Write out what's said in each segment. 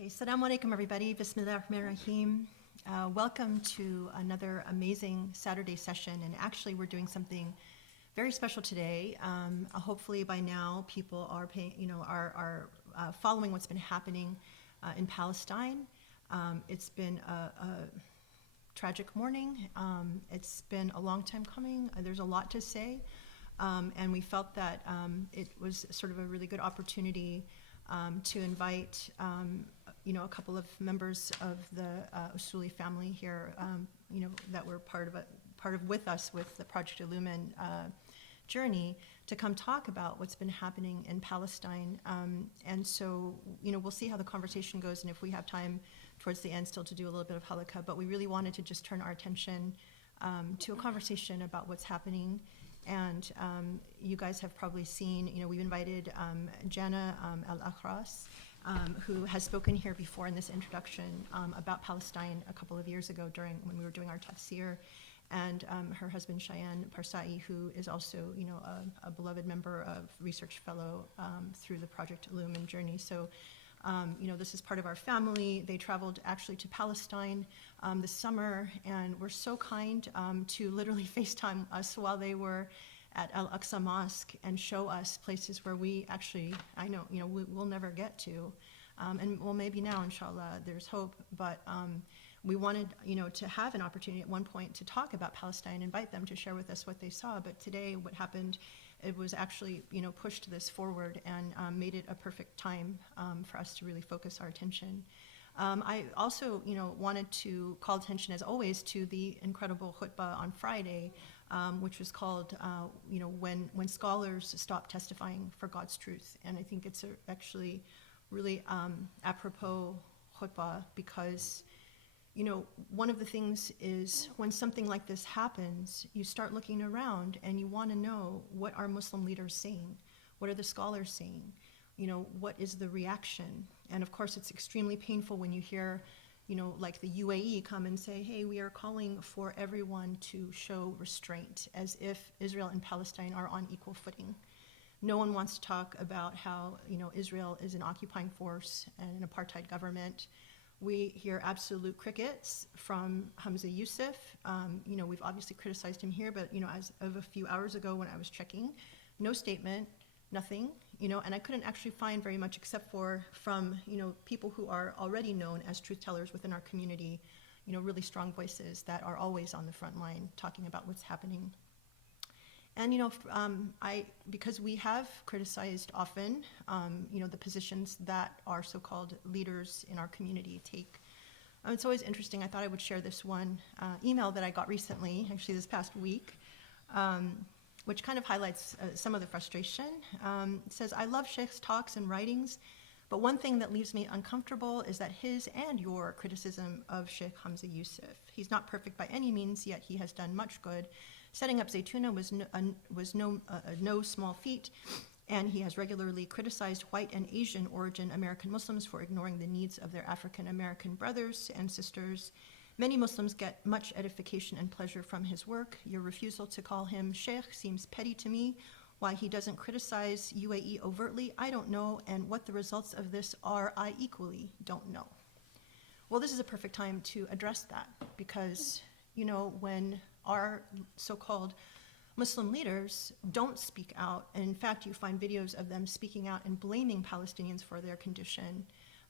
Okay, Assalamu alaikum everybody. Bismillah ar-Rahman ar-Rahim. Welcome to another amazing Saturday session, and actually we're doing something very special today. Hopefully by now people are following what's been happening in Palestine. It's been a tragic morning. It's been a long time coming. There's a lot to say, and we felt that it was sort of a really good opportunity to invite a couple of members of the Usuli family here, that were part of with us with the Project Illumin journey, to come talk about what's been happening in Palestine. And so, we'll see how the conversation goes, and if we have time towards the end still to do a little bit of halakha, but we really wanted to just turn our attention to a conversation about what's happening. And you guys have probably seen, we've invited Jana Al-Aqsa, who has spoken here before in this introduction about Palestine a couple of years ago when we were doing our tafsir, and her husband Cheyenne Parsai, who is also, a beloved member of research fellow through the Project Illumin journey. So, this is part of our family. They traveled actually to Palestine this summer, and were so kind to literally FaceTime us while they were at Al-Aqsa Mosque and show us places where we actually, we'll never get to. And well, maybe now, inshallah, there's hope, but we wanted, to have an opportunity at one point to talk about Palestine, invite them to share with us what they saw. But today, what happened, it was actually, pushed this forward and made it a perfect time for us to really focus our attention. I also, wanted to call attention, as always, to the incredible khutbah on Friday, which was called, when scholars stop testifying for God's truth. And I think it's actually really apropos khutbah, because, one of the things is when something like this happens, you start looking around and you want to know, what are Muslim leaders saying? What are the scholars saying? What is the reaction? And of course, it's extremely painful when you hear, like the UAE come and say, hey, we are calling for everyone to show restraint, as if Israel and Palestine are on equal footing. No one wants to talk about how, Israel is an occupying force and an apartheid government. We hear absolute crickets from Hamza Yusuf. We've obviously criticized him here, but, as of a few hours ago when I was checking, no statement, nothing, and I couldn't actually find very much except for from, people who are already known as truth tellers within our community, really strong voices that are always on the front line talking about what's happening. And, because we have criticized often, the positions that our so-called leaders in our community take, it's always interesting. I thought I would share this one email that I got recently, actually this past week, which kind of highlights some of the frustration. It says, I love Sheikh's talks and writings, but one thing that leaves me uncomfortable is that his and your criticism of Sheikh Hamza Yusuf. He's not perfect by any means, yet he has done much good. Setting up Zaytuna was no small feat, and he has regularly criticized white and Asian origin American Muslims for ignoring the needs of their African American brothers and sisters. Many Muslims get much edification and pleasure from his work. Your refusal to call him Sheikh seems petty to me. Why he doesn't criticize UAE overtly, I don't know, and what the results of this are, I equally don't know. Well, this is a perfect time to address that, because, when our so-called Muslim leaders don't speak out, and in fact you find videos of them speaking out and blaming Palestinians for their condition,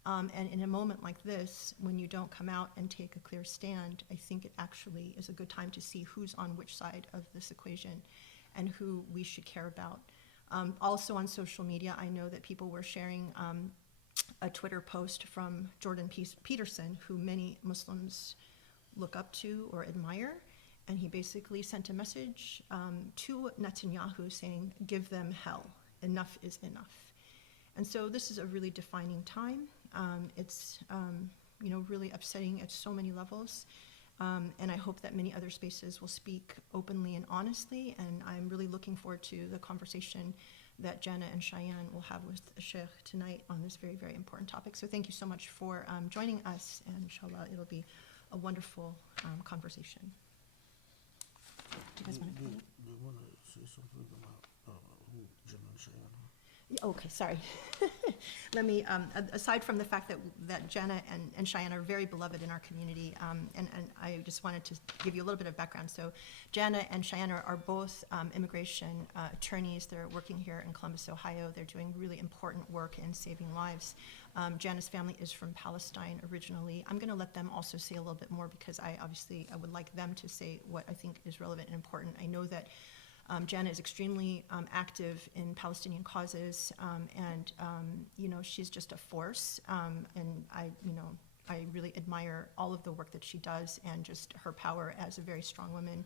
and in a moment like this, when you don't come out and take a clear stand, I think it actually is a good time to see who's on which side of this equation and who we should care about. Also on social media, I know that people were sharing a Twitter post from Jordan Peterson, who many Muslims look up to or admire, and he basically sent a message to Netanyahu saying, give them hell, enough is enough. And so this is a really defining time. It's really upsetting at so many levels. And I hope that many other spaces will speak openly and honestly, and I'm really looking forward to the conversation that Jana and Cheyenne will have with Sheikh tonight on this very, very important topic. So thank you so much for joining us, and inshallah it'll be a wonderful conversation. Do you guys want to? Do you want to say something about who Jana and Cheyenne are? Okay, sorry. Let me, aside from the fact that Jana and Cheyenne are very beloved in our community, and I just wanted to give you a little bit of background. So Jana and Cheyenne are both immigration attorneys. They're working here in Columbus, Ohio. They're doing really important work in saving lives. Jana's family is from Palestine originally. I'm going to let them also say a little bit more because I would like them to say what I think is relevant and important. I know that Jana is extremely active in Palestinian causes, and she's just a force. And I really admire all of the work that she does and just her power as a very strong woman,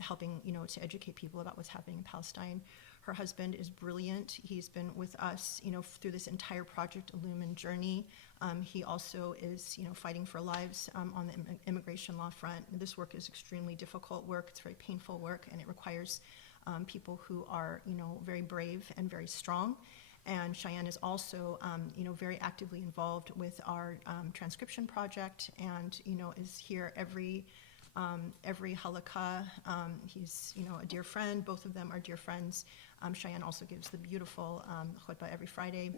helping to educate people about what's happening in Palestine. Her husband is brilliant. He's been with us, through this entire Project Illumine journey. He also is, fighting for lives on the immigration law front. This work is extremely difficult work. It's very painful work, and it requires people who are, very brave and very strong. And Cheyenne is also, very actively involved with our transcription project, and is here every halakha. He's, a dear friend. Both of them are dear friends. Cheyenne also gives the beautiful khutbah every Friday.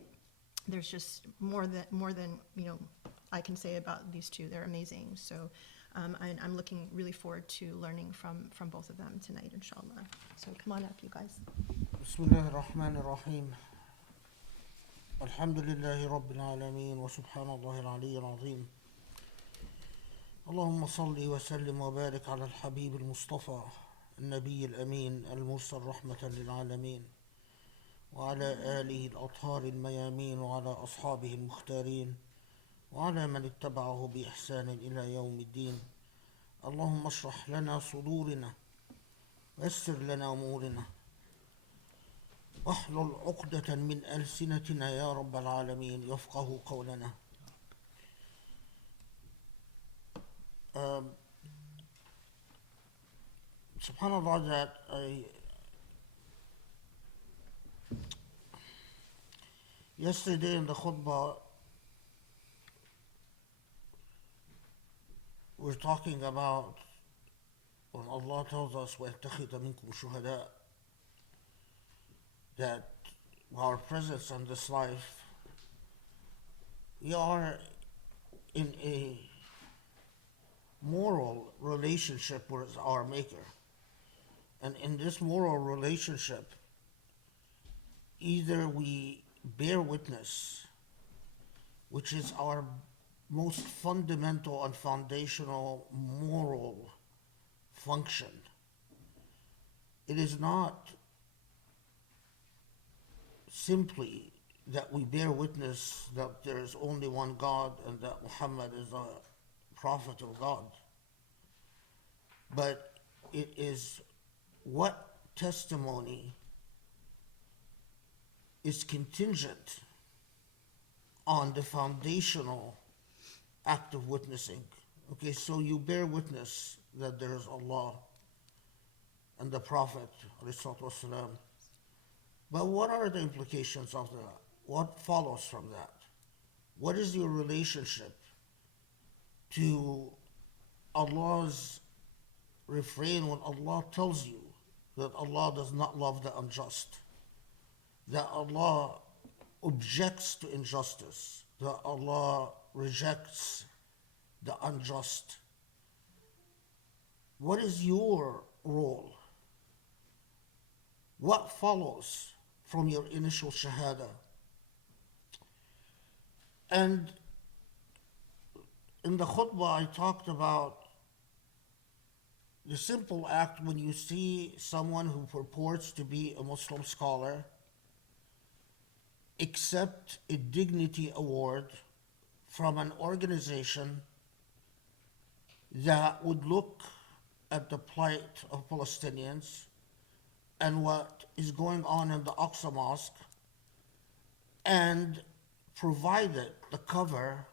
There's just more than I can say about these two. They're amazing. So I'm looking really forward to learning from both of them tonight, inshallah. So come on up, you guys. Bismillahir Rahmanir Rahim. Alhamdulillahi Rabbil Alameen wa subhanallahil Aliyyil Azim. اللهم صل وسلم وبارك على الحبيب المصطفى النبي الأمين المرسل رحمة للعالمين وعلى آله الأطهار الميامين وعلى أصحابه المختارين وعلى من اتبعه بإحسان إلى يوم الدين. اللهم اشرح لنا صدورنا ويسر لنا أمورنا واحلل عقدة من ألسنتنا يا رب العالمين يفقه قولنا. SubhanAllah, that yesterday in the khutbah we're talking about when Allah tells us وَيَتَّخِذَ مِنْكُمْ شُهَدَاءَ, that our presence in this life, we are in a moral relationship with our Maker. And in this moral relationship, either we bear witness, which is our most fundamental and foundational moral function. It is not simply that we bear witness that there is only one God and that Muhammad is a prophet of God, but it is what testimony is contingent on the foundational act of witnessing. Okay, so you bear witness that there is Allah and the Prophet, ﷺ. But what are the implications of that? What follows from that? What is your relationship to Allah's refrain when Allah tells you that Allah does not love the unjust, that Allah objects to injustice, that Allah rejects the unjust? What is your role? What follows from your initial shahada? And in the khutbah, I talked about the simple act when you see someone who purports to be a Muslim scholar accept a dignity award from an organization that would look at the plight of Palestinians and what is going on in the Al-Aqsa mosque and provided the cover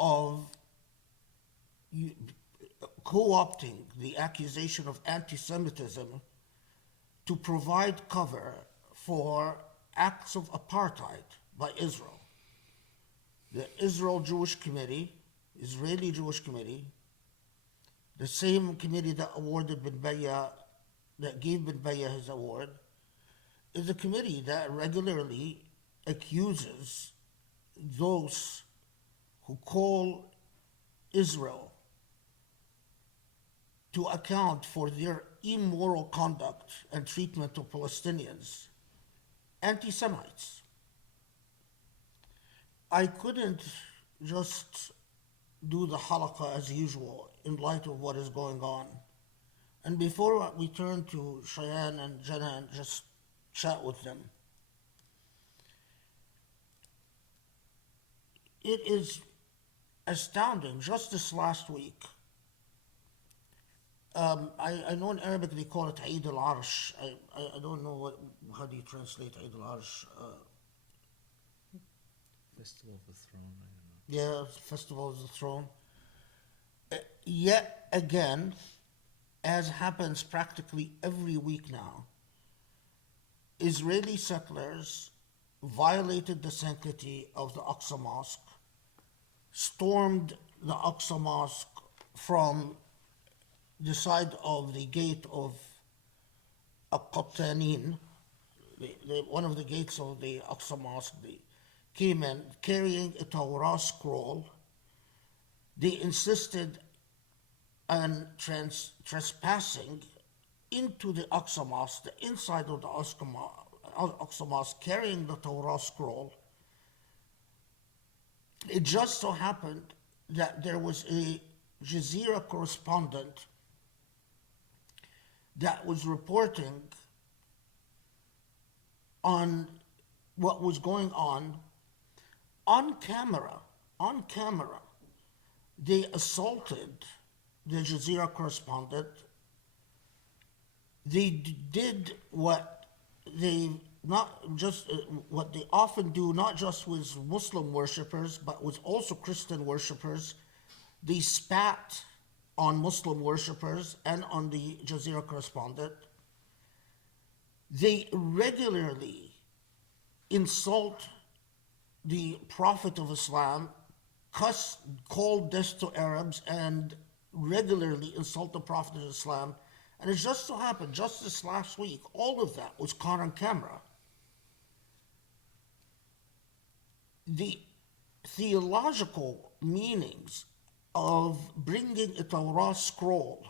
of co-opting the accusation of anti-Semitism to provide cover for acts of apartheid by Israel. The Israeli Jewish Committee, the same committee that awarded bin Bayya, that gave bin Bayya his award, is a committee that regularly accuses those who call Israel to account for their immoral conduct and treatment of Palestinians, anti-Semites. I couldn't just do the halaqah as usual in light of what is going on. And before we turn to Cheyenne and Jenna and just chat with them, it is astounding. Just this last week, I know in Arabic they call it Eid al-Arsh. I don't know how do you translate Eid al-Arsh? Festival of the Throne, I don't know. Yeah, Festival of the Throne. Yet again, as happens practically every week now, Israeli settlers violated the sanctity of the Aqsa Mosque, stormed the Aqsa Mosque from the side of the gate of Al-Qattanin, one of the gates of the Aqsa Mosque. They came in carrying a Torah scroll. They insisted on trespassing into the Aqsa Mosque, the inside of the Aqsa Mosque, carrying the Torah scroll. It just so happened that there was a Jazeera correspondent that was reporting on what was going on camera. On camera, they assaulted the Jazeera correspondent. They did what they what they often do, not just with Muslim worshippers, but with also Christian worshippers. They spat on Muslim worshippers and on the Jazeera correspondent. They regularly insult the Prophet of Islam, call death to Arabs, and regularly insult the Prophet of Islam. And it just so happened, just this last week, all of that was caught on camera. The theological meanings of bringing a Torah scroll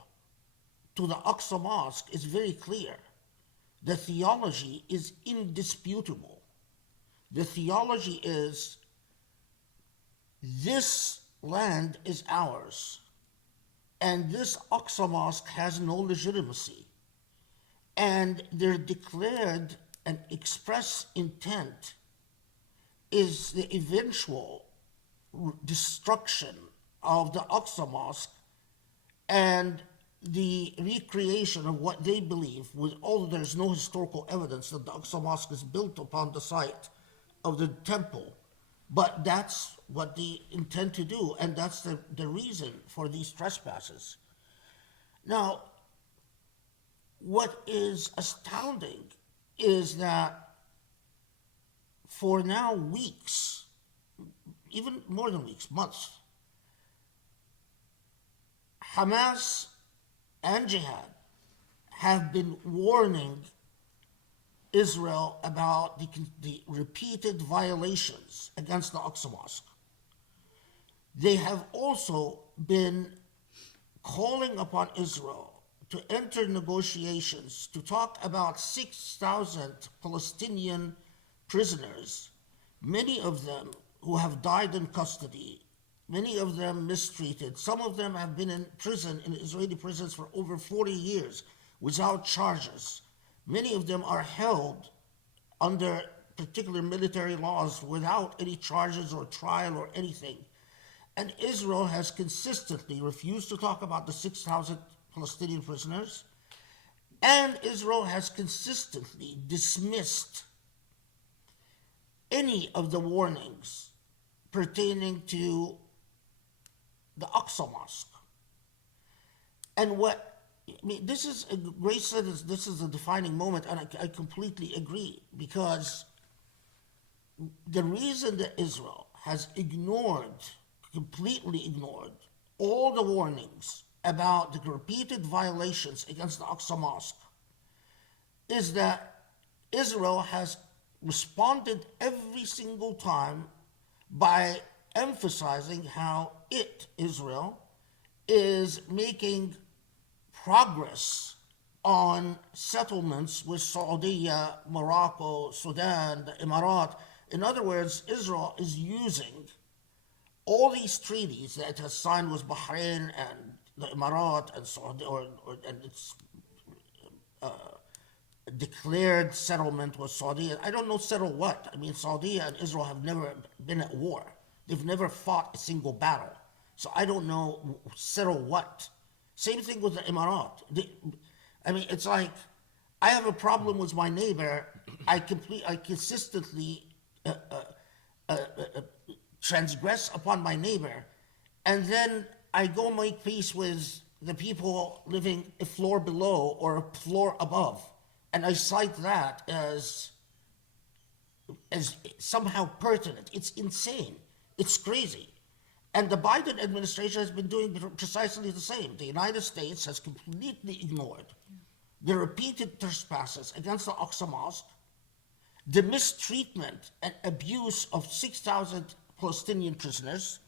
to the Aqsa Mosque is very clear. The theology is indisputable. The theology is, this land is ours, and this Aqsa Mosque has no legitimacy. And their declared and express intent is the eventual destruction of the Aqsa Mosque and the recreation of what they believe, although there's no historical evidence that the Aqsa Mosque is built upon the site of the temple. But that's what they intend to do, and that's the reason for these trespasses. Now, what is astounding is that for now weeks, even more than weeks, months, Hamas and Jihad have been warning Israel about the repeated violations against the Aqsa Mosque. They have also been calling upon Israel to enter negotiations to talk about 6,000 Palestinian prisoners, many of them who have died in custody, many of them mistreated. Some of them have been in prison, in Israeli prisons, for over 40 years without charges. Many of them are held under particular military laws without any charges or trial or anything. And Israel has consistently refused to talk about the 6,000 Palestinian prisoners. And Israel has consistently dismissed any of the warnings pertaining to the Aqsa Mosque. And this is a great sentence, this is a defining moment, and I completely agree, because the reason that Israel has completely ignored all the warnings about the repeated violations against the Aqsa Mosque is that Israel has responded every single time by emphasizing how Israel, is making progress on settlements with Saudi, Morocco, Sudan, the Emirat. In other words, Israel is using all these treaties that it has signed with Bahrain and the Emirat and Saudi, and its declared settlement with Saudi. I don't know settle what. I mean, Saudi and Israel have never been at war. They've never fought a single battle. So I don't know settle what. Same thing with the Emirat. I mean, it's like I have a problem with my neighbor. I consistently transgress upon my neighbor, and then I go make peace with the people living a floor below or a floor above, and I cite that as somehow pertinent. It's insane. It's crazy. And the Biden administration has been doing precisely the same. The United States has completely ignored the repeated trespasses against the Al-Aqsa Mosque, the mistreatment and abuse of 6,000 Palestinian prisoners,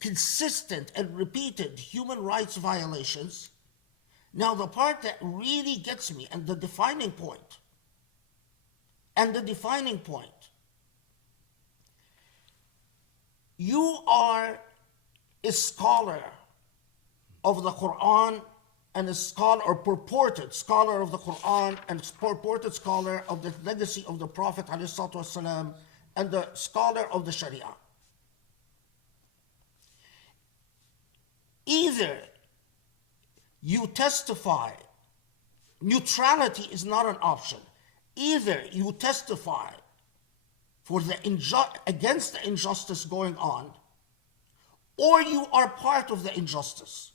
consistent and repeated human rights violations. Now, the part that really gets me, and the defining point, you are a scholar of the Quran and a scholar, or purported scholar of the Quran and purported scholar of the legacy of the Prophet ﷺ, and the scholar of the Sharia. Either you testify, neutrality is not an option. Either you testify for against the injustice going on, or you are part of the injustice.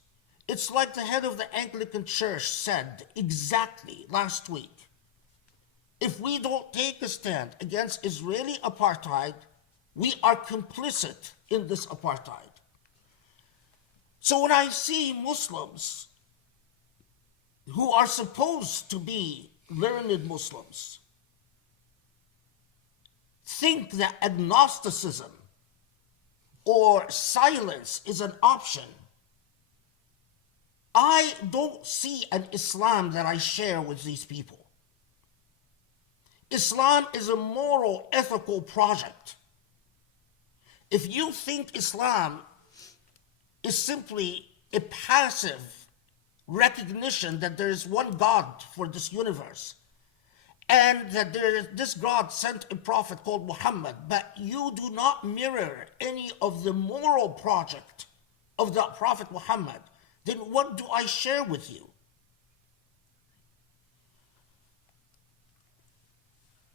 It's like the head of the Anglican Church said exactly last week. If we don't take a stand against Israeli apartheid, we are complicit in this apartheid. So when I see Muslims who are supposed to be learned Muslims think that agnosticism or silence is an option, I don't see an Islam that I share with these people. Islam is a moral, ethical project. If you think Islam is simply a passive recognition that there is one God for this universe, and that this God sent a prophet called Muhammad, but you do not mirror any of the moral project of the Prophet Muhammad, then what do I share with you?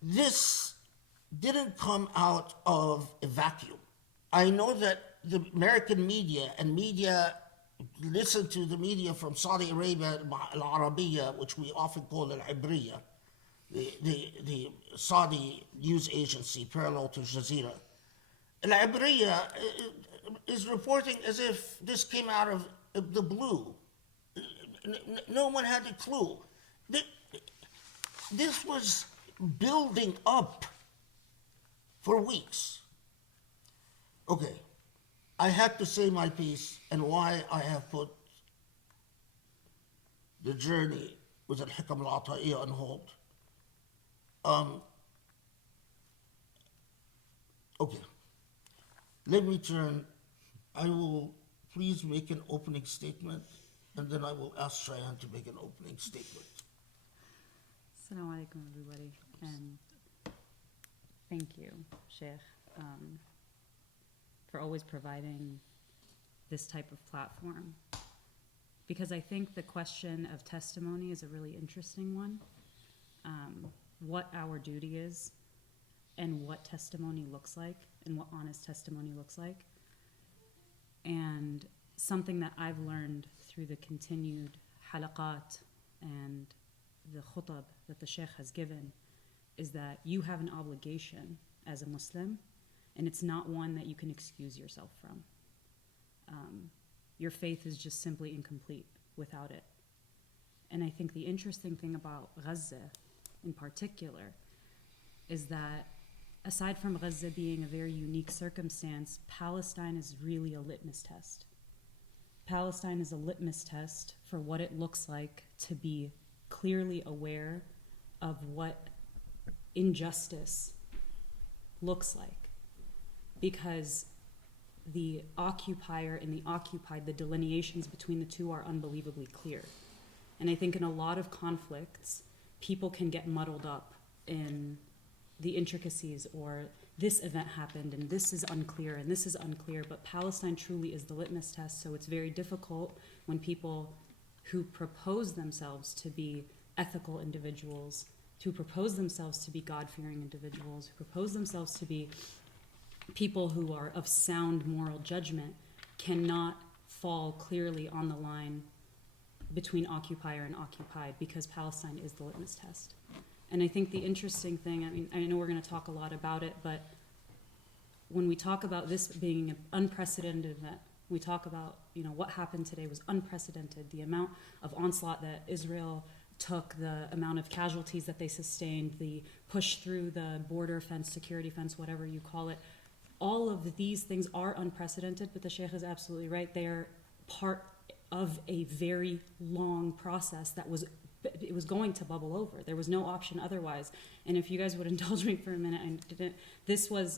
This didn't come out of a vacuum. I know that the American media and media listen to the media from Saudi Arabia, Al-Arabiya, which we often call Al-Ibriya, the Saudi news agency parallel to Jazeera. Al-Ibriya is reporting as if this came out of the blue. No one had a clue. This was building up for weeks. Okay, I had to say my piece and why I have put the journey with Al-Hikam Al-Ata'iyya on hold. Okay, let me turn. I will please make an opening statement, and then I will ask Cheyenne to make an opening statement. Assalamu alaikum, everybody, and thank you, Sheikh, for always providing this type of platform, because I think the question of testimony is a really interesting one. What our duty is, and what testimony looks like, and what honest testimony looks like. And something that I've learned through the continued halaqat and the khutab that the Sheikh has given is that you have an obligation as a Muslim, and it's not one that you can excuse yourself from. Your faith is just simply incomplete without it. And I think the interesting thing about Gaza in particular is that aside from Gaza being a very unique circumstance, Palestine is really a litmus test. Palestine is a litmus test for what it looks like to be clearly aware of what injustice looks like. Because the occupier and the occupied, the delineations between the two are unbelievably clear. And I think in a lot of conflicts, people can get muddled up in the intricacies, or this event happened and this is unclear and this is unclear, but Palestine truly is the litmus test. So it's very difficult when people who propose themselves to be ethical individuals, who propose themselves to be God-fearing individuals, who propose themselves to be people who are of sound moral judgment, cannot fall clearly on the line between occupier and occupied, because Palestine is the litmus test. And I think the interesting thing, I mean, I know we're going to talk a lot about it, but when we talk about this being an unprecedented event, we talk about, you know, what happened today was unprecedented. The amount of onslaught that Israel took, the amount of casualties that they sustained, the push through the border fence, security fence, whatever you call it, all of these things are unprecedented, but the Sheikh is absolutely right. They are part of a very long process that was going to bubble over. There was no option otherwise. And if you guys would indulge me for a minute,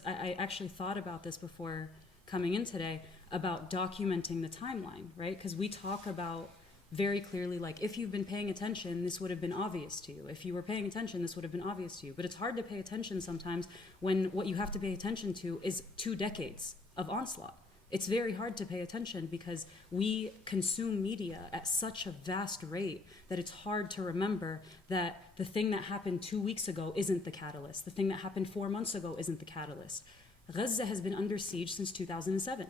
I actually thought about this before coming in today, about documenting the timeline, right? Because we talk about very clearly, like, if you've been paying attention, this would have been obvious to you. If you were paying attention, this would have been obvious to you. But it's hard to pay attention sometimes when what you have to pay attention to is 2 decades of onslaught. It's very hard to pay attention because we consume media at such a vast rate that it's hard to remember that the thing that happened 2 weeks ago isn't the catalyst. The thing that happened 4 months ago isn't the catalyst. Gaza has been under siege since 2007.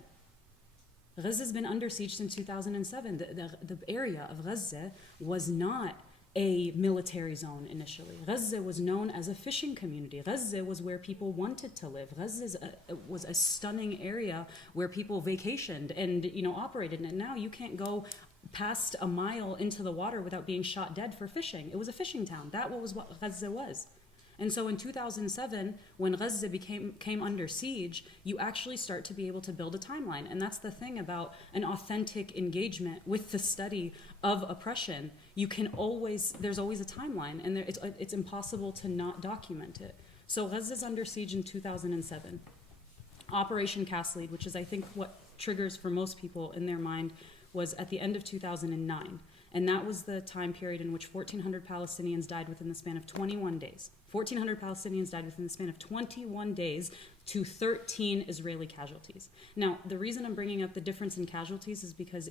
Gaza has been under siege since 2007. The area of Gaza was not a military zone initially. Gaza was known as a fishing community. Gaza was where people wanted to live. Gaza was a stunning area where people vacationed and, you know, operated. And now you can't go past a mile into the water without being shot dead for fishing. It was a fishing town. That was what Gaza was. And so in 2007, when Gaza came under siege, you actually start to be able to build a timeline. And that's the thing about an authentic engagement with the study of oppression. There's always a timeline, and it's impossible to not document it. So Gaza's under siege in 2007. Operation Cast Lead, which is I think what triggers for most people in their mind, was at the end of 2009. And that was the time period in which 1,400 Palestinians died within the span of 21 days. 1,400 Palestinians died within the span of 21 days to 13 Israeli casualties. Now, the reason I'm bringing up the difference in casualties is because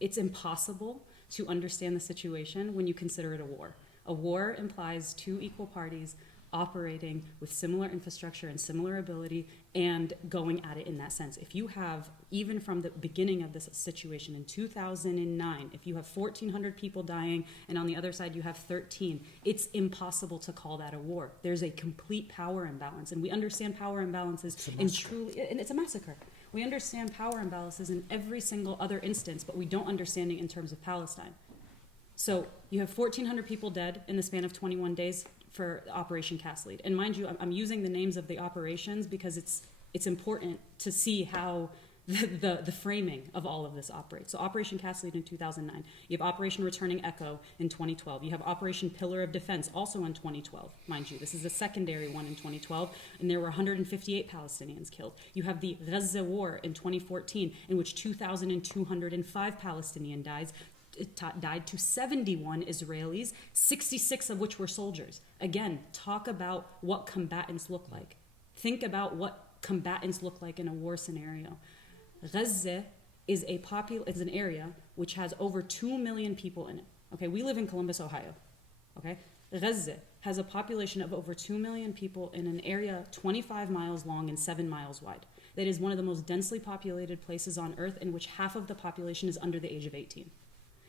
it's impossible to understand the situation when you consider it a war. A war implies 2 equal parties operating with similar infrastructure and similar ability and going at it in that sense. If you have, even from the beginning of this situation in 2009, if you have 1,400 people dying and on the other side you have 13, it's impossible to call that a war. There's a complete power imbalance, and we understand power imbalances and it's a massacre. We understand power imbalances in every single other instance, but we don't understand it in terms of Palestine. So you have 1,400 people dead in the span of 21 days for Operation Cast Lead. And mind you, I'm using the names of the operations because it's important to see how the framing of all of this operates. So Operation Cast Lead in 2009. You have Operation Returning Echo in 2012. You have Operation Pillar of Defense also in 2012, mind you. This is a secondary one in 2012, and there were 158 Palestinians killed. You have the Gaza War in 2014, in which 2,205 Palestinian died to 71 Israelis, 66 of which were soldiers. Again, talk about what combatants look like. Think about what combatants look like in a war scenario. Gaza is an area which has over 2 million people in it. Okay, we live in Columbus, Ohio. Okay, Gaza has a population of over 2 million people in an area 25 miles long and 7 miles wide. That is one of the most densely populated places on earth, in which half of the population is under the age of 18.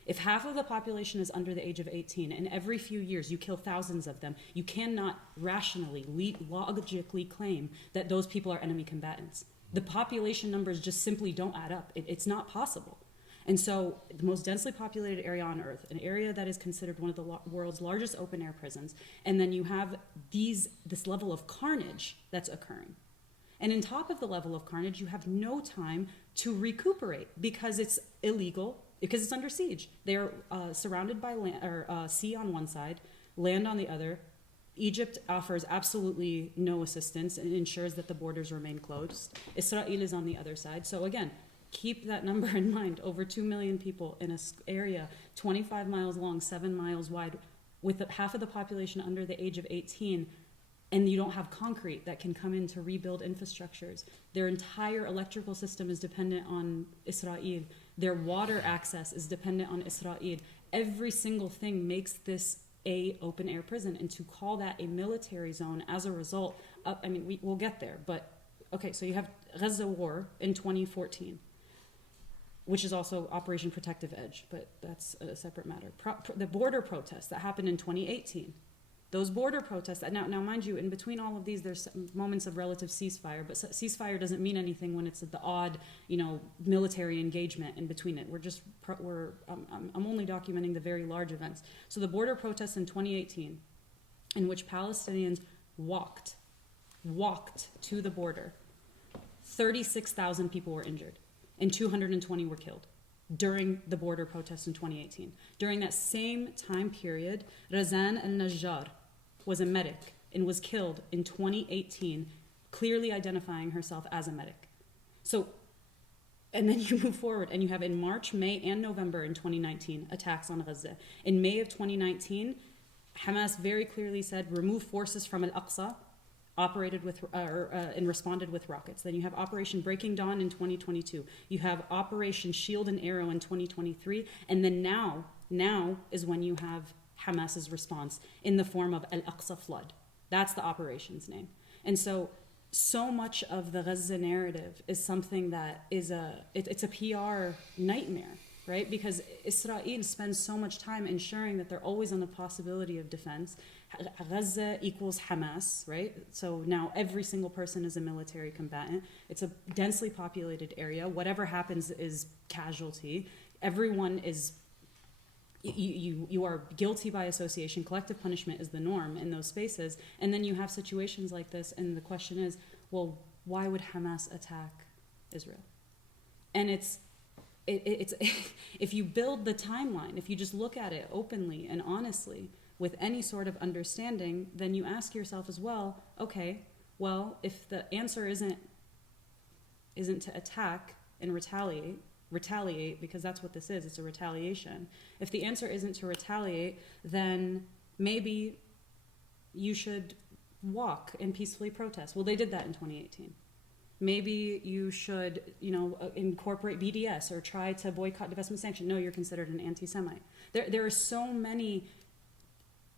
If half of the population is under the age of 18 and every few years you kill thousands of them, you cannot rationally, logically claim that those people are enemy combatants. The population numbers just simply don't add up. It's not possible. And so the most densely populated area on Earth, an area that is considered one of the world's largest open air prisons, and then you have this level of carnage that's occurring. And on top of the level of carnage, you have no time to recuperate because it's illegal, because it's under siege. They are surrounded by sea on one side, land on the other. Egypt offers absolutely no assistance and ensures that the borders remain closed. Israel is on the other side. So again, keep that number in mind. Over 2 million people in an area 25 miles long, 7 miles wide, with half of the population under the age of 18, and you don't have concrete that can come in to rebuild infrastructures. Their entire electrical system is dependent on Israel. Their water access is dependent on Israel. Every single thing makes this a open air prison, and to call that a military zone as a result, we'll get there, but okay, so you have Gaza war in 2014, which is also Operation Protective Edge, but that's a separate matter. The border protests that happened in 2018, those border protests, now mind you, in between all of these, there's moments of relative ceasefire, but ceasefire doesn't mean anything when it's the odd, military engagement in between it. I'm only documenting the very large events. So the border protests in 2018, in which Palestinians walked to the border, 36,000 people were injured and 220 were killed during the border protests in 2018. During that same time period, Razan al-Najjar was a medic and was killed in 2018, clearly identifying herself as a medic. So, and then you move forward and you have in March, May, and November in 2019, attacks on Gaza. In May of 2019, Hamas very clearly said, remove forces from Al-Aqsa, and responded with rockets. Then you have Operation Breaking Dawn in 2022. You have Operation Shield and Arrow in 2023. And then now is when you have Hamas's response in the form of Al-Aqsa flood. That's the operation's name. And so much of the Gaza narrative is something that is it's a PR nightmare, right? Because Israel spends so much time ensuring that they're always on the possibility of defense. Gaza equals Hamas, right? So now every single person is a military combatant. It's a densely populated area. Whatever happens is casualty. Everyone is, you are guilty by association. Collective punishment is the norm in those spaces. And then you have situations like this, and the question is, well, why would Hamas attack Israel? And it's if you build the timeline, if you just look at it openly and honestly, with any sort of understanding, then you ask yourself as well, okay, well, if the answer isn't to attack and retaliate, because that's what this is, it's a retaliation. If the answer isn't to retaliate, then maybe you should walk and peacefully protest. Well, they did that in 2018. Maybe you should, incorporate BDS or try to boycott, divestment, sanction. No, you're considered an anti-Semite. There are so many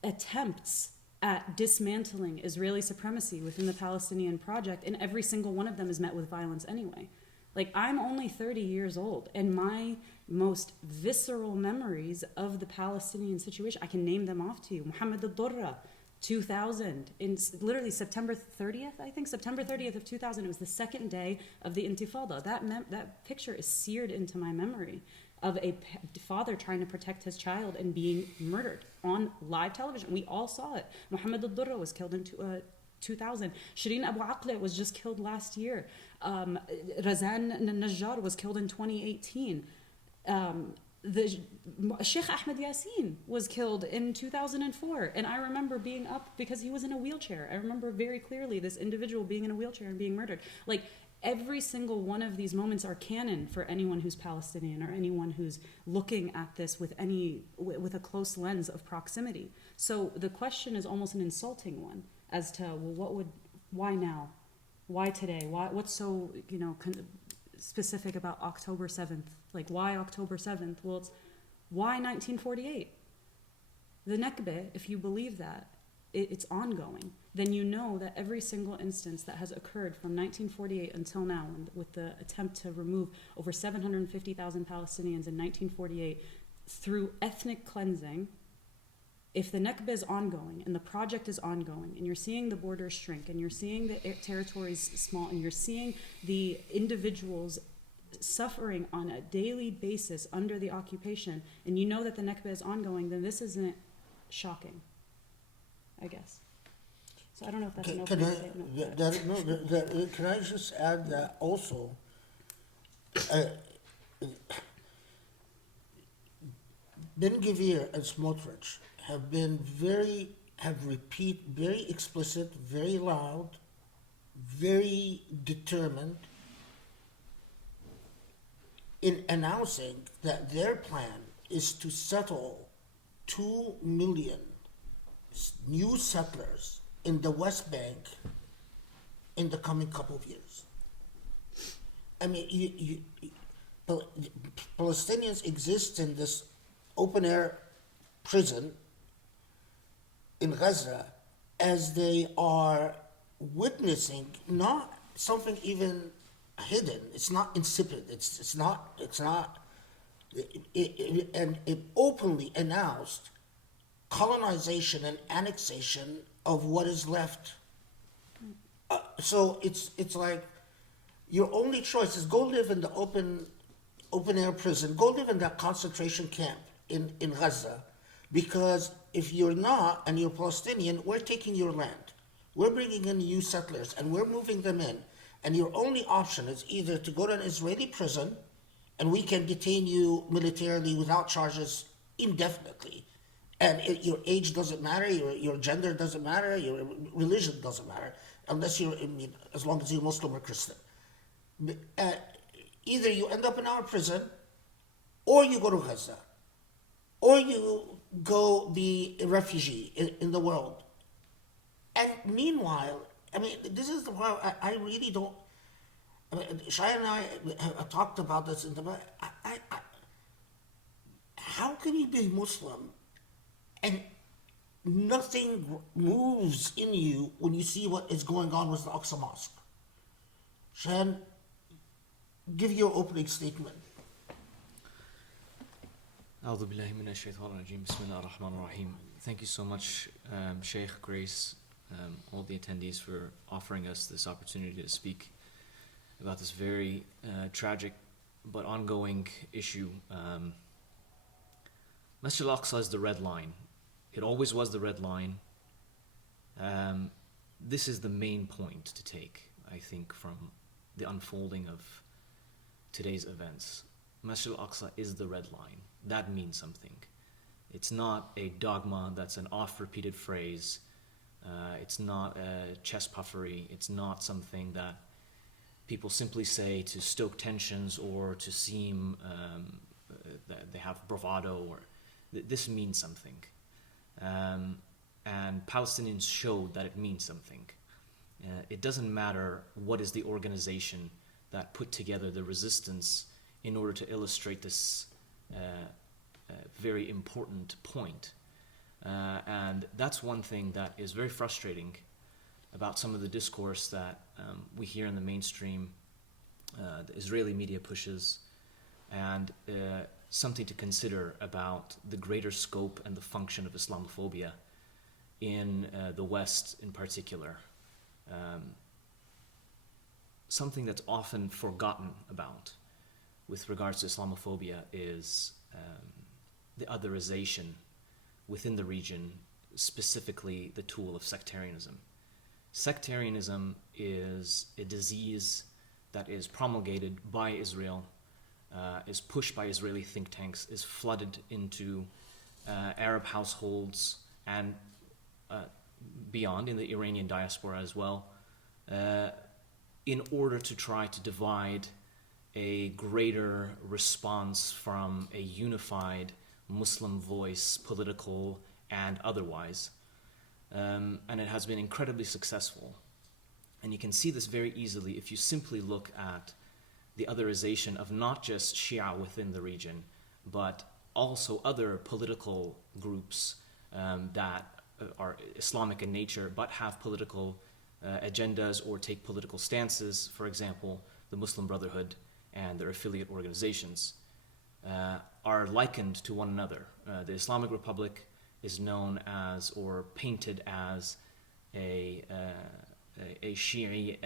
attempts at dismantling Israeli supremacy within the Palestinian project, and every single one of them is met with violence anyway. Like, I'm only 30 years old, and my most visceral memories of the Palestinian situation, I can name them off to you. Muhammad al-Durra, 2000, in literally September 30th, I think, September 30th of 2000, it was the second day of the Intifada. That picture is seared into my memory of a father trying to protect his child and being murdered on live television. We all saw it. Muhammad al-Durra was killed in 2000. Shireen Abu Aqla was just killed last year. Razan al-Najjar was killed in 2018. Sheikh Ahmed Yassin was killed in 2004. And I remember being up because he was in a wheelchair. I remember very clearly this individual being in a wheelchair and being murdered. Like, every single one of these moments are canon for anyone who's Palestinian or anyone who's looking at this with a close lens of proximity. So the question is almost an insulting one as to, well, why now? Why today? What's so, specific about October 7th? Like, why October 7th? Well, it's why 1948? The Nakba, if you believe that, it's ongoing, then you know that every single instance that has occurred from 1948 until now, with the attempt to remove over 750,000 Palestinians in 1948 through ethnic cleansing, if the Nakba is ongoing and the project is ongoing and you're seeing the borders shrink and you're seeing the territories small and you're seeing the individuals suffering on a daily basis under the occupation, and you know that the Nakba is ongoing, then this isn't shocking, I guess. So I don't know if that's an Can opening I, statement. but- can I just add that also? Ben Gvir and Smotrich have been very explicit, very loud, very determined in announcing that their plan is to settle 2 million new settlers in the West Bank in the coming couple of years. I mean, Palestinians exist in this open-air prison in Gaza as they are witnessing not something even hidden. It's not insipid. It's not, and it openly announced colonization and annexation of what is left. So it's like your only choice is go live in the open air prison, go live in that concentration camp in Gaza, because if you're not and you're Palestinian, we're taking your land. We're bringing in new settlers and we're moving them in. And your only option is either to go to an Israeli prison and we can detain you militarily without charges indefinitely. And your age doesn't matter, your gender doesn't matter, your religion doesn't matter, unless you're, as long as you're Muslim or Christian. Either you end up in our prison, or you go to Gaza, or you go be a refugee in the world. And meanwhile, I mean, this is the part I really don't. I mean, Shai and I have talked about this in the. How can you be Muslim and nothing moves in you when you see what is going on with the Al-Aqsa Mosque? Shan, give your opening statement. أعوذ بالله من الشيطان الرجيم بسم الله الرحمن الرحيم. Thank you so much, Sheikh, Grace, all the attendees for offering us this opportunity to speak about this very tragic but ongoing issue. Masjid Al-Aqsa is the red line. It always was the red line. This is the main point to take, I think, from the unfolding of today's events. Masjid Al-Aqsa is the red line. That means something. It's not a dogma that's an oft-repeated phrase. It's not a chest puffery. It's not something that people simply say to stoke tensions or to seem that they have bravado. Or this means something. And Palestinians showed that it means something. It doesn't matter what is the organization that put together the resistance in order to illustrate this very important point. And that's one thing that is very frustrating about some of the discourse that we hear in the mainstream, the Israeli media pushes, and something to consider about the greater scope and the function of Islamophobia in the West in particular. Something that's often forgotten about with regards to Islamophobia is the otherization within the region, specifically the tool of sectarianism. Sectarianism is a disease that is promulgated by Israel, is pushed by Israeli think tanks, is flooded into Arab households and beyond, in the Iranian diaspora as well, in order to try to divide a greater response from a unified Muslim voice, political and otherwise. And it has been incredibly successful. And you can see this very easily if you simply look at the otherization of not just Shia within the region, but also other political groups that are Islamic in nature but have political agendas or take political stances. For example, the Muslim Brotherhood and their affiliate organizations are likened to one another. The Islamic Republic is known as, or painted as, a Shi'i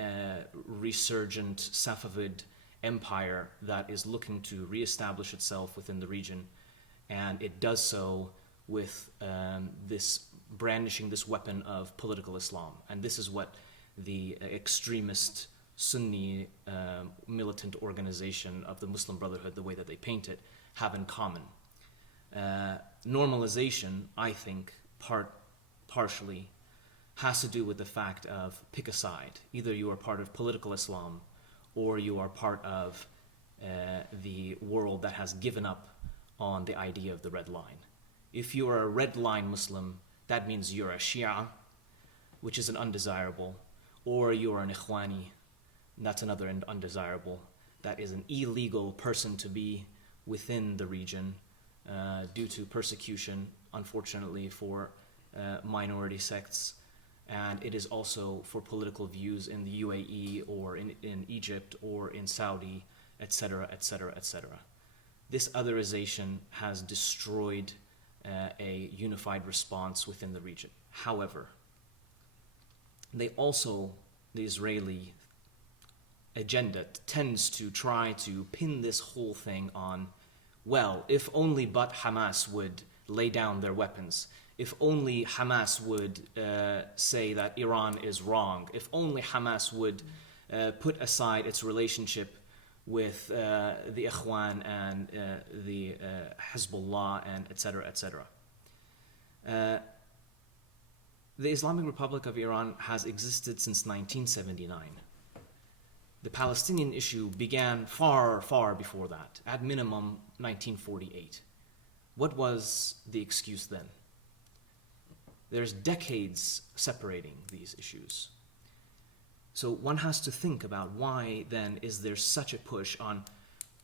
resurgent Safavid empire that is looking to reestablish itself within the region, and it does so with this brandishing this weapon of political Islam. And this is what the extremist Sunni militant organization of the Muslim Brotherhood, the way that they paint it, have in common. Normalization, I think, partially has to do with the fact of pick a side. Either you are part of political Islam or you are part of the world that has given up on the idea of the red line. If you are a red line Muslim, that means you're a Shia, which is an undesirable, or you're an Ikhwani, that's another undesirable. That is an illegal person to be within the region due to persecution, unfortunately, for minority sects. And it is also for political views in the UAE or in Egypt or in Saudi, etc., etc., etc. This otherization has destroyed a unified response within the region. However, the Israeli agenda tends to try to pin this whole thing on, well, if only but Hamas would lay down their weapons, if only Hamas would say that Iran is wrong, if only Hamas would put aside its relationship with the Ikhwan and the Hezbollah and etc., etc. The Islamic Republic of Iran has existed since 1979. The Palestinian issue began far, far before that, at minimum 1948. What was the excuse then? There's decades separating these issues. So one has to think about why then is there such a push on,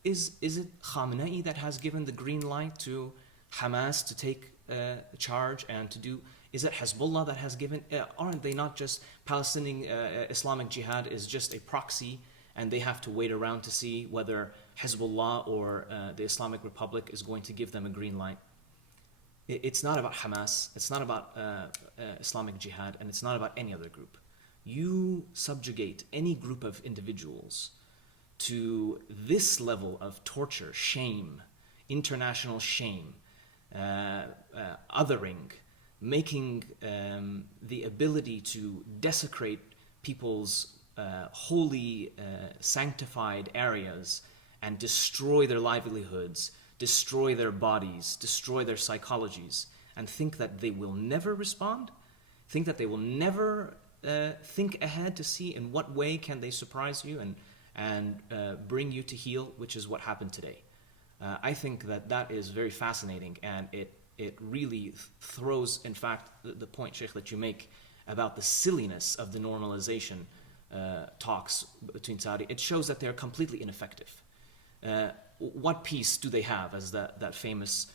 is it Khamenei that has given the green light to Hamas to take charge and to do, is it Hezbollah that has given, aren't they not just Palestinian Islamic Jihad is just a proxy and they have to wait around to see whether Hezbollah or the Islamic Republic is going to give them a green light? It's not about Hamas, it's not about Islamic Jihad, and it's not about any other group. You subjugate any group of individuals to this level of torture, shame, international shame, othering, making the ability to desecrate people's holy, sanctified areas and destroy their livelihoods, destroy their bodies, destroy their psychologies, and think that they will never respond, think that they will never think ahead to see in what way can they surprise you and bring you to heel, which is what happened today. I think that is very fascinating, and it really throws, in fact, the point, Sheikh, that you make about the silliness of the normalization talks between Saudi. It shows that they're completely ineffective. What peace do they have, as that famous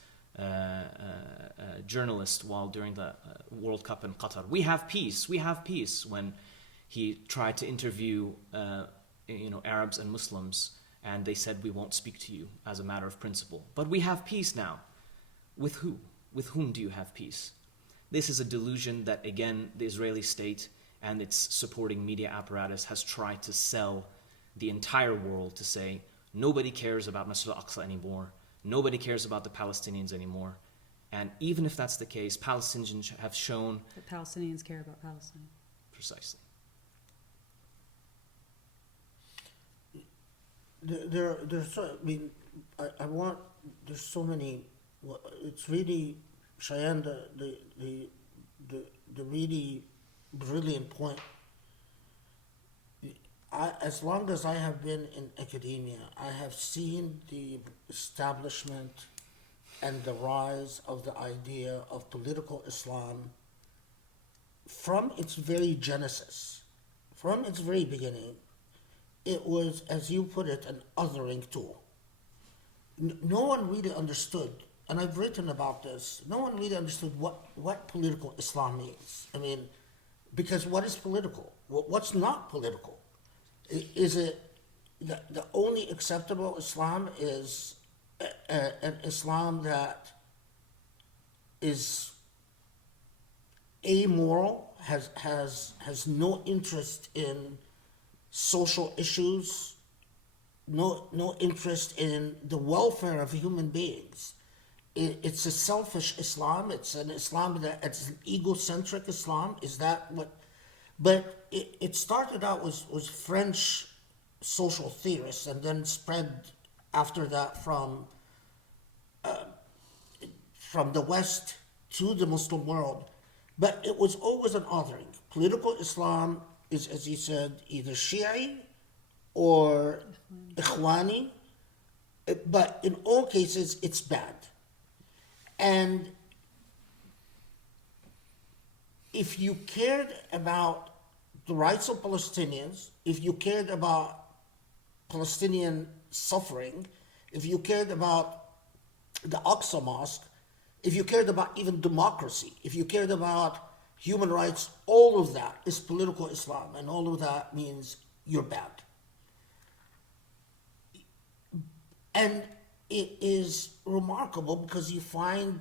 journalist while during the World Cup in Qatar? We have peace, when he tried to interview Arabs and Muslims, and they said, we won't speak to you as a matter of principle. But we have peace now. With who? With whom do you have peace? This is a delusion that, again, the Israeli state and its supporting media apparatus has tried to sell the entire world to say, nobody cares about Masjid Al-Aqsa anymore. Nobody cares about the Palestinians anymore. And even if that's the case, Palestinians have shown... The Palestinians care about Palestine. Precisely. There's so many... It's really, Cheyenne, the really brilliant point. As long as I have been in academia, I have seen the establishment and the rise of the idea of political Islam from its very genesis, from its very beginning. It was, as you put it, an othering tool. No one really understood, and I've written about this, no one really understood what political Islam means. I mean, because what is political? What's not political? Is it the only acceptable Islam is an Islam that is amoral, has no interest in social issues, no interest in the welfare of human beings. It's a selfish Islam. It's an Islam it's an egocentric Islam. Is that what? But it started out was French social theorists, and then spread after that from the West to the Muslim world. But it was always an othering. Political Islam is, as you said, either Shi'i or Ikhwani, but in all cases, it's bad. And if you cared about the rights of Palestinians, if you cared about Palestinian suffering, if you cared about the Al-Aqsa Mosque, if you cared about even democracy, if you cared about human rights, all of that is political Islam, and all of that means you're bad. And it is remarkable because you find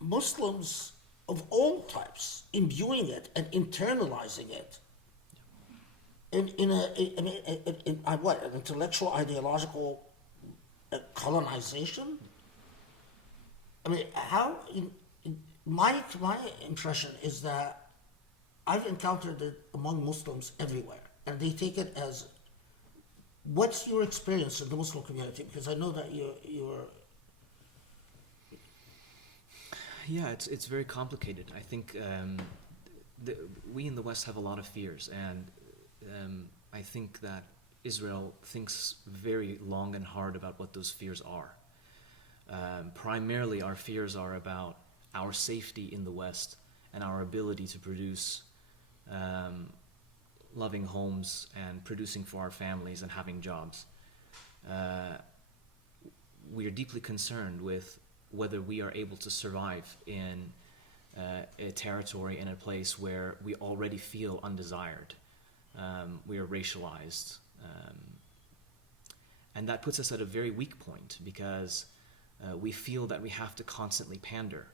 Muslims of all types imbuing it and internalizing it in what, an intellectual, ideological colonization? I mean, how? My impression is that I've encountered it among Muslims everywhere, and they take it as, what's your experience in the Muslim community? Because I know that you're. Yeah, it's very complicated. I think we in the West have a lot of fears, and I think that Israel thinks very long and hard about what those fears are. Primarily, our fears are about our safety in the West and our ability to produce loving homes and producing for our families and having jobs. We are deeply concerned with whether we are able to survive in a territory, in a place where we already feel undesired. We are racialized. And that puts us at a very weak point, because we feel that we have to constantly pander,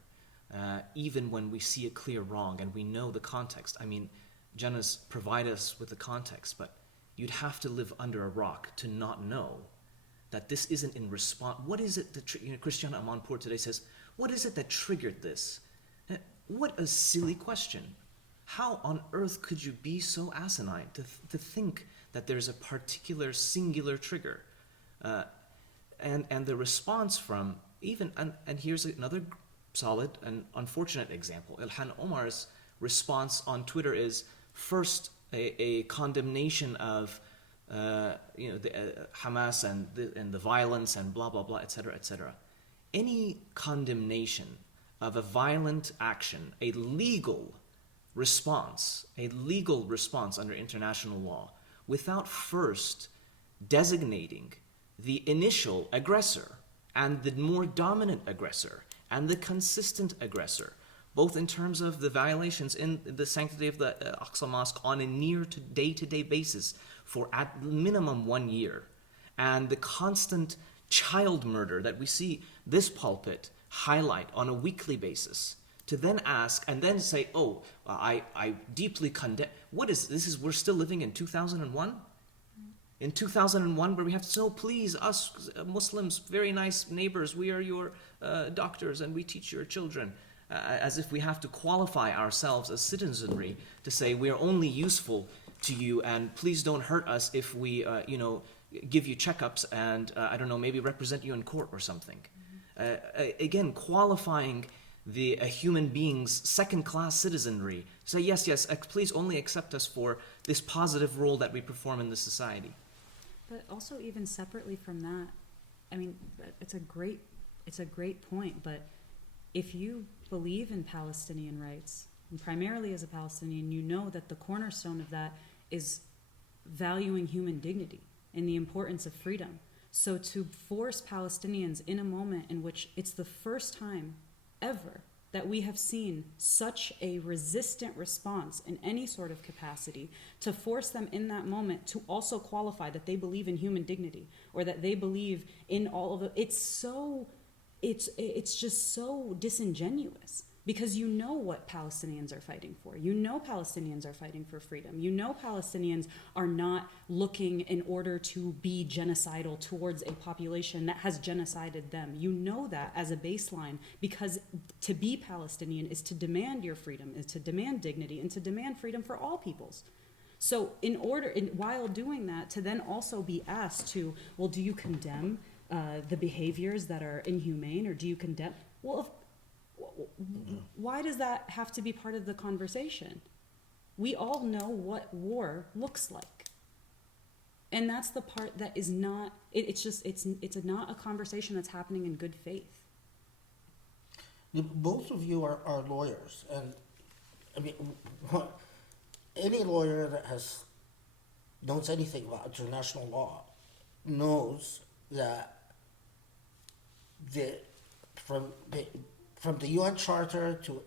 even when we see a clear wrong and we know the context. I mean, Jannah's provide us with the context, but you'd have to live under a rock to not know that this isn't in response. What is it that, Christiana Amanpour today says, what is it that triggered this? What a silly question. How on earth could you be so asinine to think that there's a particular singular trigger? And the response from even, and here's another solid and unfortunate example. Ilhan Omar's response on Twitter is first a condemnation of Hamas and the violence and blah blah blah, etc., etc. Any condemnation of a violent action, a legal response under international law, without first designating the initial aggressor and the more dominant aggressor and the consistent aggressor, both in terms of the violations in the sanctity of the Al-Aqsa Mosque on a near to day-to-day basis for at minimum 1 year, and the constant child murder that we see this pulpit highlight on a weekly basis, to then ask and then say, oh, I deeply condemn. What is this? We're still living in 2001? In 2001, where we have to say, oh, please, us Muslims, very nice neighbors, we are your doctors and we teach your children. As if we have to qualify ourselves as citizenry to say we are only useful to you, and please don't hurt us if we, give you checkups and, maybe represent you in court or something. Again, qualifying a human being's second-class citizenry. Say, yes, please only accept us for this positive role that we perform in the society. But also, even separately from that, I mean, it's a great point, but if you believe in Palestinian rights, and primarily as a Palestinian, you know that the cornerstone of that is valuing human dignity and the importance of freedom. So to force Palestinians in a moment in which it's the first time ever that we have seen such a resistant response in any sort of capacity, to force them in that moment to also qualify that they believe in human dignity or that they believe in all of it, it's just so disingenuous, Because you know what Palestinians are fighting for. You know Palestinians are fighting for freedom. You know Palestinians are not looking in order to be genocidal towards a population that has genocided them. You know that as a baseline, because to be Palestinian is to demand your freedom, is to demand dignity, and to demand freedom for all peoples. So while doing that, to then also be asked to, well, do you condemn the behaviors that are inhumane, or do you condemn, well, why does that have to be part of the conversation? We all know what war looks like. And that's the part that is not, it's not a conversation that's happening in good faith. Both of you are lawyers, and I mean, any lawyer that knows anything about international law knows that from the UN Charter to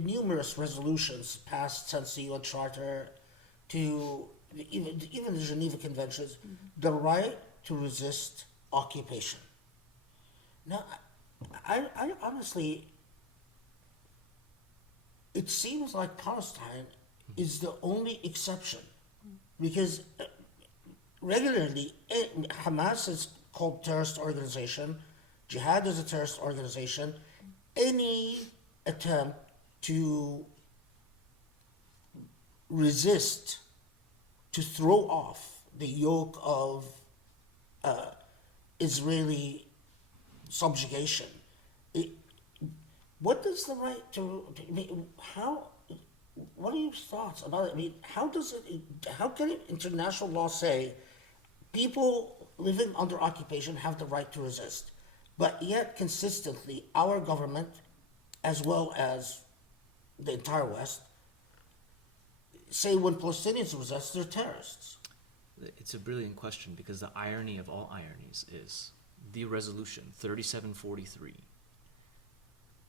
numerous resolutions passed since the UN Charter to even the Geneva Conventions, the right to resist occupation. Now, I honestly, it seems like Palestine is the only exception, because regularly Hamas is called terrorist organization, Jihad is a terrorist organization. Any attempt to resist, to throw off the yoke of Israeli subjugation, what does the right to, I mean, what are your thoughts about it? I mean, how can international law say people living under occupation have the right to resist? But yet, consistently, our government, as well as the entire West, say when Palestinians resist, they're terrorists. It's a brilliant question, because the irony of all ironies is the resolution 3743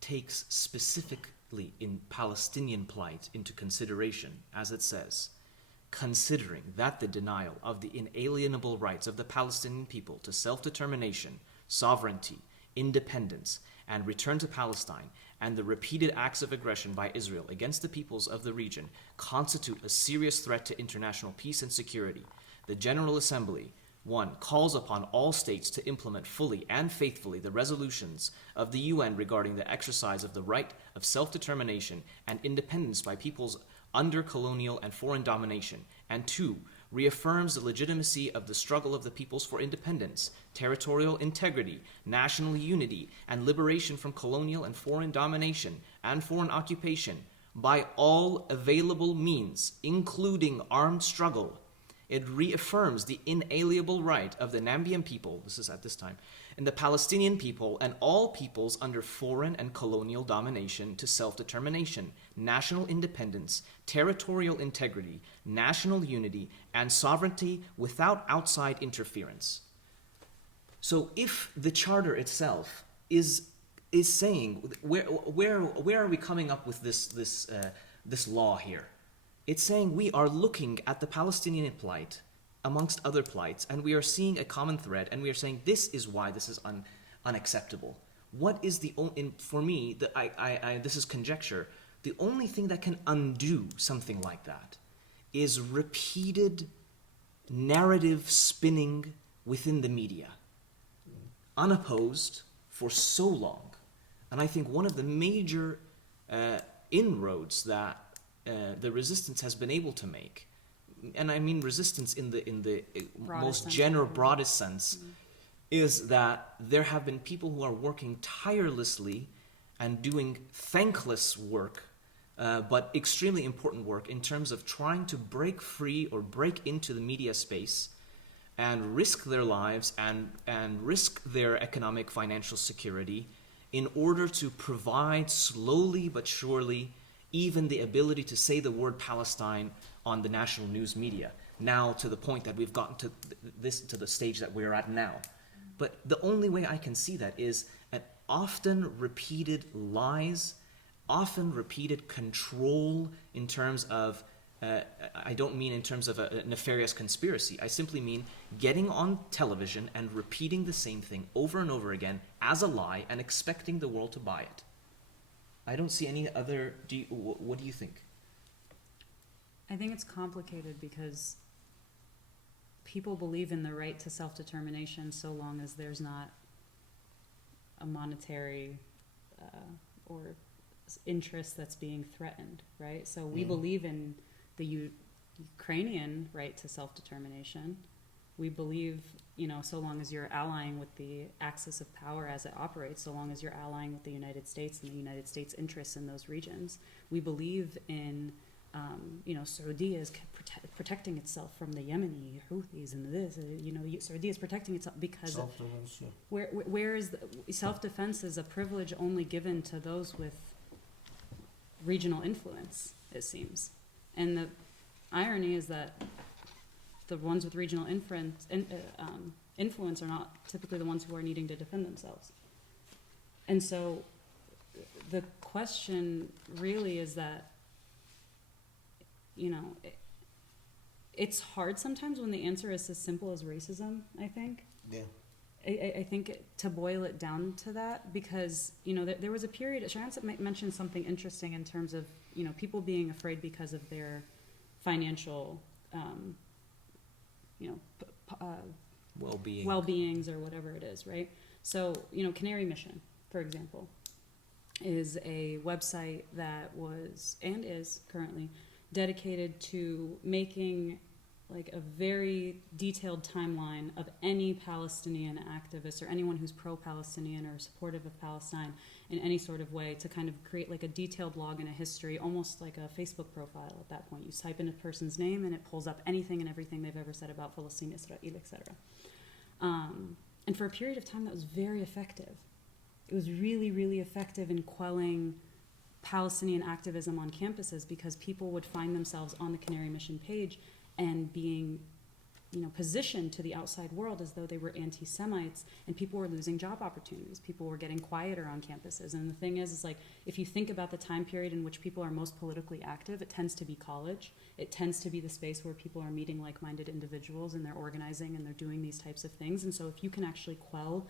takes specifically in Palestinian plight into consideration, as it says, considering that the denial of the inalienable rights of the Palestinian people to self-determination, sovereignty, independence, and return to Palestine, and the repeated acts of aggression by Israel against the peoples of the region constitute a serious threat to international peace and security. The General Assembly, 1, calls upon all states to implement fully and faithfully the resolutions of the UN regarding the exercise of the right of self-determination and independence by peoples under colonial and foreign domination, and 2, reaffirms the legitimacy of the struggle of the peoples for independence, territorial integrity, national unity, and liberation from colonial and foreign domination and foreign occupation by all available means, including armed struggle. It reaffirms the inalienable right of the Nambian people, this is at this time, and the Palestinian people and all peoples under foreign and colonial domination to self-determination, national independence, territorial integrity, national unity, and sovereignty without outside interference. So if the charter itself is saying, where are we coming up with this law here? It's saying we are looking at the Palestinian plight amongst other plights, and we are seeing a common thread, and we are saying this is why this is unacceptable. What is the only, for me, this is conjecture, the only thing that can undo something like that is repeated narrative spinning within the media, unopposed for so long. And I think one of the major inroads that the resistance has been able to make, and I mean resistance in the most general, broadest sense, is that there have been people who are working tirelessly and doing thankless work, but extremely important work in terms of trying to break free or break into the media space and risk their lives and risk their economic financial security in order to provide slowly but surely even the ability to say the word Palestine on the national news media, now to the point that we've gotten to the stage that we're at now. But the only way I can see that is an often repeated lies, often repeated control in terms of, I don't mean in terms of a nefarious conspiracy, I simply mean getting on television and repeating the same thing over and over again as a lie and expecting the world to buy it. I don't see any other. What do you think? I think it's complicated because people believe in the right to self-determination so long as there's not a monetary or interest that's being threatened, right? So we believe in the Ukrainian right to self-determination. We believe, so long as you're allying with the axis of power as it operates, so long as you're allying with the United States and the United States' interests in those regions. We believe in, Saudi is protecting itself from the Yemeni Houthis and this. Saudi is protecting itself because Self-defense, yeah. where is self-defense is a privilege only given to those with regional influence, it seems. And the irony is that the ones with regional influence are not typically the ones who are needing to defend themselves. And so the question really is that, it's hard sometimes when the answer is as simple as racism, I think. Yeah. I think to boil it down to that, because, there was a period, Sharon mentioned something interesting in terms of, people being afraid because of their financial, well-beings or whatever it is, right? So, Canary Mission, for example, is a website that was and is currently dedicated to making like a very detailed timeline of any Palestinian activist or anyone who's pro-Palestinian or supportive of Palestine in any sort of way, to kind of create like a detailed log and a history, almost like a Facebook profile at that point. You type in a person's name and it pulls up anything and everything they've ever said about Palestine, Israel, etc. And for a period of time that was very effective. It was really, really effective in quelling Palestinian activism on campuses, because people would find themselves on the Canary Mission page and being, positioned to the outside world as though they were anti-Semites, and people were losing job opportunities. People were getting quieter on campuses. And the thing is like, if you think about the time period in which people are most politically active, it tends to be college. It tends to be the space where people are meeting like-minded individuals and they're organizing and they're doing these types of things. And so if you can actually quell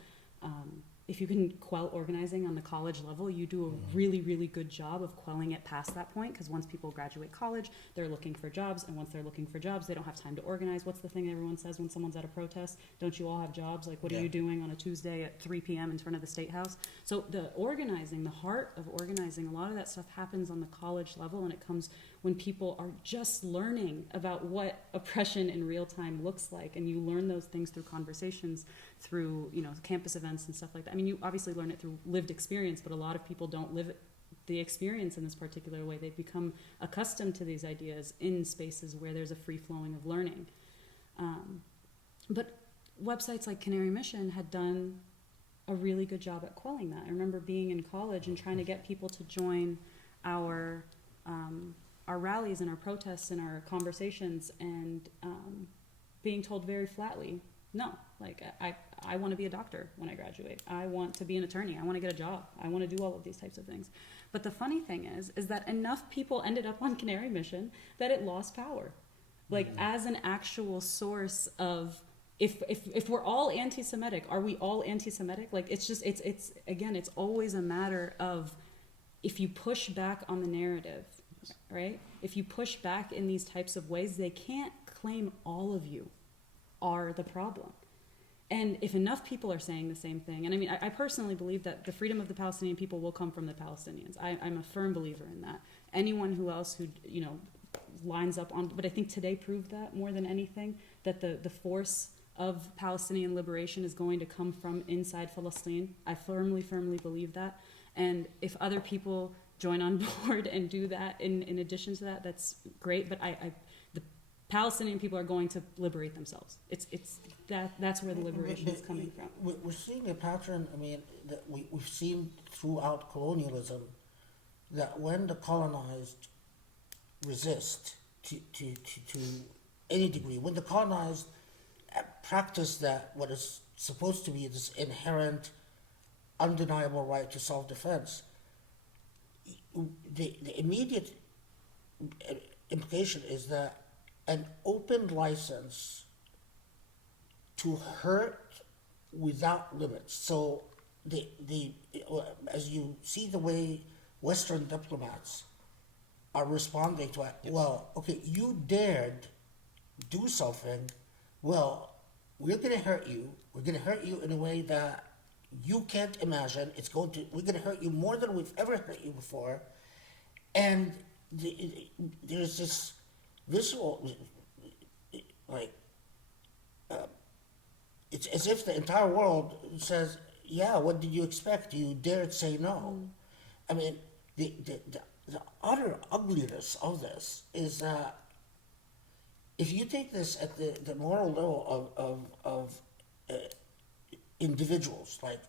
organizing on the college level, you do a really, really good job of quelling it past that point, because once people graduate college, they're looking for jobs, and once they're looking for jobs, they don't have time to organize. What's the thing everyone says when someone's at a protest? Don't you all have jobs? Like, what are you doing on a Tuesday at 3 p.m. in front of the State House? So the organizing, the heart of organizing, a lot of that stuff happens on the college level, and it comes when people are just learning about what oppression in real time looks like, and you learn those things through conversations, through campus events and stuff like that. I mean, you obviously learn it through lived experience, but a lot of people don't live the experience in this particular way. They've become accustomed to these ideas in spaces where there's a free flowing of learning. But websites like Canary Mission had done a really good job at quelling that. I remember being in college and trying to get people to join our rallies and our protests and our conversations, and being told very flatly, no, like I want to be a doctor when I graduate. I want to be an attorney. I want to get a job. I want to do all of these types of things. But the funny thing is that enough people ended up on Canary Mission that it lost power. Like as an actual source of, if we're all anti-Semitic, are we all anti-Semitic? Like it's again, it's always a matter of, if you push back on the narrative, right? If you push back in these types of ways, they can't claim all of you are the problem. And if enough people are saying the same thing, and I mean, I personally believe that the freedom of the Palestinian people will come from the Palestinians. I'm a firm believer in that. Anyone who else who, lines up on, but I think today proved that more than anything, that the force of Palestinian liberation is going to come from inside Palestine. I firmly believe that. And if other people join on board and do that in addition to that, that's great. But the Palestinian people are going to liberate themselves. That's where the liberation is coming from. We're seeing a pattern, that we've seen throughout colonialism, that when the colonized resist to any degree, when the colonized practice that what is supposed to be this inherent, undeniable right to self-defense, the immediate implication is that an open license to hurt without limits. So as you see the way Western diplomats are responding to it. Well, okay, you dared do something. Well, we're going to hurt you. We're going to hurt you in a way that you can't imagine. We're going to hurt you more than we've ever hurt you before. And there's this visual, like, it's as if the entire world says, yeah, what did you expect? You dared say no. I mean, the utter ugliness of this is that if you take this at the moral level of individuals, like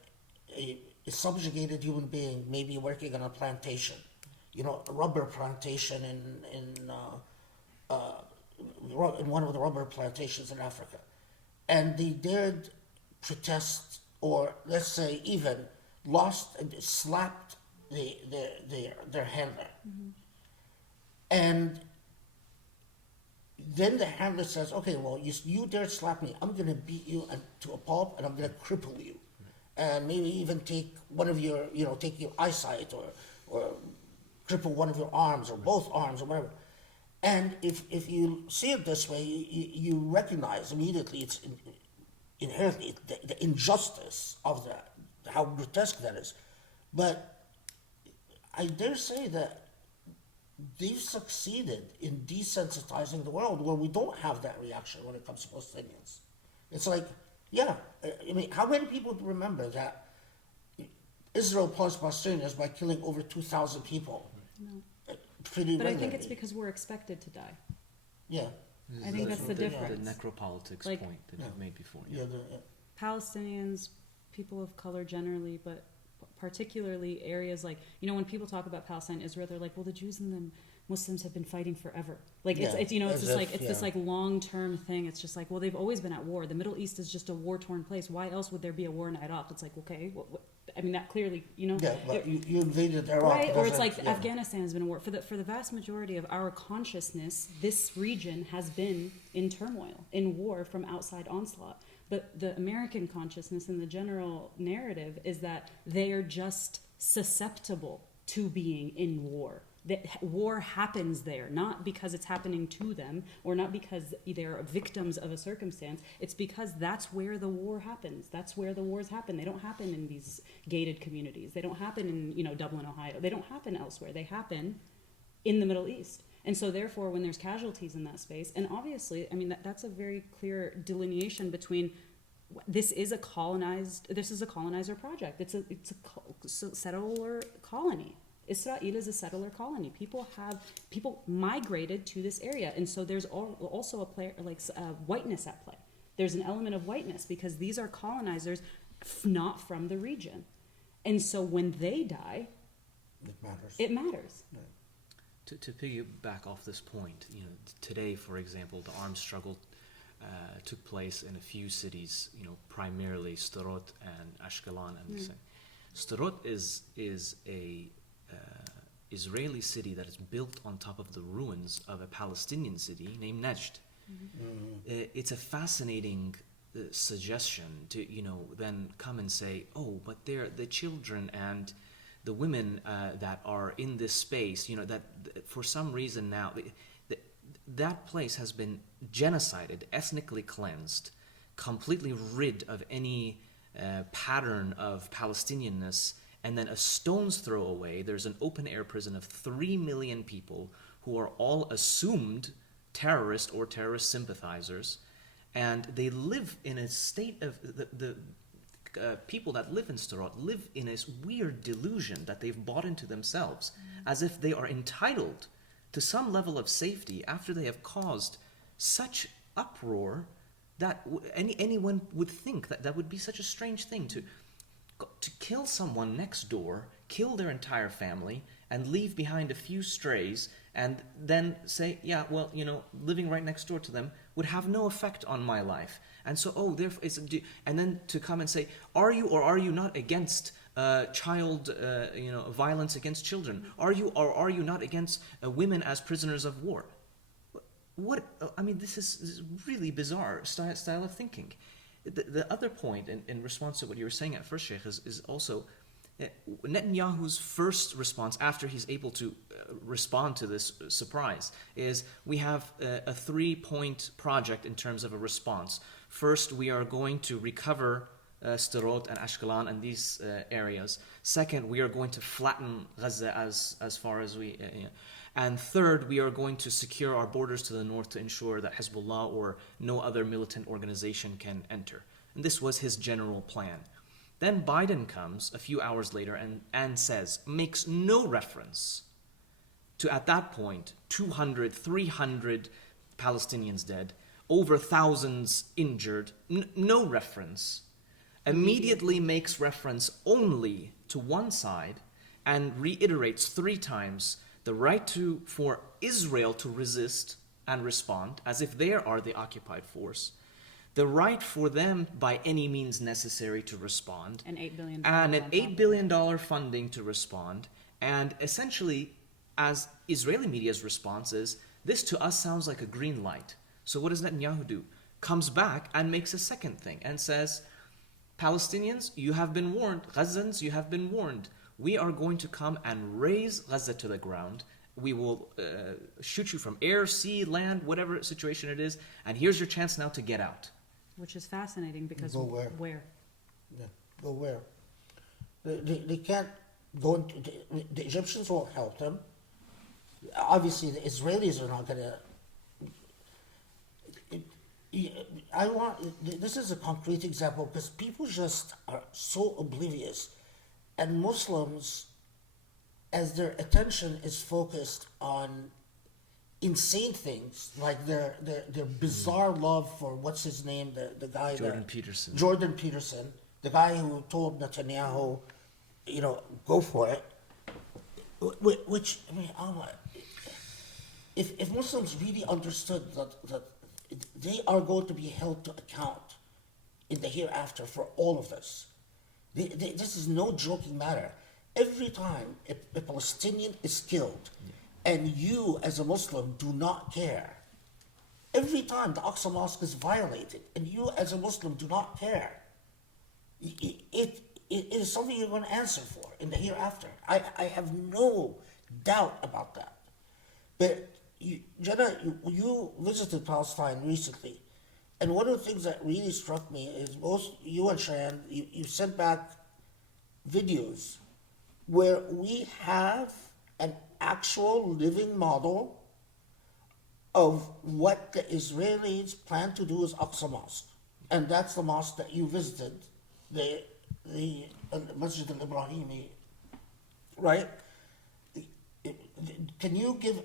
a subjugated human being maybe working on a plantation, a rubber plantation in one of the rubber plantations in Africa, and they dared protest, or let's say even lost and slapped their handler. And then the handler says, okay, well, you dared slap me. I'm going to beat you to a pulp, and I'm going to cripple you. And maybe even take one of your, take your eyesight, or cripple one of your arms, or both arms, or whatever. And if you see it this way, you recognize immediately it's inherently the injustice of that, how grotesque that is. But I dare say that they've succeeded in desensitizing the world, where we don't have that reaction when it comes to Palestinians. It's like, yeah, I mean, how many people remember that Israel punished Palestinians by killing over 2,000 people? No. Pretty But I regularly. think it's because we're expected to die. Yeah. I think that's the difference. The necropolitics Like- point that you've made before. Yeah. Palestinians, people of color generally, but particularly areas like, when people talk about Palestine, Israel, they're like, well, the Jews and the Muslims have been fighting forever. Like, Yeah, it's as just if, like, it's yeah. this like long-term thing. It's just like, well, they've always been at war. The Middle East is just a war-torn place. Why else would there be a war in Iraq? It's like, okay, I mean, that clearly, Yeah, but you invaded Iraq. right? Or it's doesn't- like yeah. Afghanistan has been a war. For the vast majority of our consciousness, this region has been in turmoil, in war from outside onslaught. But the American consciousness and the general narrative is that they are just susceptible to being in war. That war happens there, not because it's happening to them, or not because they're victims of a circumstance. It's because that's where the war happens. That's where the wars happen. They don't happen in these gated communities. They don't happen in Dublin, Ohio. They don't happen elsewhere. They happen in the Middle East. And so therefore, when there's casualties in that space, and obviously, I mean, that's a very clear delineation between this is a colonizer project. It's a settler colony. Israel is a settler colony. People migrated to this area, and so there's also a player like whiteness at play. There's an element of whiteness because these are colonizers, not from the region, and so when they die, It matters. it matters. To piggyback off this point, today, for example, the armed struggle took place in a few cities, primarily Sderot and Ashkelon. And Sderot is a Israeli city that is built on top of the ruins of a Palestinian city named Najd. It's a fascinating suggestion to then come and say, oh, but they're the children and the women that are in this space, that for some reason now that place has been genocided, ethnically cleansed, completely rid of any pattern of Palestinianness. And then a stone's throw away, there's an open-air prison of 3 million people who are all assumed terrorist or terrorist sympathizers, and they live in a state of the people that live in Sderot live in a weird delusion that they've bought into themselves, as if they are entitled to some level of safety after they have caused such uproar that anyone would think that would be such a strange thing to kill someone next door, kill their entire family, and leave behind a few strays, and then say, yeah, well, living right next door to them would have no effect on my life. And so, therefore, and then to come and say, are you or are you not against child, violence against children? Are you or are you not against women as prisoners of war? This is really bizarre style of thinking. The other point, in response to what you were saying at first, Sheikh, is also Netanyahu's first response, after he's able to respond to this surprise, is we have a 3-point project in terms of a response. First, we are going to recover Sderot and Ashkelon and these areas. Second, we are going to flatten Gaza as far as we... And third, we are going to secure our borders to the north to ensure that Hezbollah or no other militant organization can enter. And this was his general plan. Then Biden comes a few hours later and says, makes no reference to, at that point, 200, 300 Palestinians dead, over thousands injured, no reference. Immediately makes reference only to one side and reiterates 3 times the right for Israel to resist and respond, as if they are the occupied force, the right for them by any means necessary to respond, And $8 billion. and an $8 billion funding to respond, and essentially, as Israeli media's response is, this to us sounds like a green light. So what does Netanyahu do? Comes back and makes a second thing and says, Palestinians, you have been warned. Gazans, you have been warned. We are going to come and raise Gaza to the ground. We will shoot you from air, sea, land, whatever situation it is, and here's your chance now to get out. Which is fascinating because Go where? where? Yeah. Go where? They can't go into... The Egyptians won't help them. Obviously, the Israelis are not going to... This is a concrete example because people just are so oblivious, and Muslims, as their attention is focused on insane things like their bizarre love for what's his name, the guy Jordan Peterson, the guy who told Netanyahu, go for it. Which I mean, if Muslims really understood that they are going to be held to account in the hereafter for all of this. This is no joking matter. Every time a Palestinian is killed, and you as a Muslim do not care, every time the Al-Aqsa Mosque is violated, and you as a Muslim do not care, it is something you're going to answer for in the hereafter. I have no doubt about that. But Jenna, you visited Palestine recently, and one of the things that really struck me is both you and Cheyenne, you sent back videos where we have an actual living model of what the Israelis plan to do as Aqsa Mosque. And that's the mosque that you visited, the Masjid al-Ibrahimi, right? Can you give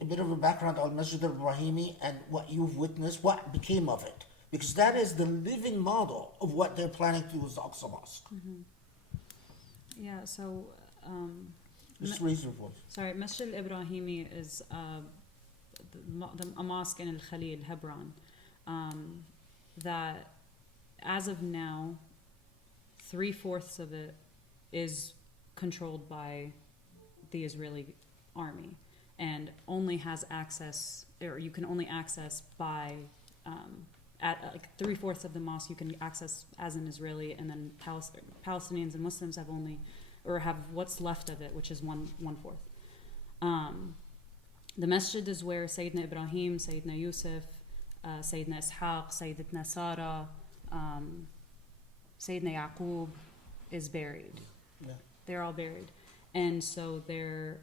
a bit of a background on Masjid al-Ibrahimi and what you've witnessed, what became of it? Because that is the living model of what they're planning to do with the Aqsa Mosque. Mm-hmm. Yeah, so... Just raise your voice. Sorry, Masjid al-Ibrahimi is a mosque in Al-Khalil, Hebron, that as of now, 3/4 of it is controlled by the Israeli army and only has access, or you can only access by, at like 3/4 of the mosque you can access as an Israeli, and then Palestinians and Muslims have only, or have what's left of it, which is 1/4. The masjid is where Sayyidina Ibrahim, Sayyidina Yusuf, Sayyidina Ishaq, Sayyidina Sarah, Sayyidina Yaqub is buried. Yeah. They're all buried. And so their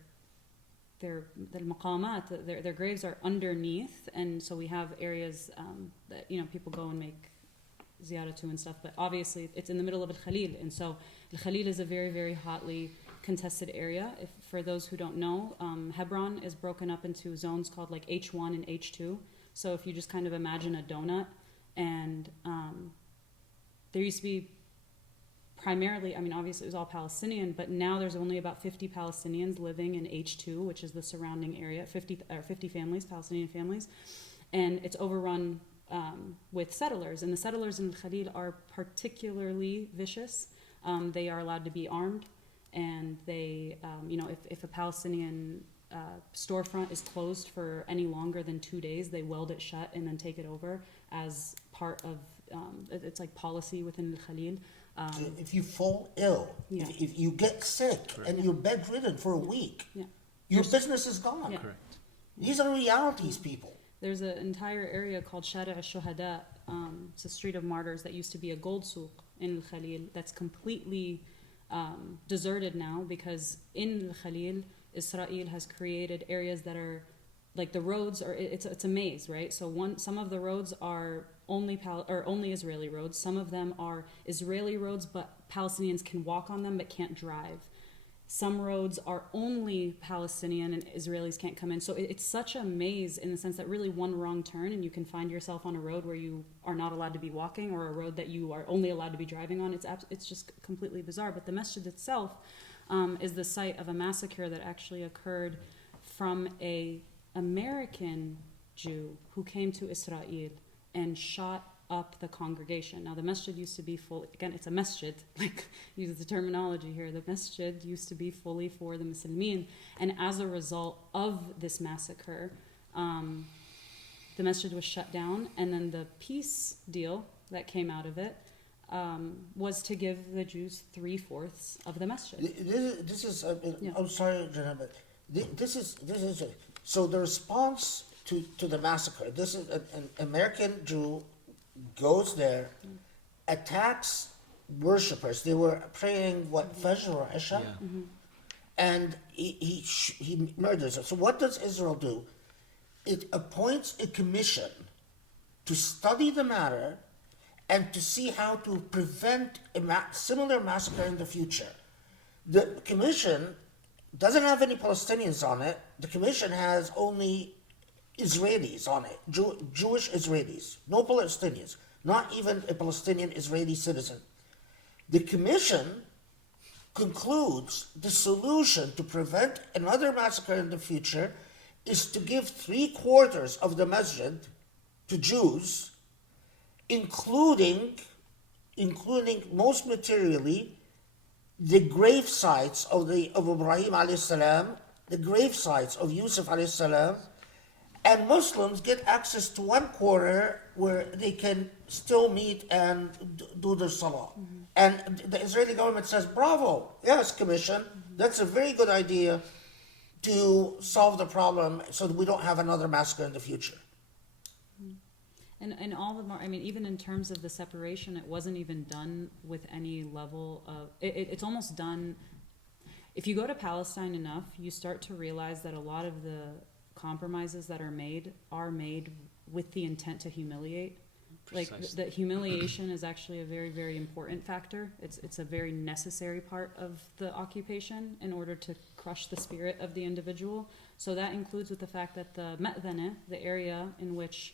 maqamat, their graves are underneath, and so we have areas that people go and make ziyarah to and stuff, but obviously it's in the middle of Al-Khalil, and so Al-Khalil is a very, very hotly contested area. For those who don't know, Hebron is broken up into zones called like H1 and H2. So if you just kind of imagine a donut, and there used to be primarily, obviously it was all Palestinian, but now there's only about 50 Palestinians living in H2, which is the surrounding area, 50 families, Palestinian families, and it's overrun with settlers, and the settlers in Khalil are particularly vicious. They are allowed to be armed, and they, if a Palestinian storefront is closed for any longer than 2 days, they weld it shut and then take it over as part of, it's like policy within Khalil. If you fall ill, Yeah. if you get sick and you're bedridden for a week, Yeah. your business is gone. Yeah. Correct. These are realities, people. There's an entire area called Shari' al-Shuhada. It's a street of martyrs that used to be a gold souk in Al-Khalil that's completely deserted now because in Al-Khalil, Israel has created areas that are like the roads are it's a maze, right? So some of the roads are only Israeli roads. Some of them are Israeli roads, but Palestinians can walk on them but can't drive. Some roads are only Palestinian and Israelis can't come in. So it's such a maze in the sense that really one wrong turn and you can find yourself on a road where you are not allowed to be walking or a road that you are only allowed to be driving on. It's just completely bizarre. But the masjid itself is the site of a massacre that actually occurred from a American Jew who came to Israel and shot up the congregation. Now the masjid used to be full, again it's a masjid, like use the terminology here, the masjid used to be fully for the Muslimin, and as a result of this massacre, the masjid was shut down, and then the peace deal that came out of it was to give the Jews 3/4 of the masjid. This is Yeah. I'm sorry, Jana, but this is so the response to the massacre. This is an American Jew goes there, attacks worshippers. They were praying Fajr or Isha, Yeah. and he murders them. So what does Israel do? It appoints a commission to study the matter and to see how to prevent a similar massacre in the future. The commission doesn't have any Palestinians on it. The commission has only Israelis on it, Jewish Israelis, no Palestinians, not even a Palestinian Israeli citizen. The commission concludes the solution to prevent another massacre in the future is to give 3/4 of the masjid to Jews, including most materially the grave sites of Ibrahim alayhi salam, the grave sites of Yusuf alayhi salam, and Muslims get access to 1/4 where they can still meet and do their salah. Mm-hmm. And the Israeli government says, bravo, yes, commission, that's a very good idea to solve the problem so that we don't have another massacre in the future. And all the more, I mean, even in terms of the separation, it wasn't even done with any level of, it's almost done, if you go to Palestine enough, you start to realize that a lot of the compromises that are made with the intent to humiliate. Like that humiliation is actually a very, very important factor. It's a very necessary part of the occupation in order to crush the spirit of the individual. So that includes with the fact that the ma'dhaneh, the area in which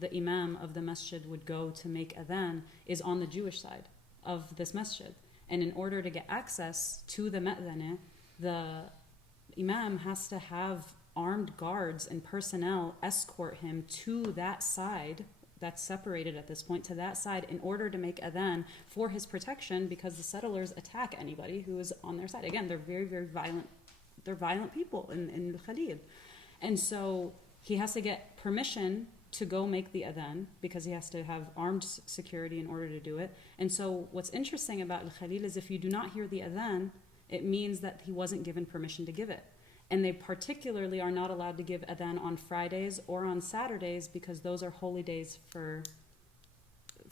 the imam of the masjid would go to make adhan, is on the Jewish side of this masjid. And in order to get access to the ma'dhaneh, the imam has to have armed guards and personnel escort him to that side that's separated at this point, to that side, in order to make adhan for his protection, because the settlers attack anybody who is on their side. Again, they're very, very violent. They're violent people in Khalil. And so he has to get permission to go make the adhan because he has to have armed security in order to do it. And so what's interesting about Al-Khalil is if you do not hear the adhan, it means that he wasn't given permission to give it. And they particularly are not allowed to give adhan on Fridays or on Saturdays because those are holy days for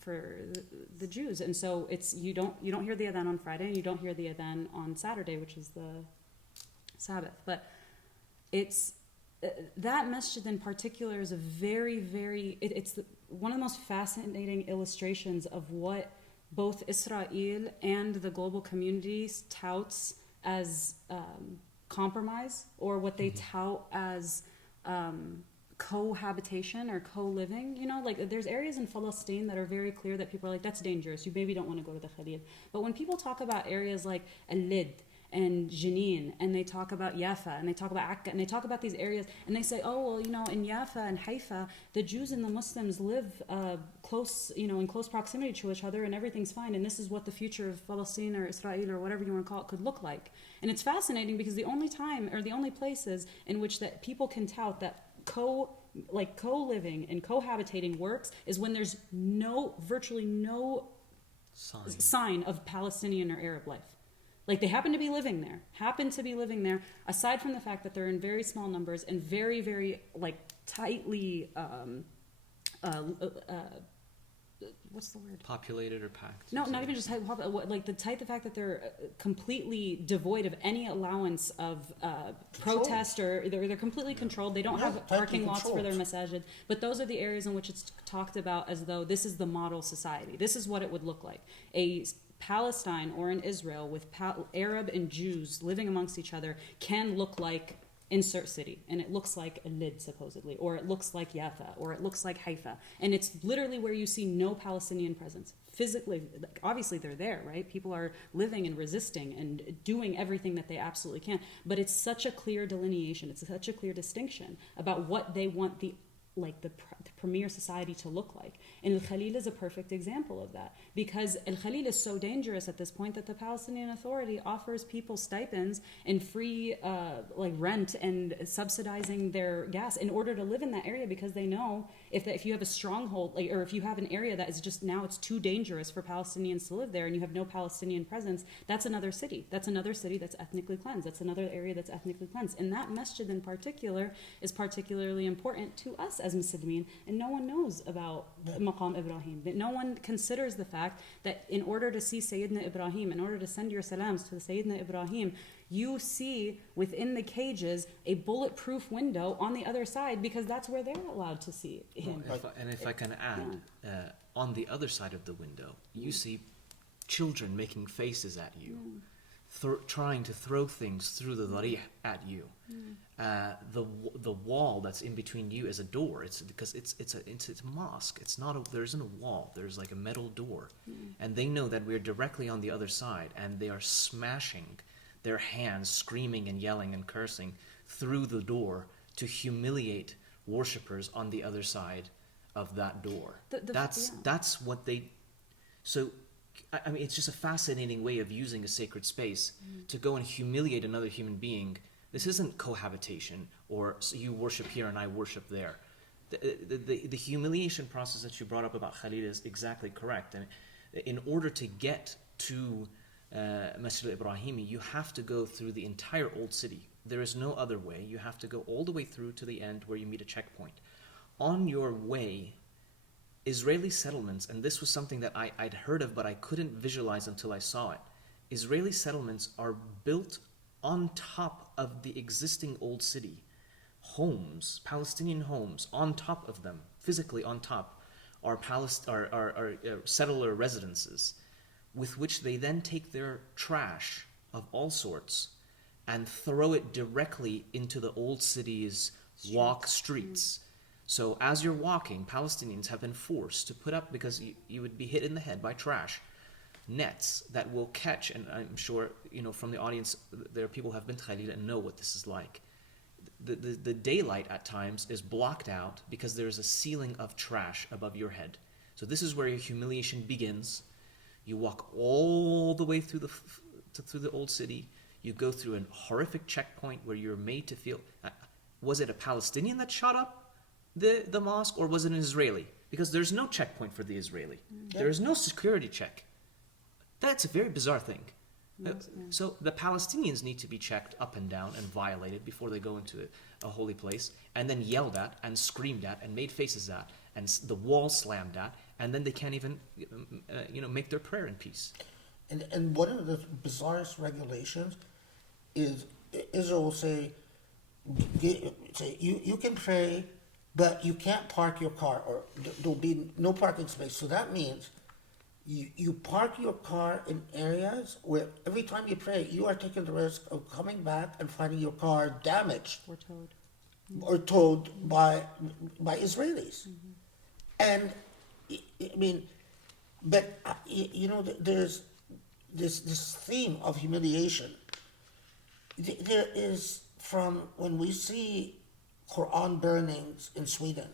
the Jews. And so it's you don't hear the adhan on Friday and you don't hear the adhan on Saturday, which is the Sabbath. But it's that masjid in particular is a very, very it's one of the most fascinating illustrations of what both Israel and the global communities touts as compromise, or what they tout as cohabitation or co-living. You know, like there's areas in Palestine that are very clear that people are like, that's dangerous, you maybe don't want to go to the Khalil. But when people talk about areas like Al-Lid and Jenin, and they talk about Yafa, and they talk about Akka, and they talk about these areas, and they say, oh, well, you know, in Yafa and Haifa, the Jews and the Muslims live close, you know, in close proximity to each other, and everything's fine, and this is what the future of Palestine or Israel or whatever you want to call it could look like. And it's fascinating because the only time, or the only places in which that people can tout that co-living and cohabitating works is when there's virtually no sign of Palestinian or Arab life. Like they happen to be living there, aside from the fact that they're in very small numbers and very, very like tightly, what's the word? Populated or packed? No, not even just like the fact that they're completely devoid of any allowance of protest, or they're completely controlled. They don't have parking lots for their masajid. But those are the areas in which it's talked about as though this is the model society. This is what it would look like. A Palestine or an Israel with Arab and Jews living amongst each other can look like insert city, and it looks like Lid supposedly, or it looks like Yafa, or it looks like Haifa, and it's literally where you see no Palestinian presence physically. Obviously they're there, right? People are living and resisting and doing everything that they absolutely can, but it's such a clear delineation, it's such a clear distinction about what they want the premier society to look like. And Al-Khalil is a perfect example of that, because Al-Khalil is so dangerous at this point that the Palestinian Authority offers people stipends and free rent and subsidizing their gas in order to live in that area, because they know if you have a stronghold, or if you have an area that is just now it's too dangerous for Palestinians to live there and you have no Palestinian presence, that's another city that's ethnically cleansed, that's another area that's ethnically cleansed. And that masjid in particular is particularly important to us as Muslimin, and no one knows about Maqam Ibrahim. No one considers the fact that in order to see Sayyidina Ibrahim, in order to send your salams to Sayyidina Ibrahim, you see within the cages a bulletproof window on the other side, because that's where they're allowed to see him. If I can add, on the other side of the window, you see children making faces at you, trying to throw things through the darih at you. The wall that's in between you is a door. It's because it's a mosque. There isn't a wall. There's like a metal door, and they know that we're directly on the other side, and they are smashing their hands, screaming and yelling and cursing through the door to humiliate worshippers on the other side of that door. That's what they. So, I mean, it's just a fascinating way of using a sacred space to go and humiliate another human being. This isn't cohabitation, or so you worship here and I worship there. The humiliation process that you brought up about Khalil is exactly correct. And in order to get to Masjid al-Ibrahimi, you have to go through the entire old city. There is no other way. You have to go all the way through to the end where you meet a checkpoint. On your way, Israeli settlements, and this was something that I'd heard of but I couldn't visualize until I saw it. Israeli settlements are built on top of the existing old city. Homes, Palestinian homes, on top of them, physically on top, are settler residences, with which they then take their trash of all sorts and throw it directly into the old city's streets. So as you're walking, Palestinians have been forced to put up, because you would be hit in the head by trash, nets that will catch, and I'm sure, from the audience, there are people who have been to Khalil and know what this is like. The daylight at times is blocked out because there's a ceiling of trash above your head. So this is where your humiliation begins. You walk all the way through the old city. You go through a horrific checkpoint where you're made to feel, was it a Palestinian that shot up the mosque, or was it an Israeli? Because there's no checkpoint for the Israeli. There is no security check. That's a very bizarre thing. So the Palestinians need to be checked up and down and violated before they go into a holy place, and then yelled at and screamed at and made faces at, and the wall slammed at, and then they can't even make their prayer in peace. And one of the bizarrest regulations is Israel will say you can pray, but you can't park your car, or there'll be no parking space. So that means you park your car in areas where every time you pray, you are taking the risk of coming back and finding your car damaged or towed by Israelis. And I mean, but there's this theme of humiliation. There is, from when we see Quran burnings in Sweden,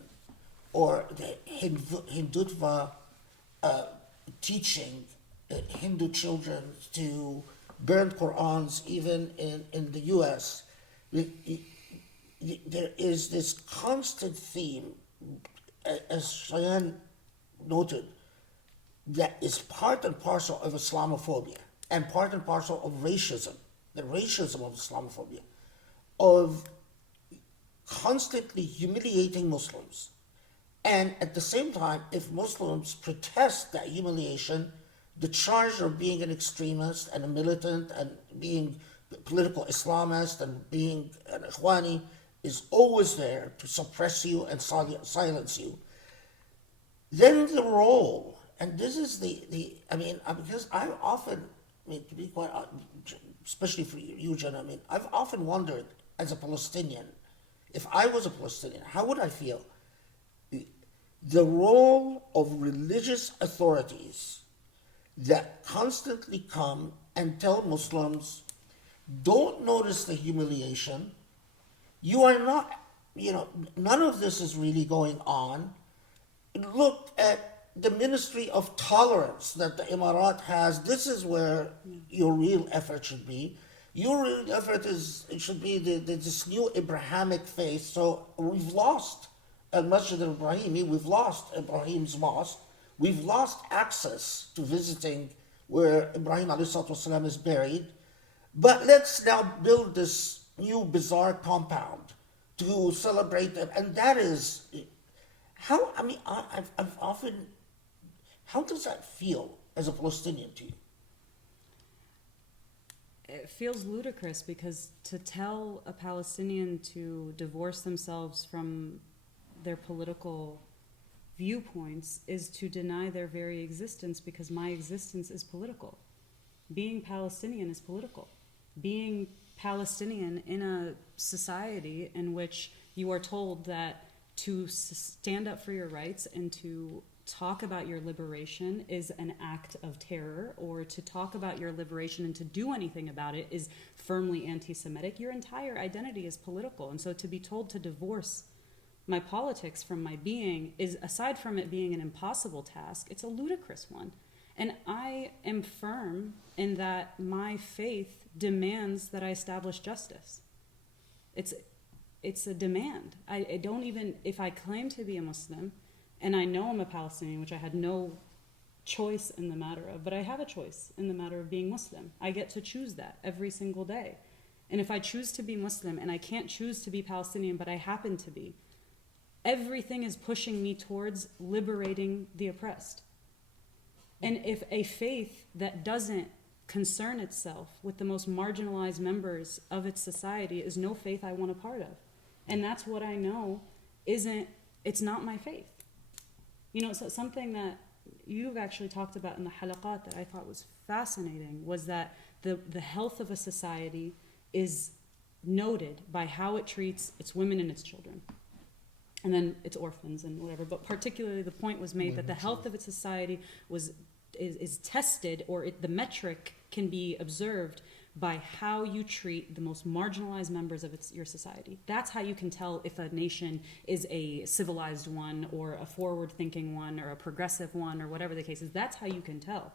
or the Hindutva teaching Hindu children to burn Qurans, even in the US, there is this constant theme, as Cheyenne noted, that is part and parcel of Islamophobia and part and parcel of racism, the racism of Islamophobia, of constantly humiliating Muslims. And at the same time, if Muslims protest that humiliation, the charge of being an extremist and a militant and being political Islamist and being an Ikhwani is always there to suppress you and silence you. Then the role, and this is because I've often, to be quite, especially for you, Jen, I've often wondered as a Palestinian, if I was a Palestinian, how would I feel? The role of religious authorities that constantly come and tell Muslims, don't notice the humiliation. You are not, none of this is really going on. Look at the Ministry of Tolerance that the Emirat has. This is where your real effort should be. Your real effort should be this new Abrahamic faith. So we've lost Al-Masjid al-Ibrahimi, we've lost Ibrahim's mosque, we've lost access to visiting where Ibrahim ﷺ is buried. But let's now build this new bizarre compound to celebrate them. And that is how, I've often, how does that feel as a Palestinian to you? It feels ludicrous because to tell a Palestinian to divorce themselves from their political viewpoints is to deny their very existence, because my existence is political. Being Palestinian is political. Being Palestinian in a society in which you are told that to stand up for your rights and to talk about your liberation is an act of terror, or to talk about your liberation and to do anything about it is firmly anti-Semitic. Your entire identity is political. And so to be told to divorce my politics from my being is, aside from it being an impossible task, it's a ludicrous one. And I am firm in that my faith demands that I establish justice. It's a demand. I don't even, if I claim to be a Muslim, and I know I'm a Palestinian, which I had no choice in the matter of, but I have a choice in the matter of being Muslim. I get to choose that every single day. And if I choose to be Muslim and I can't choose to be Palestinian, but I happen to be, everything is pushing me towards liberating the oppressed. And if a faith that doesn't concern itself with the most marginalized members of its society is no faith I want a part of. And that's what I know it's not my faith. So something that you've actually talked about in the halaqat that I thought was fascinating was that the health of a society is noted by how it treats its women and its children. And then its orphans and whatever. But particularly the point was made that the health of its society is tested, or the metric can be observed by how you treat the most marginalized members of your society. That's how you can tell if a nation is a civilized one or a forward-thinking one or a progressive one or whatever the case is. That's how you can tell.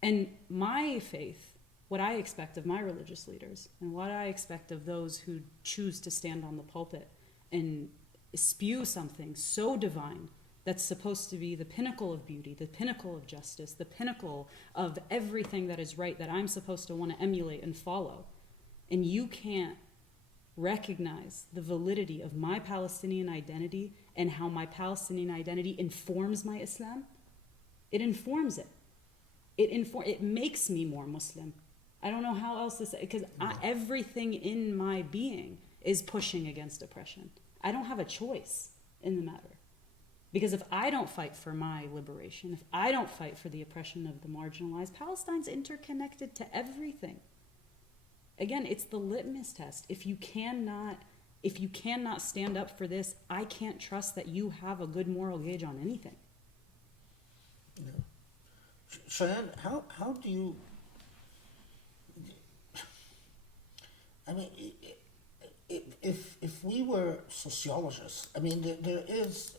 And my faith, what I expect of my religious leaders and what I expect of those who choose to stand on the pulpit and spew something so divine that's supposed to be the pinnacle of beauty, the pinnacle of justice, the pinnacle of everything that is right, that I'm supposed to want to emulate and follow. And you can't recognize the validity of my Palestinian identity and how my Palestinian identity informs my Islam. It informs it. It makes me more Muslim. I don't know how else to say it, because everything in my being is pushing against oppression. I don't have a choice in the matter. Because if I don't fight for my liberation, if I don't fight for the oppression of the marginalized, Palestine's interconnected to everything. Again, it's the litmus test. If you cannot stand up for this, I can't trust that you have a good moral gauge on anything. Yeah. Cheyenne, how do you... if we were sociologists, there is...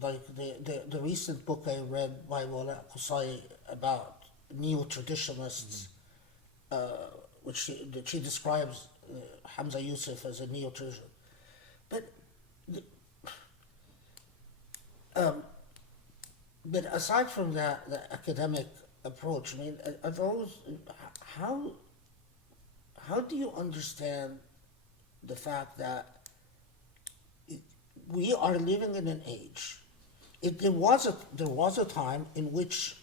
like the recent book I read by Al-Aqsa about neo-traditionalists, which she describes Hamza Yusuf as a neo-tradition. But But aside from that, the academic approach, I mean, I've always, how do you understand the fact that we are living in an age? There was a time in which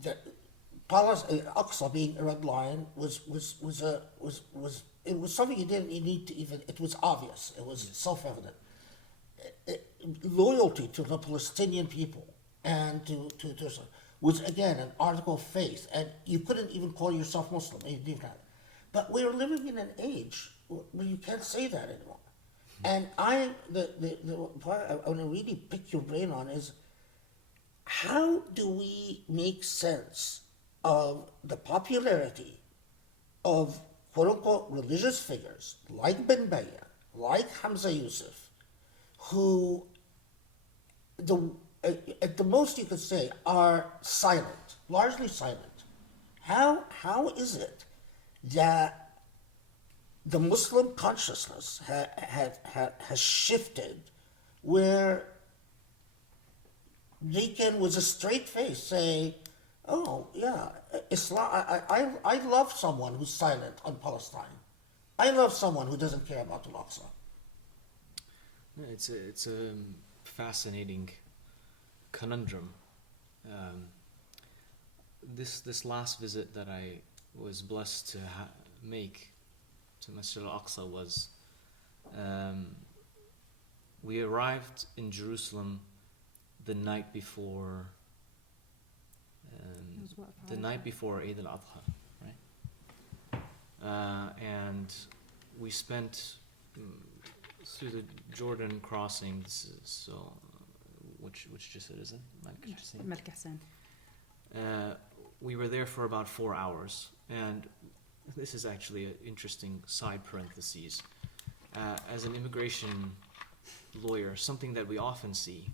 the Al-Aqsa being a red line was it was something you need to even. It was obvious. It was self-evident. Loyalty to the Palestinian people and to was again an article of faith, and you couldn't even call yourself Muslim. You didn't have. But we're living in an age where you can't say that anymore. And the part I want to really pick your brain on is, how do we make sense of the popularity of quote-unquote religious figures like Ben Bayan, like Hamza Yusuf, who at the most you could say are silent, largely silent? How is it that the Muslim consciousness has shifted where they can, with a straight face, say, "Oh yeah, Islam. I love someone who's silent on Palestine. I love someone who doesn't care about Al-Aqsa." It's a fascinating conundrum. This last visit that I was blessed to make to Masjid Al-Aqsa was, we arrived in Jerusalem the night before Eid al-Adha, right? And we spent through the Jordan crossing. This is so, which Jisr is it? Malik Hassan. We were there for about 4 hours, and this is actually an interesting side parentheses. As an immigration lawyer, something that we often see,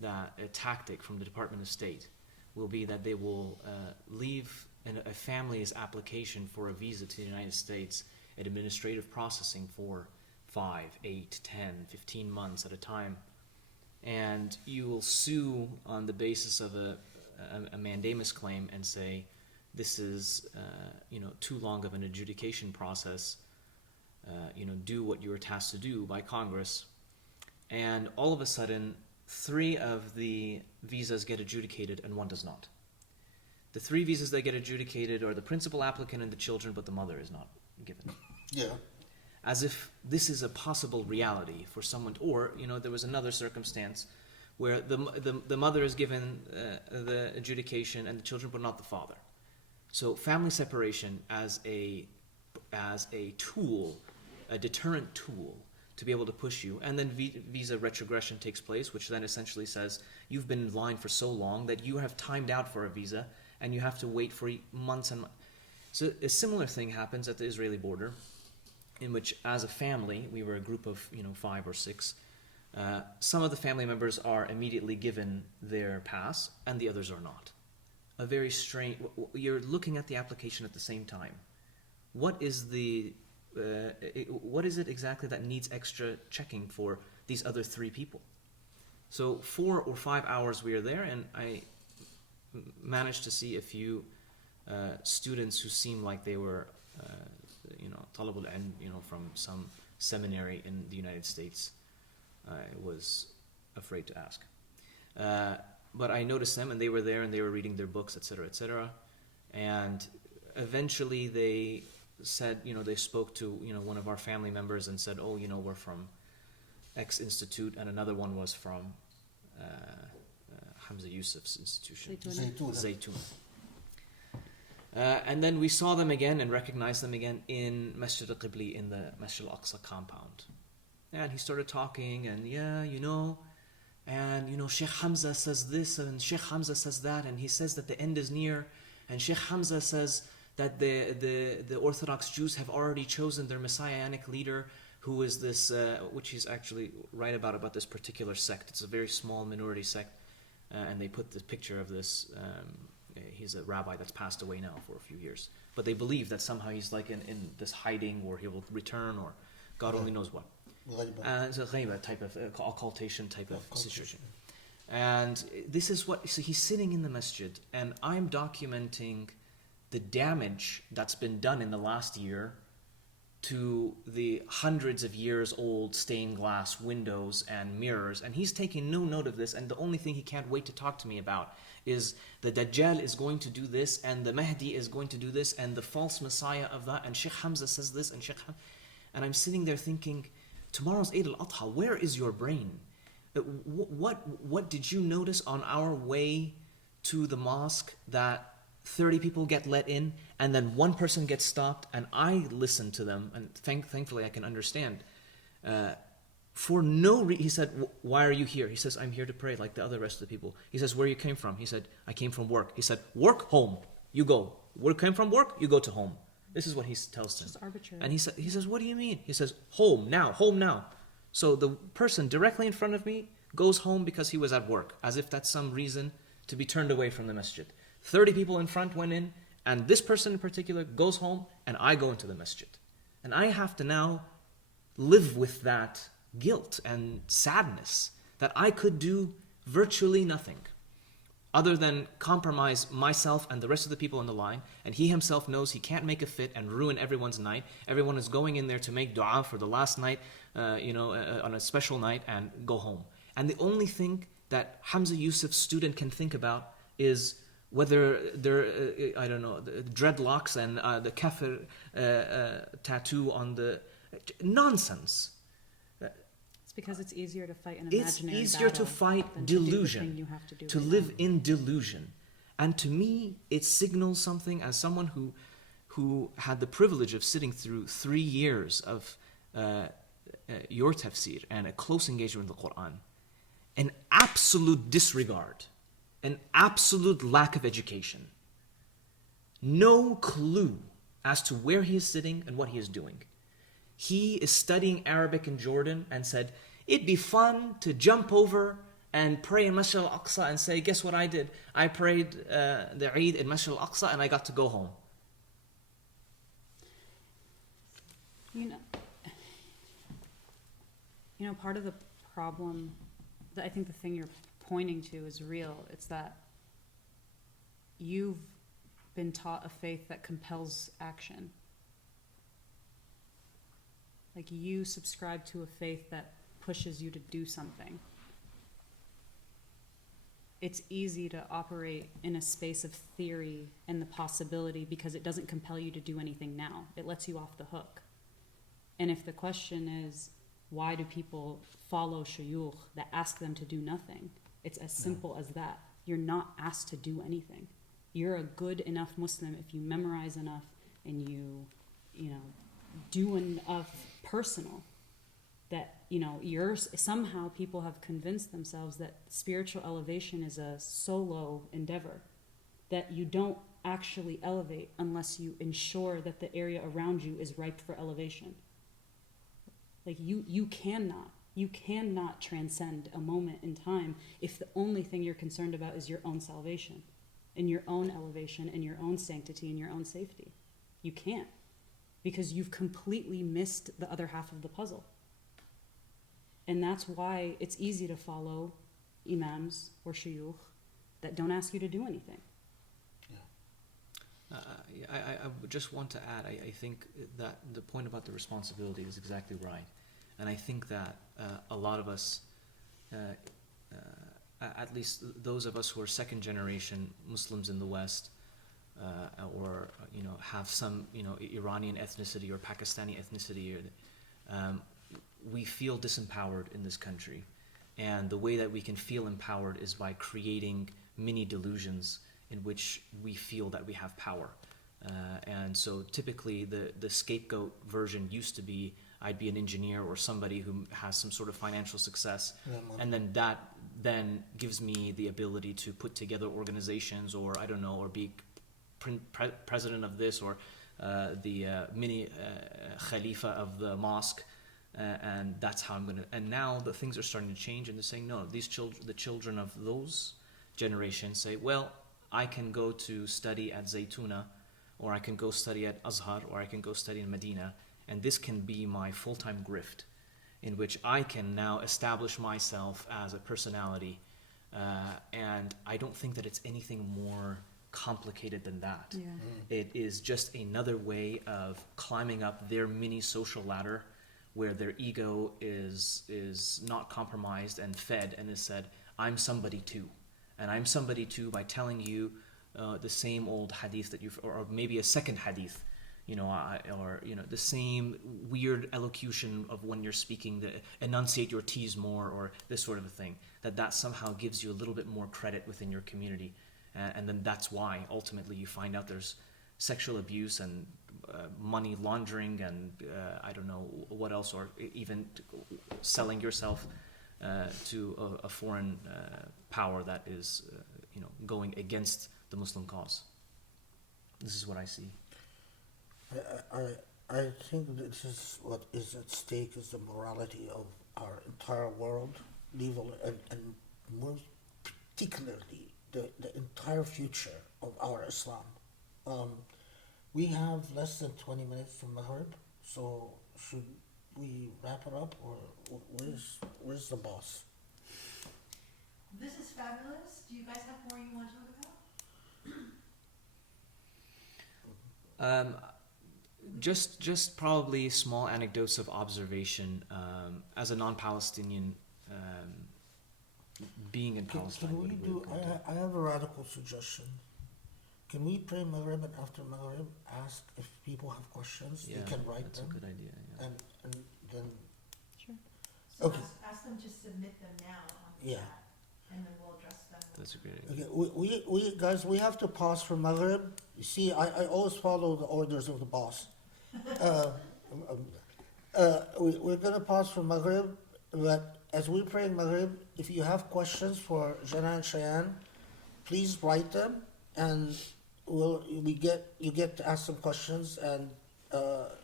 that a tactic from the Department of State will be that they will leave a family's application for a visa to the United States at administrative processing for 5, 8, 10, 15 months at a time. And you will sue on the basis of a mandamus claim and say, this is too long of an adjudication process. Do what you were tasked to do by Congress. And all of a sudden, 3 of the visas get adjudicated and 1 does not. The 3 visas that get adjudicated are the principal applicant and the children, but the mother is not given. Yeah. As if this is a possible reality for someone. Or, there was another circumstance where the mother is given the adjudication and the children, but not the father. So family separation as a tool, a deterrent tool to be able to push you, and then visa retrogression takes place, which then essentially says you've been in line for so long that you have timed out for a visa and you have to wait for months and months. So a similar thing happens at the Israeli border, in which as a family, we were a group of 5 or 6, some of the family members are immediately given their pass and the others are not. A very strange. You're looking at the application at the same time. What is it exactly that needs extra checking for these other 3 people? So 4 or 5 hours we are there, and I managed to see a few students who seemed like they were, talabul ilm, from some seminary in the United States. I was afraid to ask. But I noticed them, and they were there, and they were reading their books, etc., etc. And eventually they said, they spoke to, one of our family members and said, oh, we're from X institute, and another one was from Hamza Yusuf's institution. Zaytun. And then we saw them again and recognized them again in Masjid al-Qibli, in the Masjid al-Aqsa compound. And he started talking, and and Sheikh Hamza says this, and Sheikh Hamza says that, and he says that the end is near, and Sheikh Hamza says that the Orthodox Jews have already chosen their messianic leader, who is this, which he's actually right about this particular sect. It's a very small minority sect, and they put the picture of this. He's a rabbi that's passed away now for a few years, but they believe that somehow he's like in this hiding, or he will return, or God only knows what. It's a ghaiba type of occultation type of situation. And this is what, so he's sitting in the masjid, and I'm documenting the damage that's been done in the last year to the hundreds of years old stained glass windows and mirrors, and he's taking no note of this, and the only thing he can't wait to talk to me about is the Dajjal is going to do this, and the Mahdi is going to do this, and the false Messiah of that, and Sheikh Hamza says this, and and I'm sitting there thinking, tomorrow's Eid al-Adha, where is your brain? What did you notice on our way to the mosque that 30 people get let in and then one person gets stopped, and I listen to them, and thankfully I can understand. For no reason, he said, why are you here? He says, I'm here to pray like the other rest of the people. He says, where you came from? He said, I came from work. He said, work, home, you go. Where you came from, work, you go to home. This is what he tells them. Just arbitrary. And he says, what do you mean? He says, home now. So the person directly in front of me goes home because he was at work, as if that's some reason to be turned away from the masjid. 30 people in front went in, and this person in particular goes home, and I go into the masjid. And I have to now live with that guilt and sadness that I could do virtually nothing other than compromise myself and the rest of the people in the line, and he himself knows he can't make a fit and ruin everyone's night. Everyone is going in there to make dua for the last night, on a special night, and go home. And the only thing that Hamza Yusuf's student can think about is whether they're, the dreadlocks and the kafir tattoo on the... Nonsense. It's because it's easier to fight an It's imaginary easier to battle fight than to do the delusion, thing you have to do to right live now. in delusion. And to me, it signals something, as someone who had the privilege of sitting through 3 years of your tafsir and a close engagement with the Quran, an absolute disregard, an absolute lack of education, no clue as to where he is sitting and what he is doing. He is studying Arabic in Jordan and said, it'd be fun to jump over and pray in Masjid Al-Aqsa and say, guess what I did? I prayed the Eid in Masjid Al-Aqsa and I got to go home. You know, part of the problem, that I think the thing you're pointing to is real. It's that you've been taught a faith that compels action. Like, you subscribe to a faith that pushes you to do something. It's easy to operate in a space of theory and the possibility because it doesn't compel you to do anything now. It lets you off the hook. And if the question is, why do people follow shuyukh that ask them to do nothing? It's as simple as that. You're not asked to do anything. You're a good enough Muslim if you memorize enough and you do enough personal that, somehow people have convinced themselves that spiritual elevation is a solo endeavor, that you don't actually elevate unless you ensure that the area around you is ripe for elevation. Like, you cannot transcend a moment in time if the only thing you're concerned about is your own salvation and your own elevation and your own sanctity and your own safety. You can't, because you've completely missed the other half of the puzzle. And that's why it's easy to follow imams or shuyukh that don't ask you to do anything. I just want to add, I think that the point about the responsibility is exactly right. And I think that a lot of us, at least those of us who are second generation Muslims in the West, or have some Iranian ethnicity or Pakistani ethnicity, we feel disempowered in this country. And the way that we can feel empowered is by creating mini delusions in which we feel that we have power. And so typically the scapegoat version used to be, I'd be an engineer or somebody who has some sort of financial success, and then that then gives me the ability to put together organizations, or or be president of this, or the mini khalifa of the mosque, and that's how I'm going to. And now the things are starting to change, and they're saying, no, the children of those generations say, well, I can go to study at Zaytuna, or I can go study at Azhar, or I can go study in Medina, and this can be my full-time grift, in which I can now establish myself as a personality And I don't think that it's anything more complicated than that. Yeah. It is just another way of climbing up their mini social ladder where their ego is not compromised and fed and is said, I'm somebody too. And I'm somebody too by telling you the same old hadith that you've, or maybe a second hadith, the same weird elocution of when you're speaking, the enunciate your T's more, or this sort of a thing, that somehow gives you a little bit more credit within your community. And then that's why ultimately you find out there's sexual abuse and money laundering and I don't know what else, or even selling yourself to a foreign power that is going against the Muslim cause. This is what I see. I think this is what is at stake is the morality of our entire world, and more particularly the entire future of our Islam. We have less than 20 minutes from Maghrib, so should we wrap it up, or where's the boss? This is fabulous. Do you guys have more you want to talk about? Just probably small anecdotes of observation as a non-Palestinian being in Palestine. Can we do? I have a radical suggestion. Can we pray Maghrib, and after Maghrib ask if people have questions? Yeah, they can write that's them. a good idea. Yeah. And then Sure. So Okay. ask them to submit them now on the Yeah. chat, and then we'll address them. That's a great idea. okay, we guys, we have to pause for Maghrib. You see, I always follow the orders of the boss. We're gonna pause for Maghrib, but as we pray Maghrib, if you have questions for Jana and Cheyenne, please write them, and you get to ask some questions, and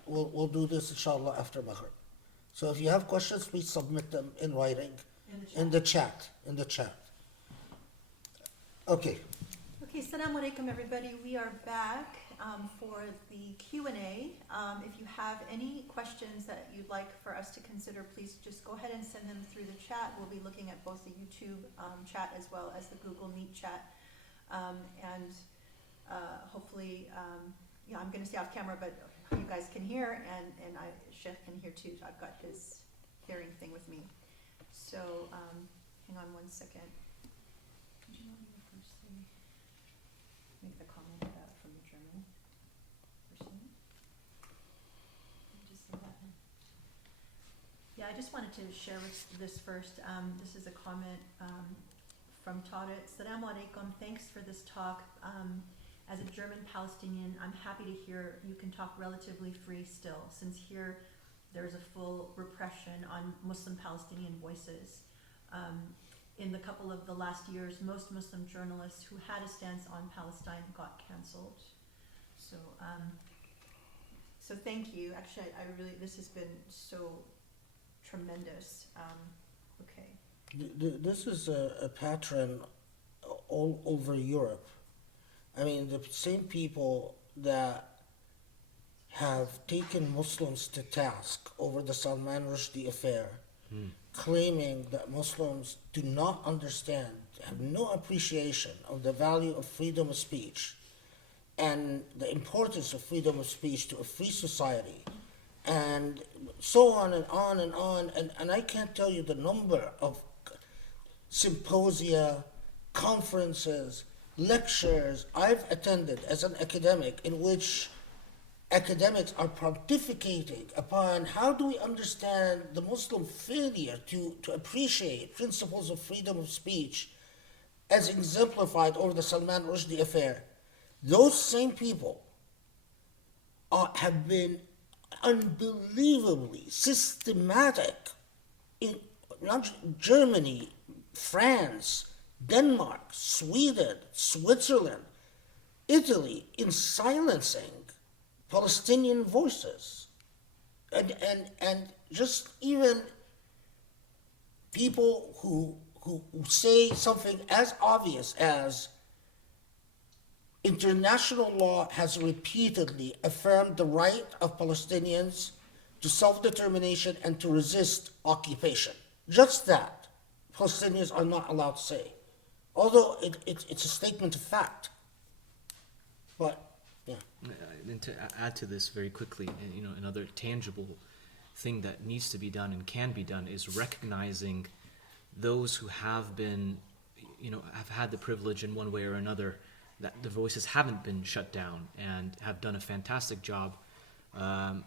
we'll do this inshallah after Maghrib. So if you have questions, please submit them in writing, in the chat. Okay. Okay, Assalamu alaikum everybody. We are back for the Q&A. If you have any questions that you'd like for us to consider, please just go ahead and send them through the chat. We'll be looking at both the YouTube chat as well as the Google Meet chat. And hopefully, I'm going to stay off camera, but you guys can hear, and Sheikh can hear too. I've got his hearing thing with me. So hang on one second. Did you want me to first make the comment from the German person? Let me just say that then. Yeah, I just wanted to share this first. This is a comment from Tarek. Assalamu alaikum. Thanks for this talk. As a German Palestinian, I'm happy to hear you can talk relatively free still, since here there's a full repression on Muslim Palestinian voices. In the couple of the last years, most Muslim journalists who had a stance on Palestine got canceled. So thank you. Actually, I really, this has been so tremendous. Okay. This is a pattern all over Europe. I mean, the same people that have taken Muslims to task over the Salman Rushdie affair, claiming that Muslims do not understand, have no appreciation of the value of freedom of speech and the importance of freedom of speech to a free society, and so on and on and on. And I can't tell you the number of symposia, conferences, lectures I've attended as an academic in which academics are pontificating upon how do we understand the Muslim failure to appreciate principles of freedom of speech as exemplified over the Salman Rushdie affair. Those same people have been unbelievably systematic in not Germany, France, Denmark, Sweden, Switzerland, Italy, in silencing Palestinian voices. And just even people who say something as obvious as international law has repeatedly affirmed the right of Palestinians to self-determination and to resist occupation. Just that Palestinians are not allowed to say. Although it's a statement of fact. But, yeah. And to add to this very quickly, another tangible thing that needs to be done and can be done is recognizing those who have been, have had the privilege in one way or another, that their voices haven't been shut down and have done a fantastic job.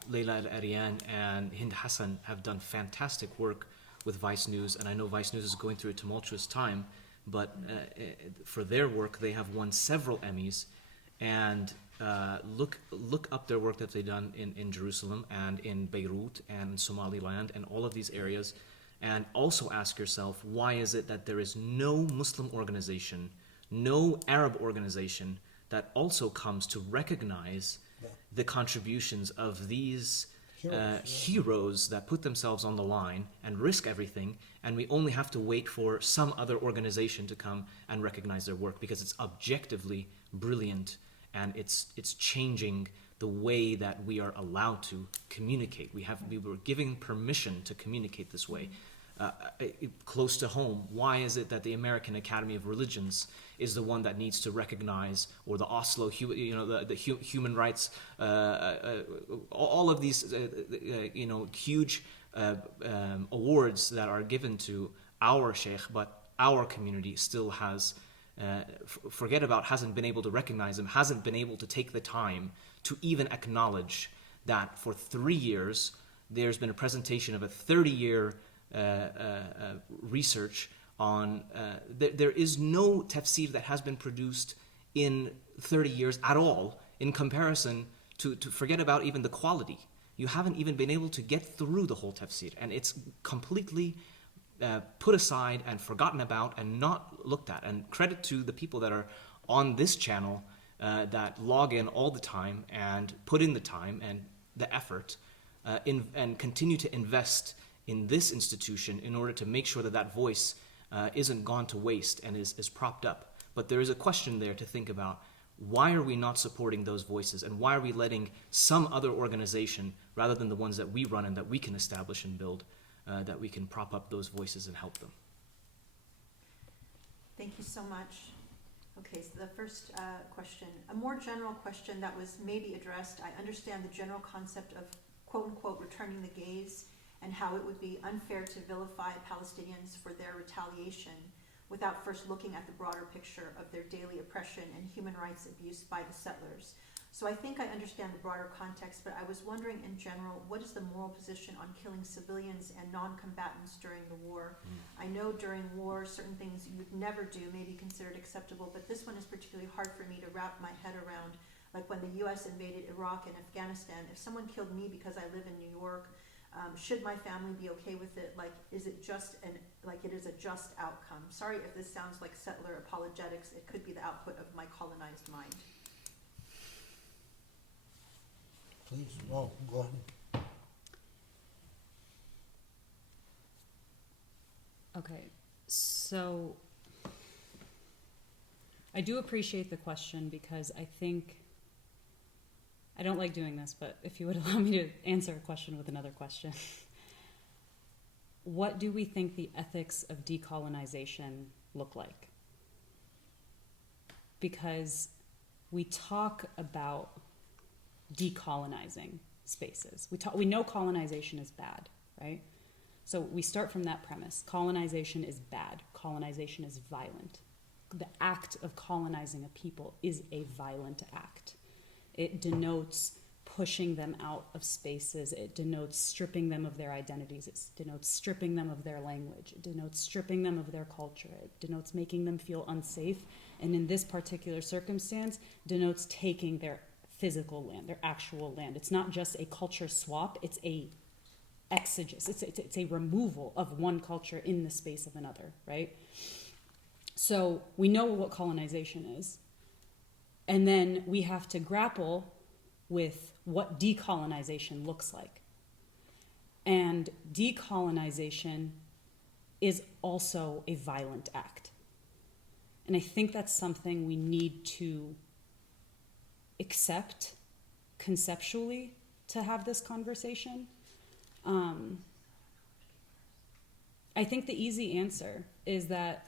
Leila Al-Arian and Hind Hassan have done fantastic work with Vice News, and I know Vice News is going through a tumultuous time, but for their work they have won several Emmys. And look up their work that they've done in Jerusalem and in Beirut and in Somaliland and all of these areas, and also ask yourself, why is it that there is no Muslim organization, no Arab organization that also comes to recognize the contributions of these heroes that put themselves on the line and risk everything, and we only have to wait for some other organization to come and recognize their work because it's objectively brilliant. And it's changing the way that we are allowed to communicate. We were given permission to communicate this way. Close to home, why is it that the American Academy of Religions is the one that needs to recognize, or the Oslo, the human rights, all of these, huge awards that are given to our sheikh, but our community still has. Hasn't been able to recognize them, hasn't been able to take the time to even acknowledge that for 3 years there's been a presentation of a 30-year research on, there is no tafsir that has been produced in 30 years at all in comparison to forget about even the quality. You haven't even been able to get through the whole tafsir, and it's completely put aside and forgotten about and not looked at. And credit to the people that are on this channel that log in all the time and put in the time and the effort and continue to invest in this institution in order to make sure that that voice isn't gone to waste and is propped up. But there is a question there to think about. Why are we not supporting those voices, and why are we letting some other organization, rather than the ones that we run and that we can establish and build, that we can prop up those voices and help them? Thank you so much. Okay, so the first question, a more general question that was maybe addressed. I understand the general concept of quote-unquote returning the gaze and how it would be unfair to vilify Palestinians for their retaliation without first looking at the broader picture of their daily oppression and human rights abuse by the settlers. So I think I understand the broader context, but I was wondering in general, what is the moral position on killing civilians and non-combatants during the war? I know during war, certain things you'd never do may be considered acceptable, but this one is particularly hard for me to wrap my head around. Like when the US invaded Iraq and Afghanistan, if someone killed me because I live in New York, should my family be okay with it? Like, is it just it is a just outcome? Sorry if this sounds like settler apologetics. It could be the output of my colonized mind. Please, no, go ahead. Okay, so I do appreciate the question because I think, I don't like doing this, but if you would allow me to answer a question with another question. What do we think the ethics of decolonization look like? Because we talk about decolonizing spaces. We know colonization is bad, right? So we start from that premise. Colonization is bad. Colonization is violent. The act of colonizing a people is a violent act. It denotes pushing them out of spaces. It denotes stripping them of their identities. It denotes stripping them of their language. It denotes stripping them of their culture. It denotes making them feel unsafe. And in this particular circumstance, denotes taking their physical land, their actual land. It's not just a culture swap, it's a exegesis. It's a removal of one culture in the space of another, right? So we know what colonization is. And then we have to grapple with what decolonization looks like. And decolonization is also a violent act. And I think that's something we need to accept conceptually to have this conversation. I think the easy answer is that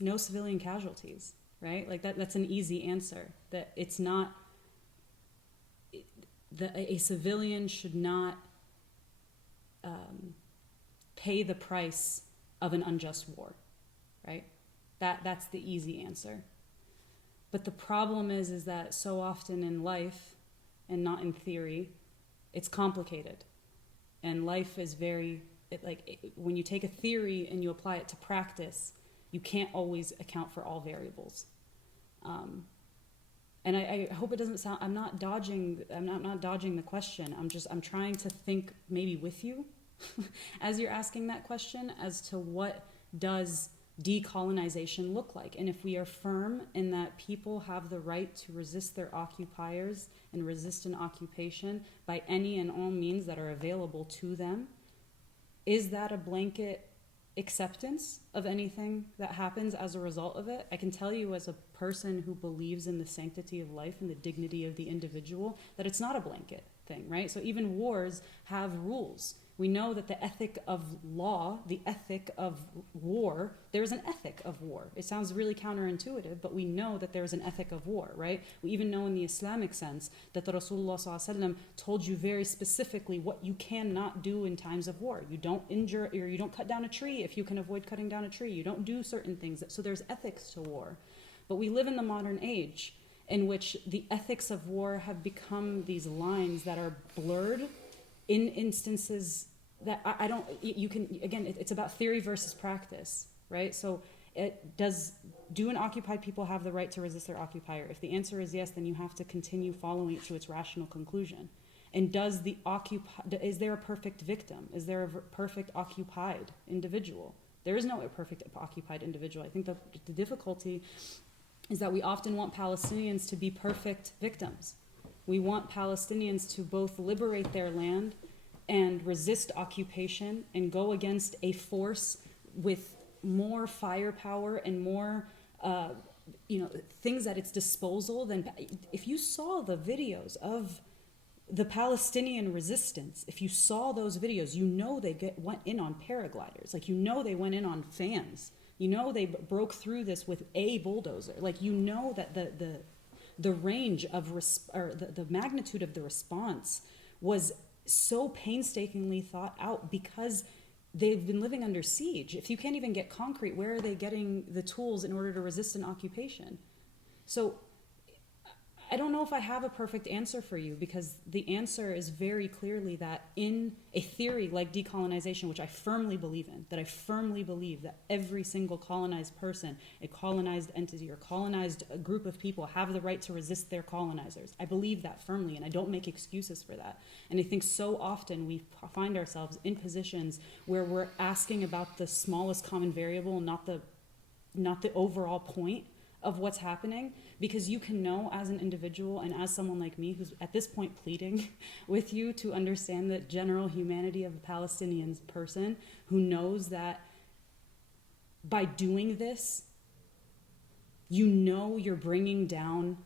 no civilian casualties, right? Like that's an easy answer. That it's not, a civilian should not pay the price of an unjust war, right? That's the easy answer. But the problem is that so often in life, and not in theory, it's complicated. And life is when you take a theory and you apply it to practice, you can't always account for all variables. And I hope it doesn't sound, I'm not dodging the question. I'm trying to think maybe with you as you're asking that question as to what does decolonization look like. And if we are firm in that people have the right to resist their occupiers and resist an occupation by any and all means that are available to them, is that a blanket acceptance of anything that happens as a result of it? I can tell you as a person who believes in the sanctity of life and the dignity of the individual that it's not a blanket thing, right? So even wars have rules. We know that the ethic of law, the ethic of war, there's an ethic of war. It sounds really counterintuitive, but we know that there's an ethic of war, right? We even know in the Islamic sense that the Rasulullah ﷺ told you very specifically what you cannot do in times of war. You don't injure, or you don't cut down a tree if you can avoid cutting down a tree. You don't do certain things. So there's ethics to war. But we live in the modern age in which the ethics of war have become these lines that are blurred in instances that I don't, you can, again, it's about theory versus practice, right? So do an occupied people have the right to resist their occupier? If the answer is yes, then you have to continue following it to its rational conclusion. And is there a perfect victim? Is there a perfect occupied individual? There is no perfect occupied individual. I think the difficulty is that we often want Palestinians to be perfect victims. We want Palestinians to both liberate their land and resist occupation and go against a force with more firepower and more things at its disposal than. If you saw the videos of the Palestinian resistance, if you saw those videos, they went in on paragliders, they went in on fans, they broke through this with a bulldozer, that the range of the magnitude of the response was so painstakingly thought out because they've been living under siege. If you can't even get concrete, where are they getting the tools in order to resist an occupation? So I don't know if I have a perfect answer for you, because the answer is very clearly that in a theory like decolonization, which I firmly believe in, that every single colonized person, a colonized entity or colonized group of people have the right to resist their colonizers. I believe that firmly, and I don't make excuses for that. And I think so often we find ourselves in positions where we're asking about the smallest common variable, not the overall point of what's happening, because you can know as an individual and as someone like me who's at this point pleading with you to understand the general humanity of a Palestinian person who knows that by doing this, you're bringing down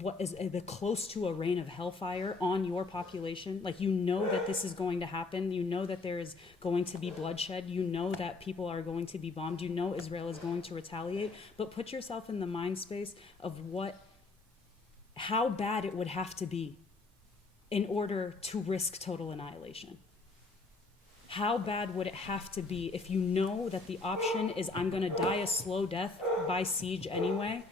what is close to a reign of hellfire on your population. That this is going to happen. That there is going to be bloodshed. That people are going to be bombed. Israel is going to retaliate. But put yourself in the mind space of how bad it would have to be in order to risk total annihilation. How bad would it have to be if you know that the option is I'm going to die a slow death by siege anyway?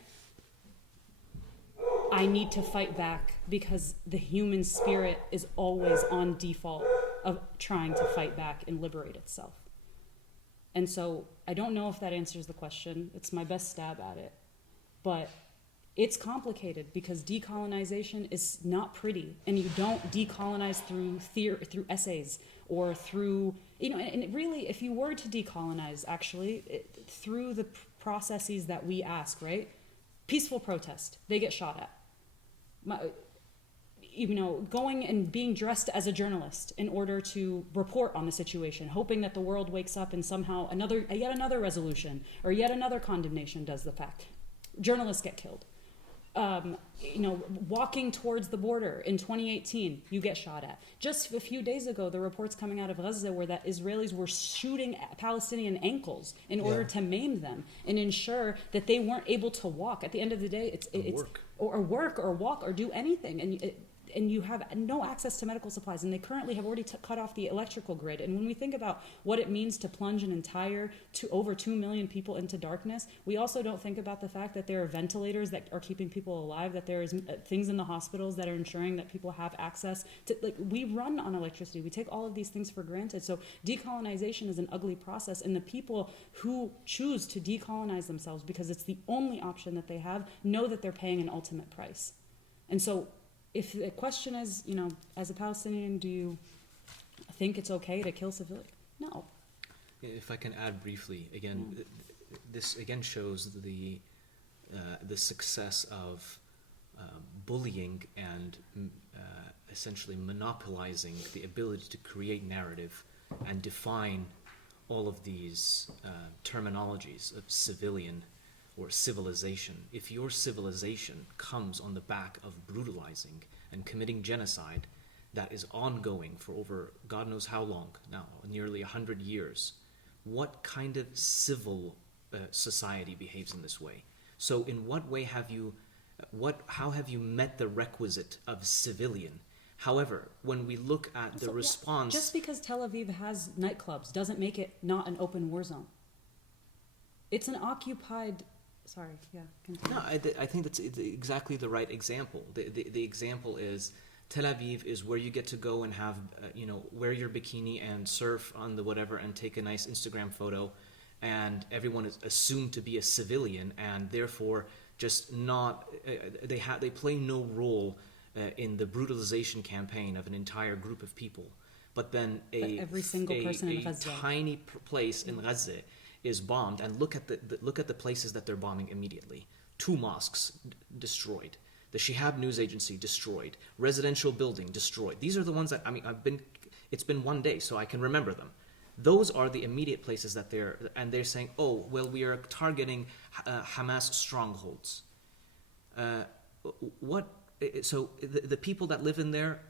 I need to fight back, because the human spirit is always on default of trying to fight back and liberate itself. And so I don't know if that answers the question. It's my best stab at it. But it's complicated, because decolonization is not pretty, and you don't decolonize through essays or through, and really, if you were to decolonize, actually, through the processes that we ask, right? Peaceful protest, they get shot at. Going and being dressed as a journalist in order to report on the situation, hoping that the world wakes up and somehow yet another resolution or yet another condemnation does the fact. Journalists get killed. walking towards the border in 2018, you get shot at. Just a few days ago, the reports coming out of Gaza were that Israelis were shooting at Palestinian ankles in order to maim them and ensure that they weren't able to walk. At the end of the day, it's work. or work or walk or do anything, and you have no access to medical supplies, and they currently have already cut off the electrical grid. And when we think about what it means to plunge an entire over 2 million people into darkness, we also don't think about the fact that there are ventilators that are keeping people alive, that there is things in the hospitals that are ensuring that people have access to, we run on electricity. We take all of these things for granted. So decolonization is an ugly process, and the people who choose to decolonize themselves because it's the only option that they have know that they're paying an ultimate price. And so if the question is, as a Palestinian, do you think it's okay to kill civilians? No. If I can add briefly, again, this again shows the success of bullying and essentially monopolizing the ability to create narrative and define all of these terminologies of civilian or civilization. If your civilization comes on the back of brutalizing and committing genocide that is ongoing for over God knows how long now, nearly 100 years, what kind of civil society behaves in this way? So in what way have you, how have you met the requisite of civilian? However, when we look at the response... Just because Tel Aviv has nightclubs doesn't make it not an open war zone. It's an occupied... Sorry, yeah, continue. No, I think that's exactly the right example. The example is Tel Aviv is where you get to go and have, wear your bikini and surf on the whatever and take a nice Instagram photo, and everyone is assumed to be a civilian, and therefore just not, they play no role in the brutalization campaign of an entire group of people. But then every single person in Gaza, tiny place in Gaza is bombed, and look at the places that they're bombing immediately. 2 mosques destroyed, the Shihab news agency destroyed, residential building destroyed. These are the ones that it's been 1 day, so I can remember them. Those are the immediate places that they're saying, oh well, we are targeting Hamas strongholds. So the people that live in there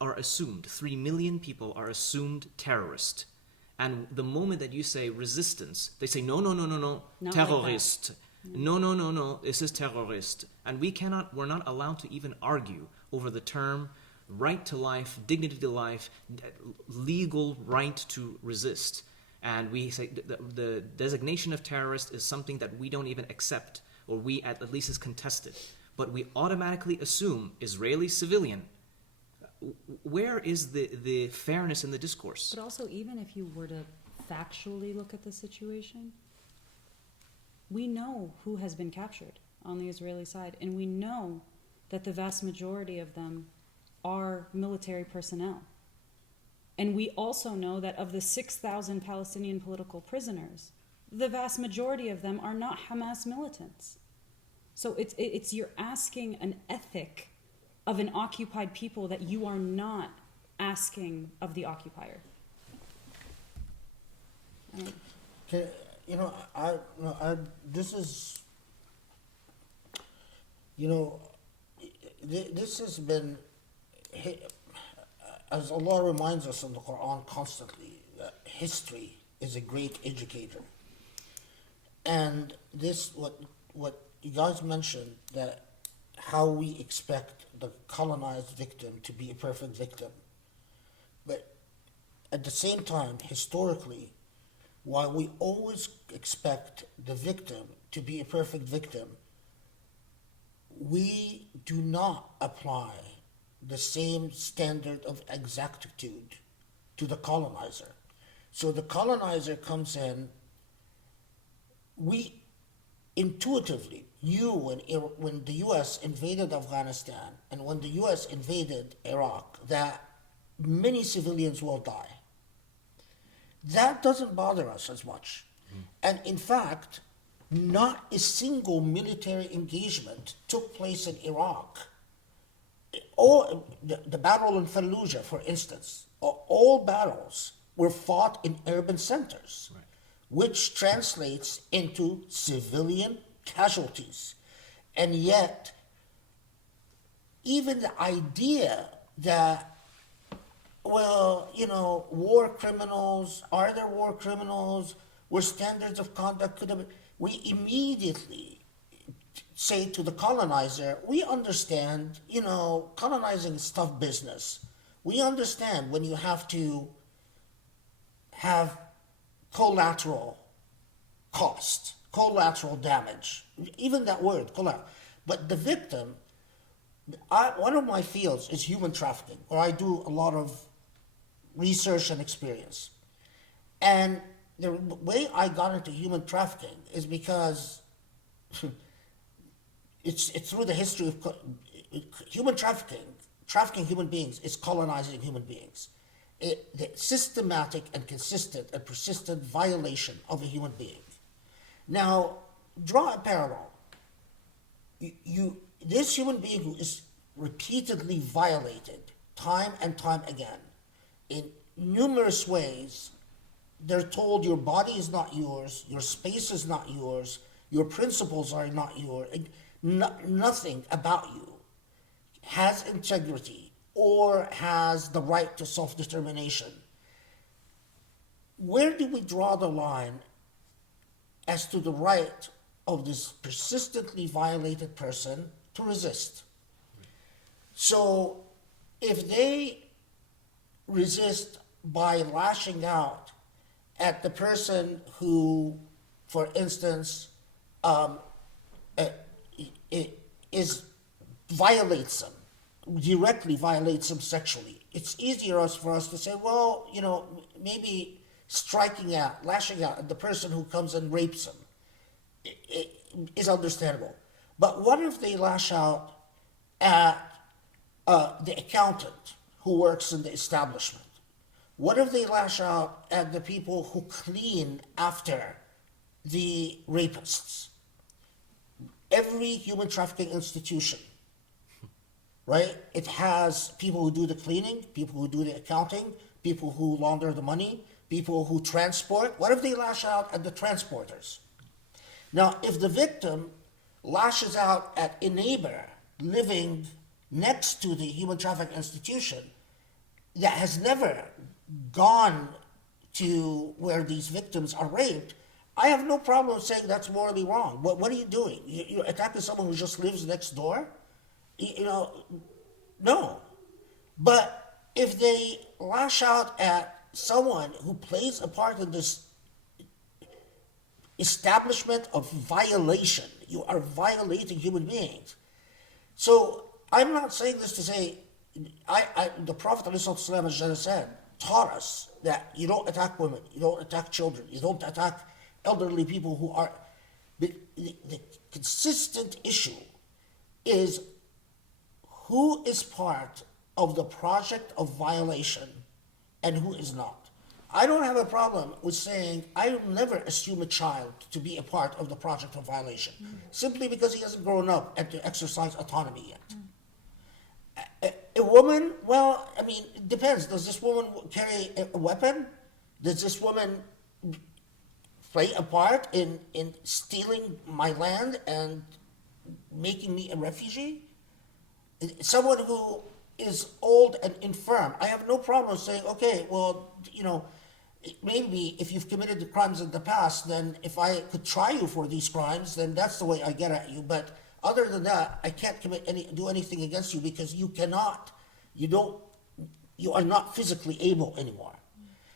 are assumed. 3 million people are assumed terrorist. And the moment that you say resistance, they say, no, Not terrorist. Like no, this is terrorist. And we're not allowed to even argue over the term right to life, dignity to life, legal right to resist. And we say the designation of terrorist is something that we don't even accept, or we at least is contested. But we automatically assume Israeli civilian. Where is the fairness in the discourse? But also, even if you were to factually look at the situation, we know who has been captured on the Israeli side, and we know that the vast majority of them are military personnel. And we also know that of the 6,000 Palestinian political prisoners, the vast majority of them are not Hamas militants. So it's you're asking an ethic of an occupied people that you are not asking of the occupier. This has been, as Allah reminds us in the Quran constantly, that history is a great educator. And this, what you guys mentioned, that how we expect the colonized victim to be a perfect victim. But at the same time, historically, while we always expect the victim to be a perfect victim, we do not apply the same standard of exactitude to the colonizer. So the colonizer comes in, we intuitively, when the U.S. invaded Afghanistan and when the U.S. invaded Iraq, that many civilians will die. That doesn't bother us as much. And in fact, not a single military engagement took place in Iraq. Or the battle in Fallujah, for instance, all battles were fought in urban centers, right, which translates into civilian casualties. And yet, even the idea that, well, war criminals, are there war criminals? Were standards of conduct could have been, we immediately say to the colonizer, we understand, colonizing is tough business. We understand when you have to have collateral cost, collateral damage, even that word, collateral. But the victim, one of my fields is human trafficking, where I do a lot of research and experience. And the way I got into human trafficking is because it's through the history of human trafficking human beings is colonizing human beings. The systematic and consistent and persistent violation of a human being. Now, draw a parallel. This human being who is repeatedly violated time and time again in numerous ways, they're told your body is not yours, your space is not yours, your principles are not yours, nothing about you has integrity or has the right to self-determination. Where do we draw the line as to the right of this persistently violated person to resist? So if they resist by lashing out at the person who, for instance, violates them, directly violates them sexually, it's easier for us to say, well, maybe lashing out at the person who comes and rapes them is understandable. But what if they lash out at the accountant who works in the establishment? What if they lash out at the people who clean after the rapists? Every human trafficking institution, right? It has people who do the cleaning, people who do the accounting, people who launder the money, people who transport. What if they lash out at the transporters? Now, if the victim lashes out at a neighbor living next to the human trafficking institution that has never gone to where these victims are raped, I have no problem saying that's morally wrong. What are you doing? You're attacking someone who just lives next door? No. But if they lash out at someone who plays a part in this establishment of violation, you are violating human beings. So I'm not saying this to say, the Prophet ﷺ, as Jenna said, taught us that you don't attack women, you don't attack children, you don't attack elderly people who are... The consistent issue is who is part of the project of violation and who is not. I don't have a problem with saying I will never assume a child to be a part of the project of violation, simply because he hasn't grown up and to exercise autonomy yet. A woman, well, I mean, it depends. Does this woman carry a weapon? Does this woman play a part in stealing my land and making me a refugee? Someone who is old and infirm, I have no problem saying, okay, well, maybe if you've committed the crimes in the past, then if I could try you for these crimes, then that's the way I get at you. But other than that, I can't do anything against you because you are not physically able anymore.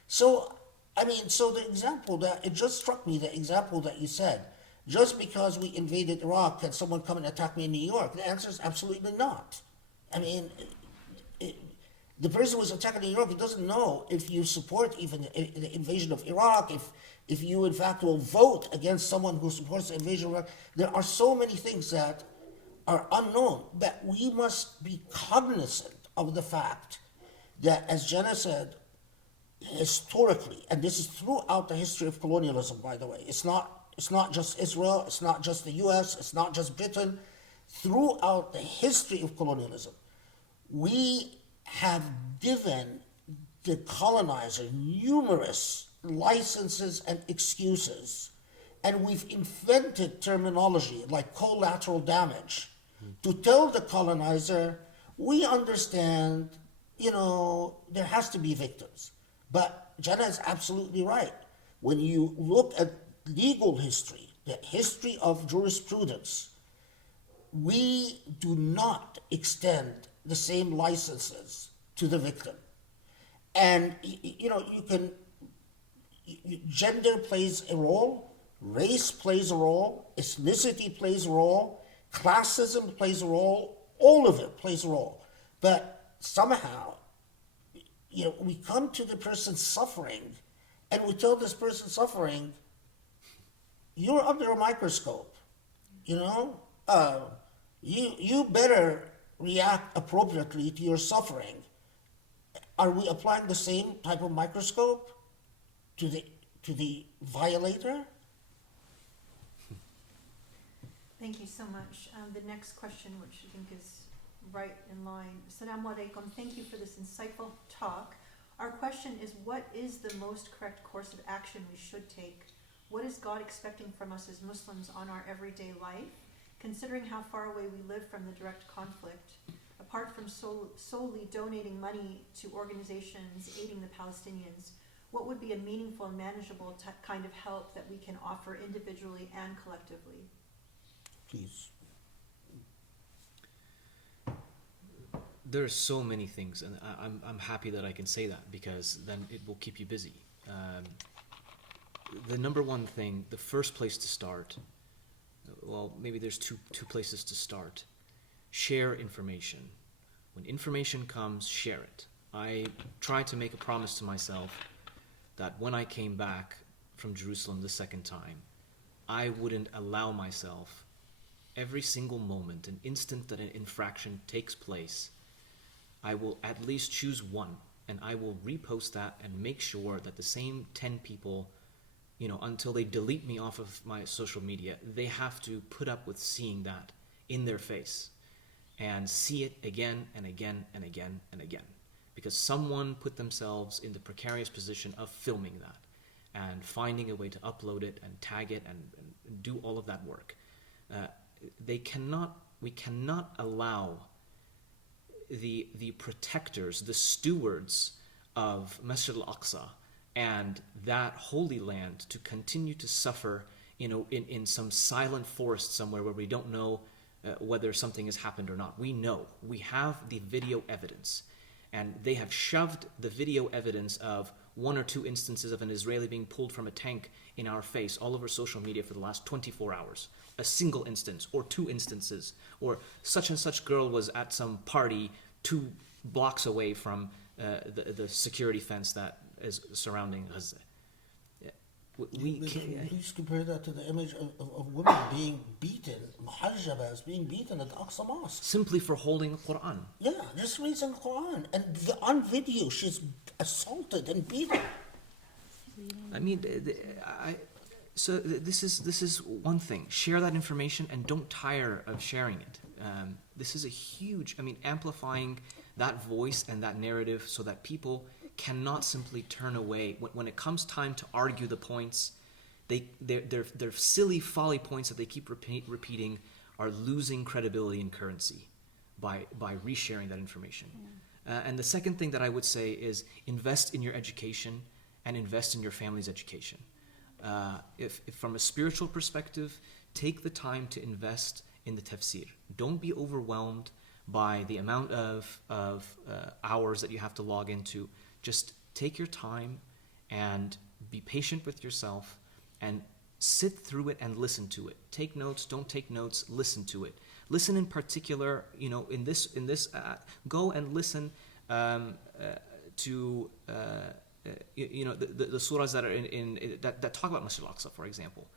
So, the example that, it just struck me, the example that you said, just because we invaded Iraq, can someone come and attack me in New York? The answer is absolutely not. The person who's attacking New York, he doesn't know if you support even the invasion of Iraq, if you in fact will vote against someone who supports the invasion of Iraq. There are so many things that are unknown, but we must be cognizant of the fact that, as Jenna said, historically, and this is throughout the history of colonialism, by the way, it's not just Israel, it's not just the US, it's not just Britain. Throughout the history of colonialism, we have given the colonizer numerous licenses and excuses, and we've invented terminology like collateral damage to tell the colonizer, We understand, there has to be victims. But Jannah is absolutely right. When you look at legal history, the history of jurisprudence, we do not extend the same licenses to the victim. And, gender plays a role, race plays a role, ethnicity plays a role, classism plays a role, all of it plays a role. But somehow, we come to the person suffering and we tell this person suffering, you're under a microscope, you better react appropriately to your suffering. Are we applying the same type of microscope to the violator? Thank you so much. The next question, which I think is right in line. Assalamu alaikum. Thank you for this insightful talk. Our question is, what is the most correct course of action we should take? What is God expecting from us as Muslims on our everyday life, considering how far away we live from the direct conflict? Apart from solely donating money to organizations aiding the Palestinians, what would be a meaningful and manageable kind of help that we can offer individually and collectively? Please. There are so many things, and I'm happy that I can say that, because then it will keep you busy. The number one thing, the first place to start, well, maybe there's two places to start. Share information. When information comes, share it. I tried to make a promise to myself that when I came back from Jerusalem the second time, I wouldn't allow myself every single moment, an instant that an infraction takes place, I will at least choose one, and I will repost that and make sure that the same 10 people, until they delete me off of my social media, they have to put up with seeing that in their face and see it again and again and again and again. Because someone put themselves in the precarious position of filming that and finding a way to upload it and tag it and do all of that work. We cannot allow the protectors, the stewards of Masjid al-Aqsa and that holy land to continue to suffer, in some silent forest somewhere where we don't know whether something has happened or not. We know. We have the video evidence. And they have shoved the video evidence of 1 or 2 instances of an Israeli being pulled from a tank in our face all over social media for the last 24 hours. A single instance or 2 instances. Or such and such girl was at some party 2 blocks away from the security fence that is surrounding Gaza. Please compare that to the image of women being beaten, muhajjabas being beaten at the Aqsa Mosque. Simply for holding the Quran. Yeah, just reading the Quran. And on video, she's assaulted and beaten. I mean, so this is one thing. Share that information and don't tire of sharing it. This is a huge, amplifying that voice and that narrative so that people cannot simply turn away. When it comes time to argue the points, their silly folly points that they keep repeating are losing credibility and currency by resharing that information. Yeah. And the second thing that I would say is invest in your education and invest in your family's education. If from a spiritual perspective, take the time to invest in the tafsir. Don't be overwhelmed by the amount of hours that you have to log into. Just take your time and be patient with yourself and sit through it and listen to it. Take notes, don't take notes, listen to it. Listen in particular, in this go and listen to the surahs that are that talk about Masjid al-Aqsa, for example.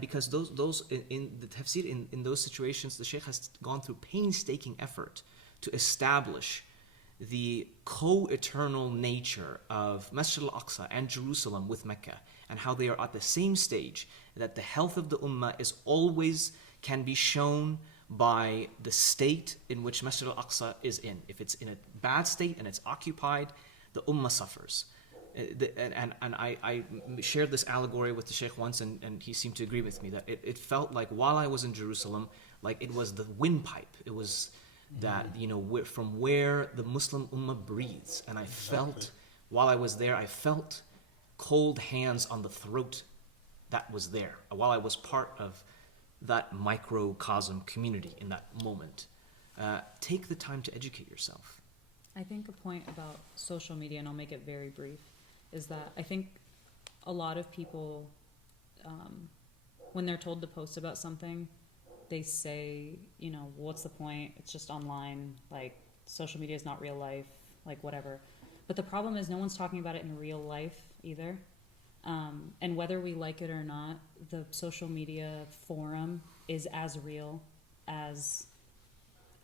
Because those in the tafsir in those situations, the Shaykh has gone through painstaking effort to establish the co-eternal nature of Masjid al-Aqsa and Jerusalem with Mecca, and how they are at the same stage, that the health of the ummah is always can be shown by the state in which Masjid al-Aqsa is in. If it's in a bad state and it's occupied, the ummah suffers. And I shared this allegory with the Shaykh once, and he seemed to agree with me that it felt like while I was in Jerusalem, like it was the windpipe. It was that, you know, from where the Muslim Ummah breathes. And I felt, while I was there, I felt cold hands on the throat that was there, while I was part of that microcosm community in that moment. Take the time to educate yourself. I think a point about social media, and I'll make it very brief, is that I think a lot of people, when they're told to post about something, they say, you know, what's the point? It's just online. Like, social media is not real life, like, whatever. But the problem is no one's talking about it in real life either. And whether we like it or not, the social media forum is as real as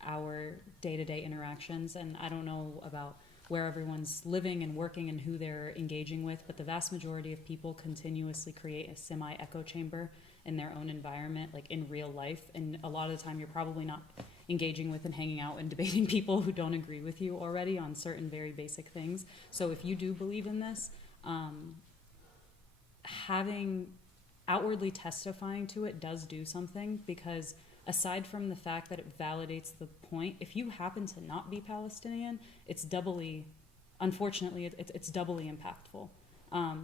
our day-to-day interactions. And I don't know about where everyone's living and working and who they're engaging with, but the vast majority of people continuously create a semi-echo chamber in their own environment, like in real life. And a lot of the time you're probably not engaging with and hanging out and debating people who don't agree with you already on certain very basic things. So if you do believe in this, having outwardly testifying to it does do something, because aside from the fact that it validates the point, if you happen to not be Palestinian, it's doubly, unfortunately, it's doubly impactful.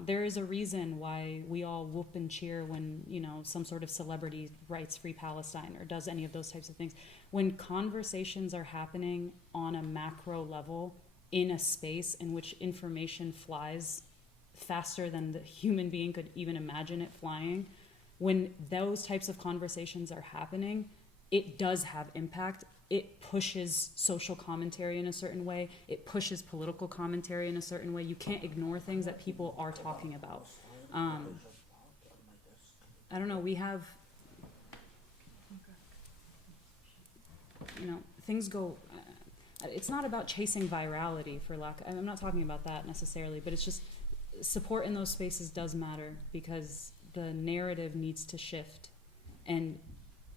There is a reason why we all whoop and cheer when, you know, some sort of celebrity writes Free Palestine or does any of those types of things. When conversations are happening on a macro level in a space in which information flies faster than the human being could even imagine it flying, when those types of conversations are happening, it does have impact. It pushes social commentary in a certain way. It pushes political commentary in a certain way. You can't ignore things that people are talking about. I don't know, we have, you know, things go, it's not about chasing virality, for lack, I'm not talking about that necessarily, but it's just support in those spaces does matter, because the narrative needs to shift. And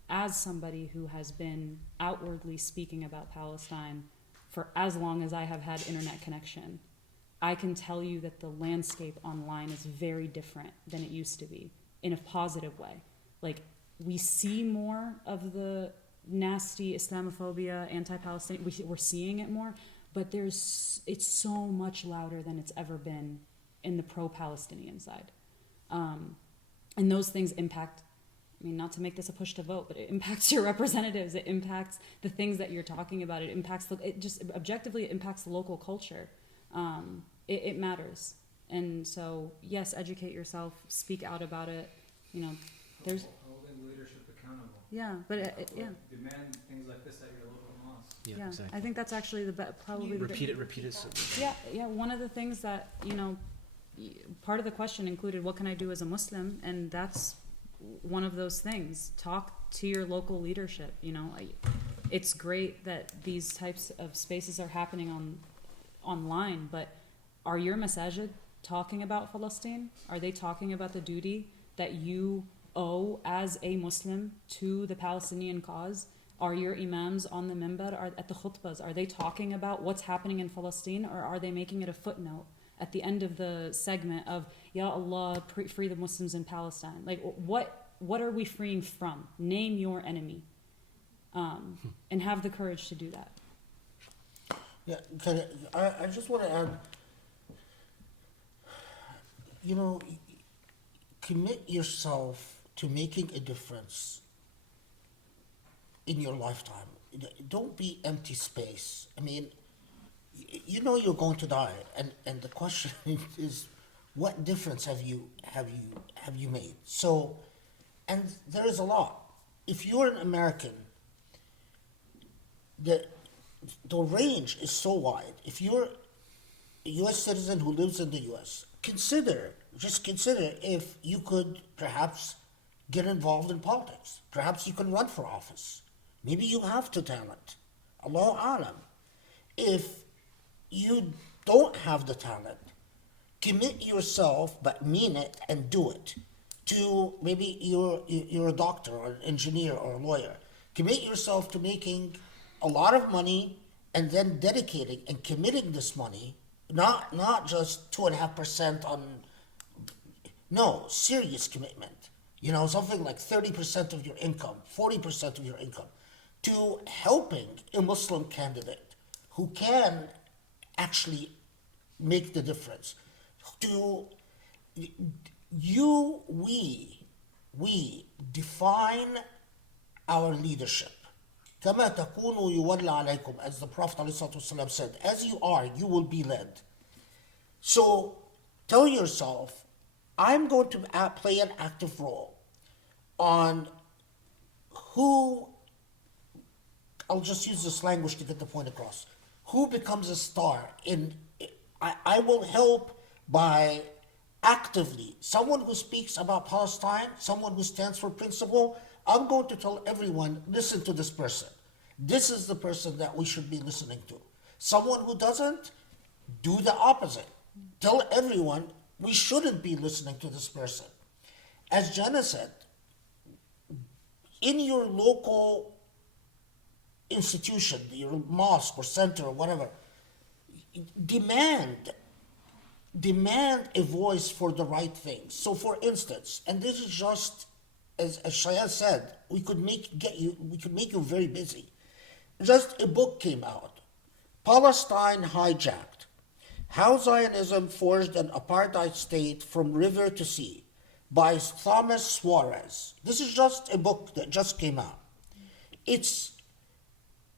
as somebody who has been outwardly speaking about Palestine for as long as I have had internet connection, I can tell you that the landscape online is very different than it used to be, in a positive way. Like, we see more of the nasty Islamophobia, anti-Palestinian, we're seeing it more, but it's so much louder than it's ever been in the pro-Palestinian side. And those things impact, I mean, not to make this a push to vote, but it impacts your representatives. It impacts the things that you're talking about. It impacts, it just objectively, it impacts the local culture. It matters. And so, yes, educate yourself, speak out about it. You know, there's holding leadership accountable. Yeah, but yeah. Demand things like this at your local mosque. Yeah, exactly. I think that's actually probably the Repeat it. So Yeah. One of the things that, you know, part of the question included, what can I do as a Muslim? And that's one of those things. Talk to your local leadership. You know, it's great that these types of spaces are happening online, but are your masajid talking about Palestine? Are they talking about the duty that you owe as a Muslim to the Palestinian cause? Are your imams on the minbar, at the khutbahs, are they talking about what's happening in Palestine, or are they making it a footnote at the end of the segment of, Ya Allah, free the Muslims in Palestine? Like, what are we freeing from? Name your enemy, and have the courage to do that. Yeah, I just want to add, you know, commit yourself to making a difference in your lifetime. Don't be empty space. I mean, you know you're going to die, and the question is, what difference have you made? So, and there is a lot. If you're an American, the range is so wide. If you're a U.S. citizen who lives in the U.S., just consider if you could perhaps get involved in politics. Perhaps you can run for office. Maybe you have the talent. Allahu Alam. If you don't have the talent, commit yourself, but mean it and do it. To maybe you're a doctor or an engineer or a lawyer. Commit yourself to making a lot of money and then dedicating and committing this money, not just 2.5% on, no, serious commitment. You know, something like 30% of your income, 40% of your income, to helping a Muslim candidate who can actually make the difference. To we define our leadership. كما تكونوا يولى عليكم, as the Prophet ﷺ said, as you are, you will be led. So tell yourself, I'm going to play an active role on who, I'll just use this language to get the point across, who becomes a star. I will help by actively, someone who speaks about Palestine, someone who stands for principle, I'm going to tell everyone, listen to this person. This is the person that we should be listening to. Someone who doesn't, do the opposite. Tell everyone, we shouldn't be listening to this person. As Jenna said, in your local institution, your mosque or center or whatever, demand a voice for the right things. So for instance, and this is just, as Shaya said, we could make you very busy. Just a book came out, Palestine Hijacked, How Zionism Forged an Apartheid State from River to Sea, by Thomas Suarez. This is just a book that just came out. It's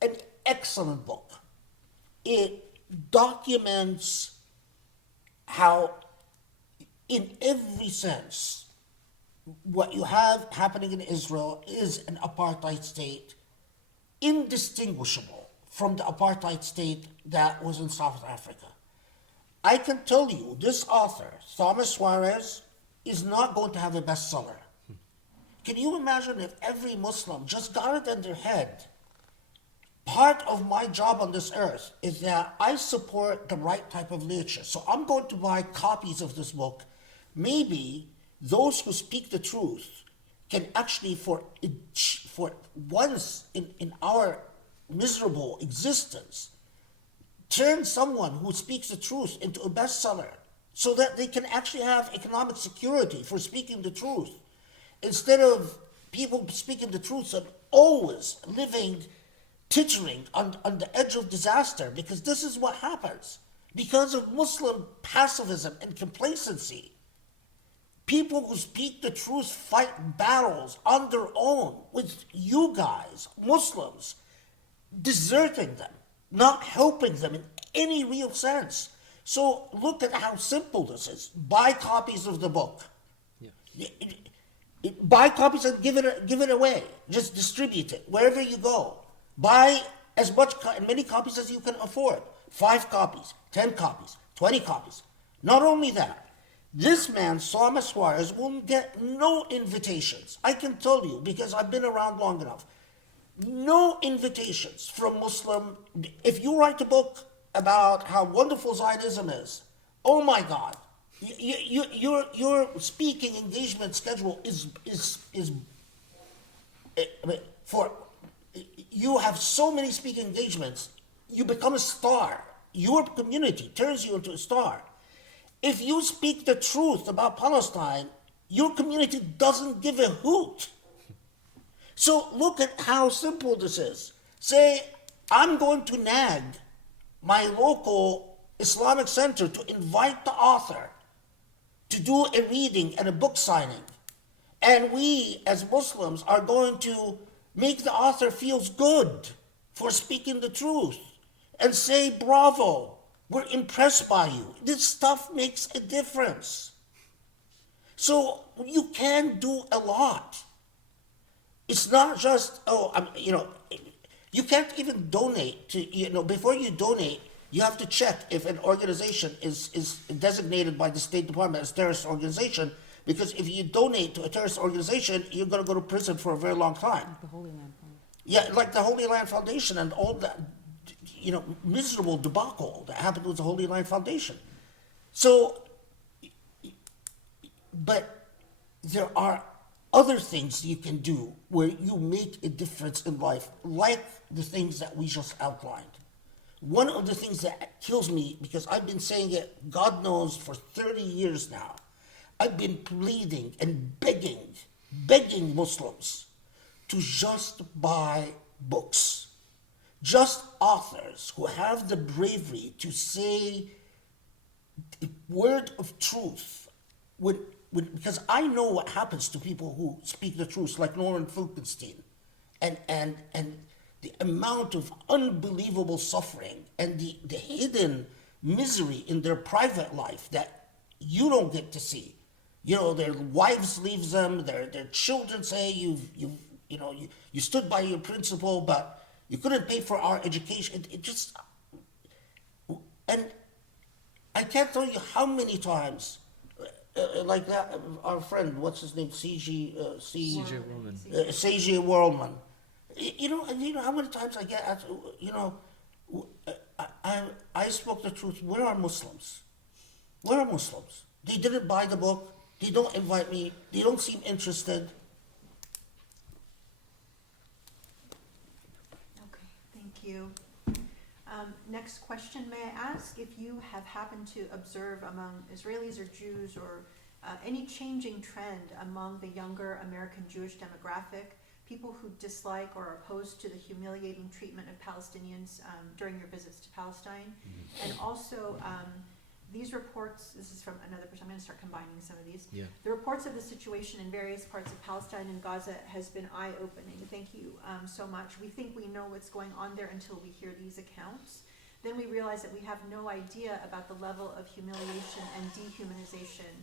an excellent book. It documents how, in every sense, what you have happening in Israel is an apartheid state, indistinguishable from the apartheid state that was in South Africa. I can tell you, this author, Thomas Suarez, is not going to have a bestseller. Can you imagine if every Muslim just got it in their head? Part of my job on this earth is that I support the right type of literature. So I'm going to buy copies of this book. Maybe those who speak the truth can actually, for once in our miserable existence, turn someone who speaks the truth into a bestseller so that they can actually have economic security for speaking the truth, instead of people speaking the truth and always living tittering on the edge of disaster, because this is what happens. Because of Muslim pacifism and complacency, people who speak the truth fight battles on their own with you guys, Muslims, deserting them, not helping them in any real sense. So look at how simple this is. Buy copies of the book. Yeah. Buy copies and give it away. Just distribute it wherever you go. Buy as many copies as you can afford. 5 copies, 10 copies, 20 copies. Not only that, this man, Thomas Suarez, will get no invitations. I can tell you, because I've been around long enough. No invitations from Muslim. If you write a book about how wonderful Zionism is, oh my God, your speaking engagement schedule is for, you have so many speaking engagements, you become a star. Your community turns you into a star. If you speak the truth about Palestine, your community doesn't give a hoot. So look at how simple this is. Say, I'm going to nag my local Islamic center to invite the author to do a reading and a book signing. And we, as Muslims, are going to make the author feel good for speaking the truth and say, bravo, we're impressed by you. This stuff makes a difference. So you can do a lot. It's not just, you can't even donate to, before you donate, you have to check if an organization is designated by the State Department as a terrorist organization, because if you donate to a terrorist organization, you're going to go to prison for a very long time. Like the Holy Land Foundation. Yeah, like the Holy Land Foundation and all that, miserable debacle that happened with the Holy Land Foundation. So, but there are other things you can do where you make a difference in life, like the things that we just outlined. One of the things that kills me, because I've been saying it, God knows, for 30 years now, I've been pleading and begging Muslims to just buy books. Just authors who have the bravery to say a word of truth. Because I know what happens to people who speak the truth, like Norman Finkelstein, and the amount of unbelievable suffering and the hidden misery in their private life that you don't get to see. You know, their wives leave them, their children say you stood by your principle, but you couldn't pay for our education. It just, and I can't tell you how many times, like that, our friend, what's his name, C.J. Woolman. C.J. Worldman. You know how many times I get asked, I spoke the truth. Where are Muslims? Where are Muslims? They didn't buy the book. They don't invite me. They don't seem interested. Okay, thank you. Next question, may I ask if you have happened to observe among Israelis or Jews or any changing trend among the younger American Jewish demographic, people who dislike or are opposed to the humiliating treatment of Palestinians during your visits to Palestine? And also, these reports, this is from another person, I'm going to start combining some of these. Yeah. The reports of the situation in various parts of Palestine and Gaza has been eye-opening. Thank you so much. We think we know what's going on there until we hear these accounts. Then we realize that we have no idea about the level of humiliation and dehumanization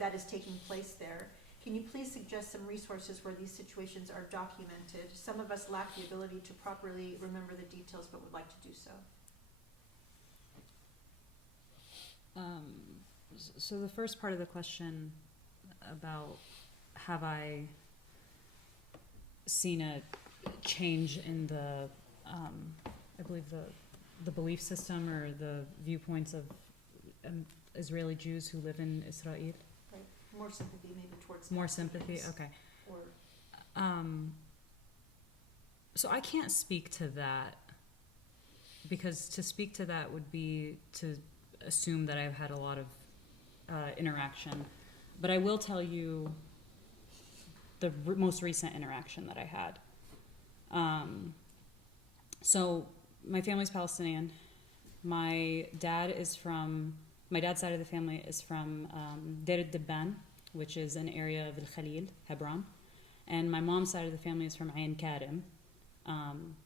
that is taking place there. Can you please suggest some resources where these situations are documented? Some of us lack the ability to properly remember the details, but would like to do so. So the first part of the question about have I seen a change in the, I believe the belief system or the viewpoints of Israeli Jews who live in Israel? Right. More sympathy maybe towards More sympathy, Palestinians. okay. Or So I can't speak to that because to speak to that would be to assume that I've had a lot of interaction. But I will tell you the most recent interaction that I had. So my family's Palestinian. My dad's side of the family is from Deir al-Dibban, which is an area of Al-Khalil, Hebron. And my mom's side of the family is from Ain Karim,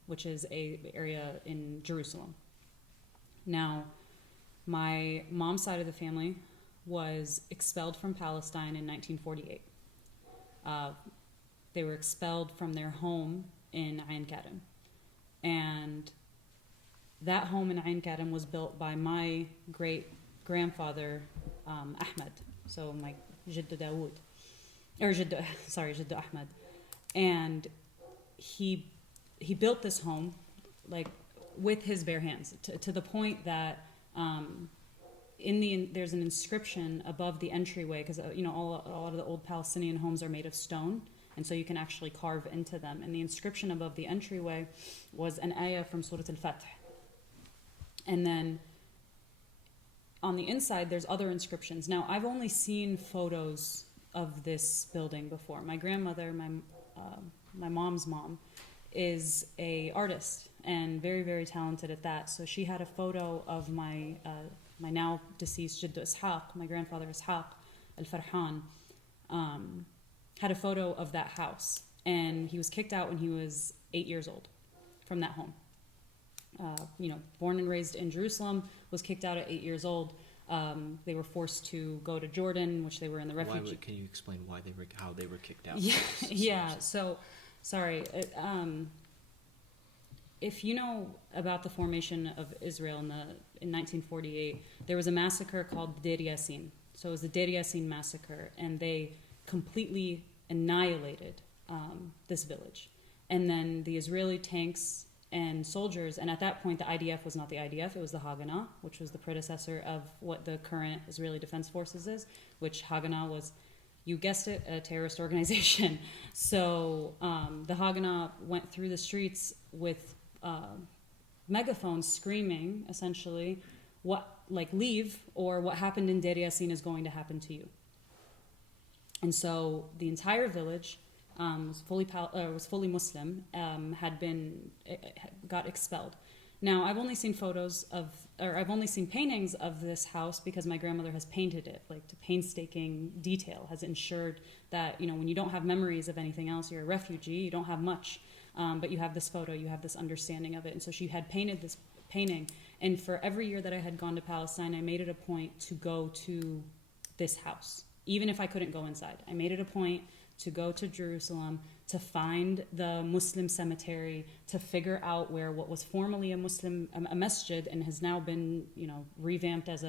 which is an area in Jerusalem. Now, my mom's side of the family was expelled from Palestine in 1948. They were expelled from their home in Ain Karim. And that home in Ain Karim was built by my great-grandfather, Ahmed. So my Jiddu Dawood. Jiddu Ahmed. And he built this home, like, with his bare hands, to the point that there's an inscription above the entryway, because a lot of the old Palestinian homes are made of stone, and so you can actually carve into them. And the inscription above the entryway was an ayah from Surah Al-Fath. And then on the inside, there's other inscriptions. Now, I've only seen photos of this building before. My grandmother, my mom's mom, is a artist and very, very talented at that. So she had a photo of my now deceased Jiddu Ishaq, my grandfather Ishaq al-Farhan, had a photo of that house. And he was kicked out when he was 8 years old from that home. Born and raised in Jerusalem, was kicked out at 8 years old. They were forced to go to Jordan, which they were in the refugee. Can you explain how they were kicked out? Yeah. So, sorry. If you know about the formation of Israel in 1948, there was a massacre called Deir Yassin. So it was the Deir Yassin massacre, and they completely annihilated this village. And then the Israeli tanks and soldiers, and at that point the IDF was not the IDF, it was the Haganah, which was the predecessor of what the current Israeli Defense Forces is, which Haganah was, you guessed it, a terrorist organization. So the Haganah went through the streets with megaphones screaming, essentially, leave, or what happened in Deir Yassin is going to happen to you. And so the entire village was fully Muslim, got expelled. Now, I've only seen paintings of this house because my grandmother has painted it, like to painstaking detail, has ensured that, when you don't have memories of anything else, you're a refugee, you don't have much, but you have this photo, you have this understanding of it. And so she had painted this painting. And for every year that I had gone to Palestine, I made it a point to go to this house, even if I couldn't go inside. I made it a point to go to Jerusalem, to find the Muslim cemetery, to figure out where what was formerly a masjid and has now been, revamped as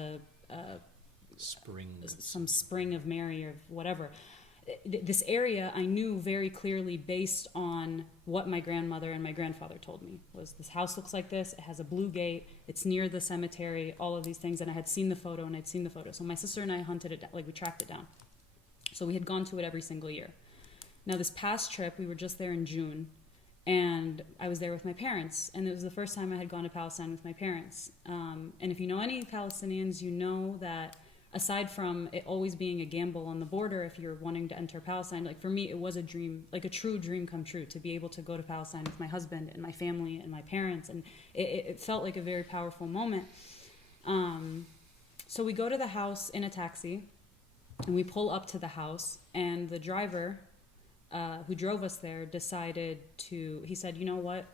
some spring of Mary or whatever. This area I knew very clearly based on what my grandmother and my grandfather told me was this house looks like this, it has a blue gate, it's near the cemetery, all of these things. And I had seen the photo and I'd seen the photo. So my sister and I hunted it down, we tracked it down. So we had gone to it every single year. Now this past trip, we were just there in June, and I was there with my parents, and it was the first time I had gone to Palestine with my parents. And if you know any Palestinians, you know that aside from it always being a gamble on the border, if you're wanting to enter Palestine, like for me, it was a dream, like a true dream come true, to be able to go to Palestine with my husband and my family and my parents, and it felt like a very powerful moment. So we go to the house in a taxi, and we pull up to the house, and the driver who drove us there he said, you know what,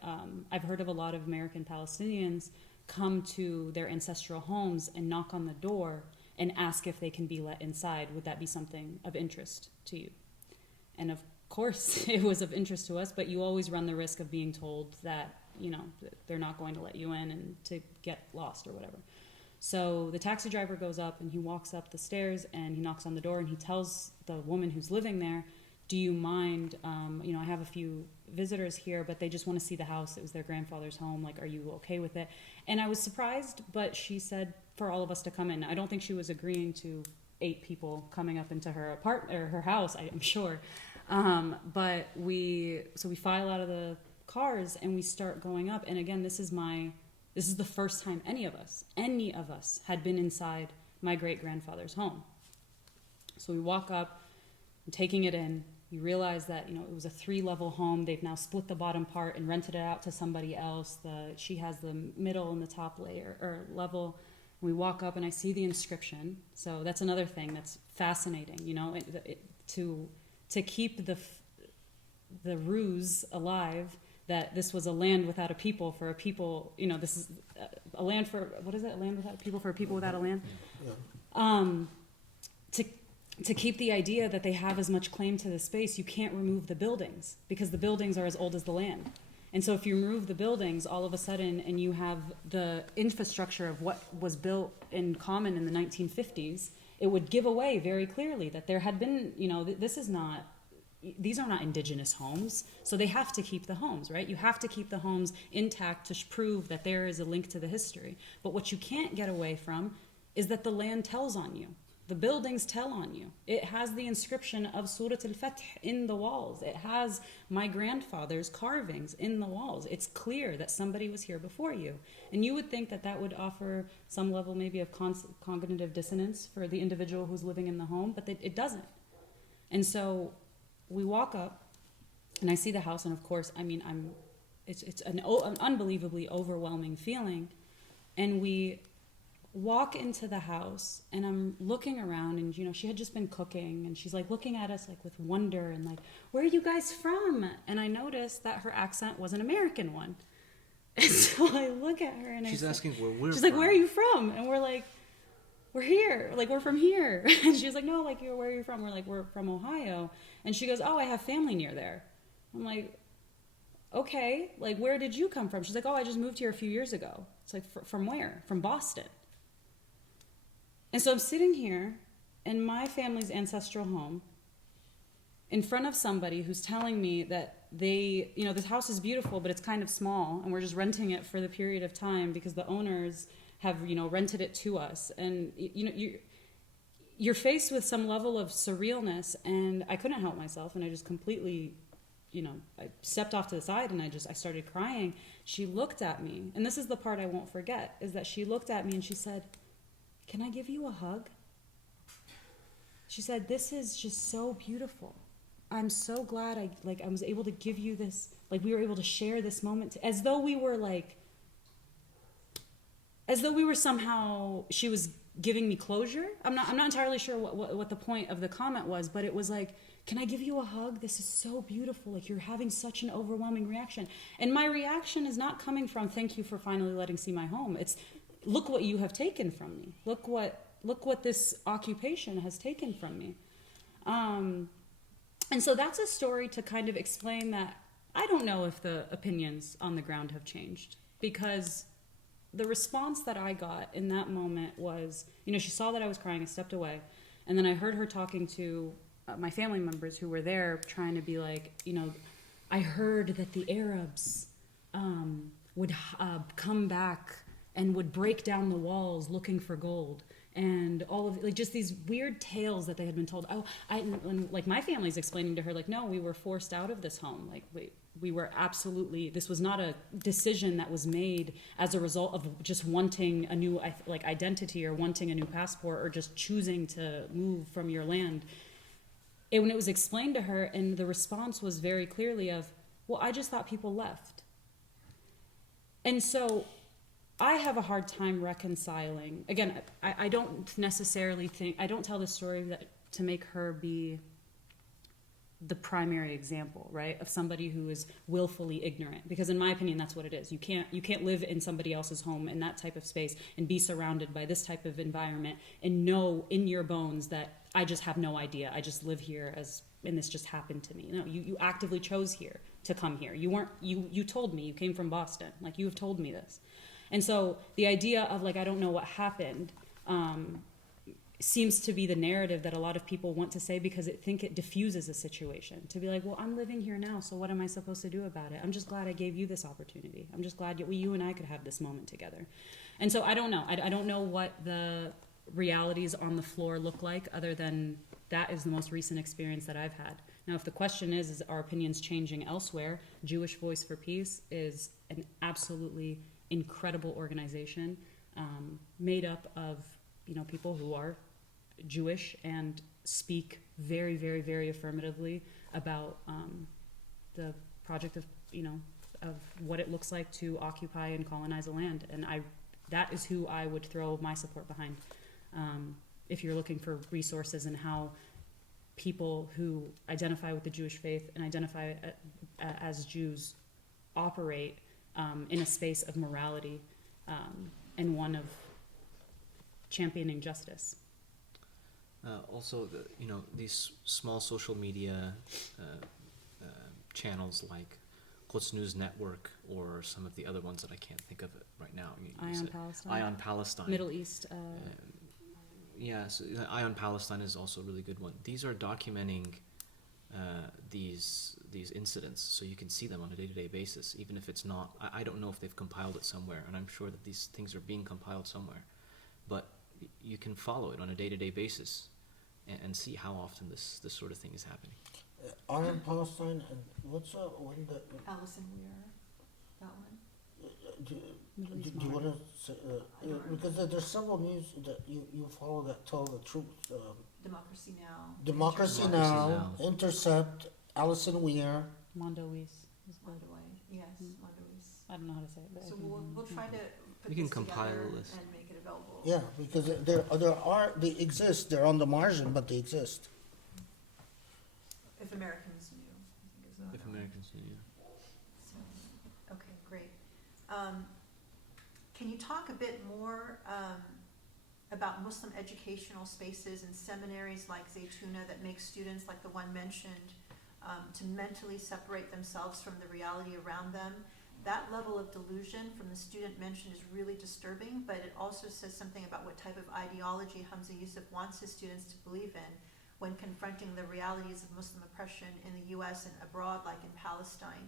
I've heard of a lot of American Palestinians come to their ancestral homes and knock on the door and ask if they can be let inside. Would that be something of interest to you? And of course it was of interest to us, but you always run the risk of being told that, they're not going to let you in and to get lost or whatever. So the taxi driver goes up and he walks up the stairs and he knocks on the door and he tells the woman who's living there, do you mind, I have a few visitors here, but they just want to see the house. It was their grandfather's home. Like, are you okay with it? And I was surprised, but she said for all of us to come in. I don't think she was agreeing to 8 people coming up into her apartment or her house, I'm sure. But we file out of the cars and we start going up. And again, this is the first time any of us had been inside my great-grandfather's home. So we walk up, I'm taking it in. You realize that, it was a 3-level home. They've now split the bottom part and rented it out to somebody else. She has the middle and the top layer or level. We walk up and I see the inscription. So that's another thing that's fascinating, to keep the ruse alive that this was a land without a people for a people, this is a land for, what is it? A land without a people for a people without a land? Yeah. To keep the idea that they have as much claim to the space, you can't remove the buildings because the buildings are as old as the land. And so if you remove the buildings all of a sudden and you have the infrastructure of what was built in common in the 1950s, it would give away very clearly that there had been, these are not indigenous homes, so they have to keep the homes, right? You have to keep the homes intact to prove that there is a link to the history. But what you can't get away from is that the land tells on you. The buildings tell on you. It has the inscription of Surah Al-Fath in the walls. It has my grandfather's carvings in the walls. It's clear that somebody was here before you. And you would think that that would offer some level maybe of cognitive dissonance for the individual who's living in the home, but it doesn't. And so we walk up and I see the house, and of course, it's an unbelievably overwhelming feeling. And we walk into the house and I'm looking around, and she had just been cooking and she's like looking at us like with wonder and like, where are you guys from? And I noticed that her accent was an American one. And so I look at her and she's asking where we're she's from. Like, where are you from? And we're like, we're here, like we're from here. And she's like, no, like, where are you from? We're like, we're from Ohio. And she goes, oh, I have family near there. I'm like, okay, like where did you come from? She's like, oh, I just moved here a few years ago. It's like, from where? From Boston. And so I'm sitting here in my family's ancestral home in front of somebody who's telling me that this house is beautiful, but it's kind of small, and we're just renting it for the period of time because the owners have, rented it to us. And, you're faced with some level of surrealness, and I couldn't help myself, and I just completely, I stepped off to the side and I started crying. She looked at me, and this is the part I won't forget, is that she looked at me and she said, can I give you a hug? She said, this is just so beautiful. I'm so glad I was able to give you this, like, we were able to share this moment, as though we were somehow, she was giving me closure. I'm not entirely sure what the point of the comment was, but it was like, can I give you a hug? This is so beautiful. Like, you're having such an overwhelming reaction. And my reaction is not coming from, thank you for finally letting see my home. It's, look what you have taken from me. Look what this occupation has taken from me. And so that's a story to kind of explain that I don't know if the opinions on the ground have changed, because the response that I got in that moment was, she saw that I was crying, I stepped away, and then I heard her talking to my family members who were there, trying to be like, I heard that the Arabs would come back and would break down the walls looking for gold. And all of, like, just these weird tales that they had been told. And like, my family's explaining to her, like, no, we were forced out of this home. Like, we were absolutely, this was not a decision that was made as a result of just wanting a new, like, identity, or wanting a new passport, or just choosing to move from your land. And when it was explained to her, and the response was very clearly of, well, I just thought people left. And so I have a hard time reconciling. Again, I don't necessarily think, I don't tell this story to make her be the primary example, right, of somebody who is willfully ignorant, because in my opinion that's what it is. You can't live in somebody else's home in that type of space and be surrounded by this type of environment and know in your bones that I just have no idea, I just live here and this just happened to me. No, you actively chose here to come here. You told me you came from Boston, like, you have told me this. And so the idea of, like, I don't know what happened, seems to be the narrative that a lot of people want to say, because it diffuses a situation. To be like, well, I'm living here now, so what am I supposed to do about it? I'm just glad I gave you this opportunity. I'm just glad you and I could have this moment together. And so I don't know. I don't know what the realities on the floor look like, other than that is the most recent experience that I've had. Now, if the question is our opinions changing elsewhere, Jewish Voice for Peace is an absolutely incredible organization, made up of people who are Jewish and speak very, very, very affirmatively about the project of of what it looks like to occupy and colonize a land. And that is who I would throw my support behind, if you're looking for resources and how people who identify with the Jewish faith and identify as Jews operate in a space of morality, and one of championing justice. Also, these small social media channels like Quds News Network, or some of the other ones that I can't think of it right now. Eye on Palestine. Middle East. So Eye on Palestine is also a really good one. These are documenting these incidents, so you can see them on a day-to-day basis, even if it's not. I don't know if they've compiled it somewhere, and I'm sure that these things are being compiled somewhere, but you can follow it on a day-to-day basis and see how often this sort of thing is happening. Iron Palestine, and what's one that? Allison Weir, that one. Do you want to say, because there's several news that you follow that tell the truth. Democracy Now. Democracy Now, Intercept, Allison Weir. Mondo Weiss. Yes, Mondoise. I don't know how to say it. But So we'll try to put We can this compile together a list. and make it available. Yeah, because they exist. They're on the margin, but they exist. If Americans knew, I think is the If Americans knew. So, okay, great. Can you talk a bit more about Muslim educational spaces and seminaries like Zaytuna that make students, like the one mentioned, to mentally separate themselves from the reality around them? That level of delusion from the student mentioned is really disturbing, but it also says something about what type of ideology Hamza Yusuf wants his students to believe in when confronting the realities of Muslim oppression in the U.S. and abroad, like in Palestine.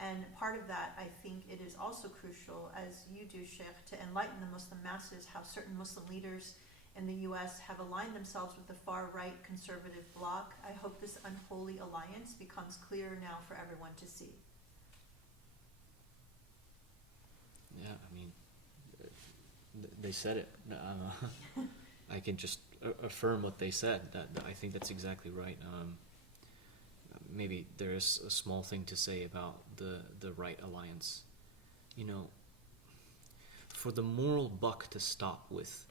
And part of that, I think it is also crucial, as you do, Sheikh, to enlighten the Muslim masses how certain Muslim leaders in the U.S. have aligned themselves with the far-right conservative bloc. I hope this unholy alliance becomes clearer now for everyone to see. Yeah, I mean, they said it. I can just affirm what they said. That I think that's exactly right. maybe there's a small thing to say about the right alliance. You know, for the moral buck to stop with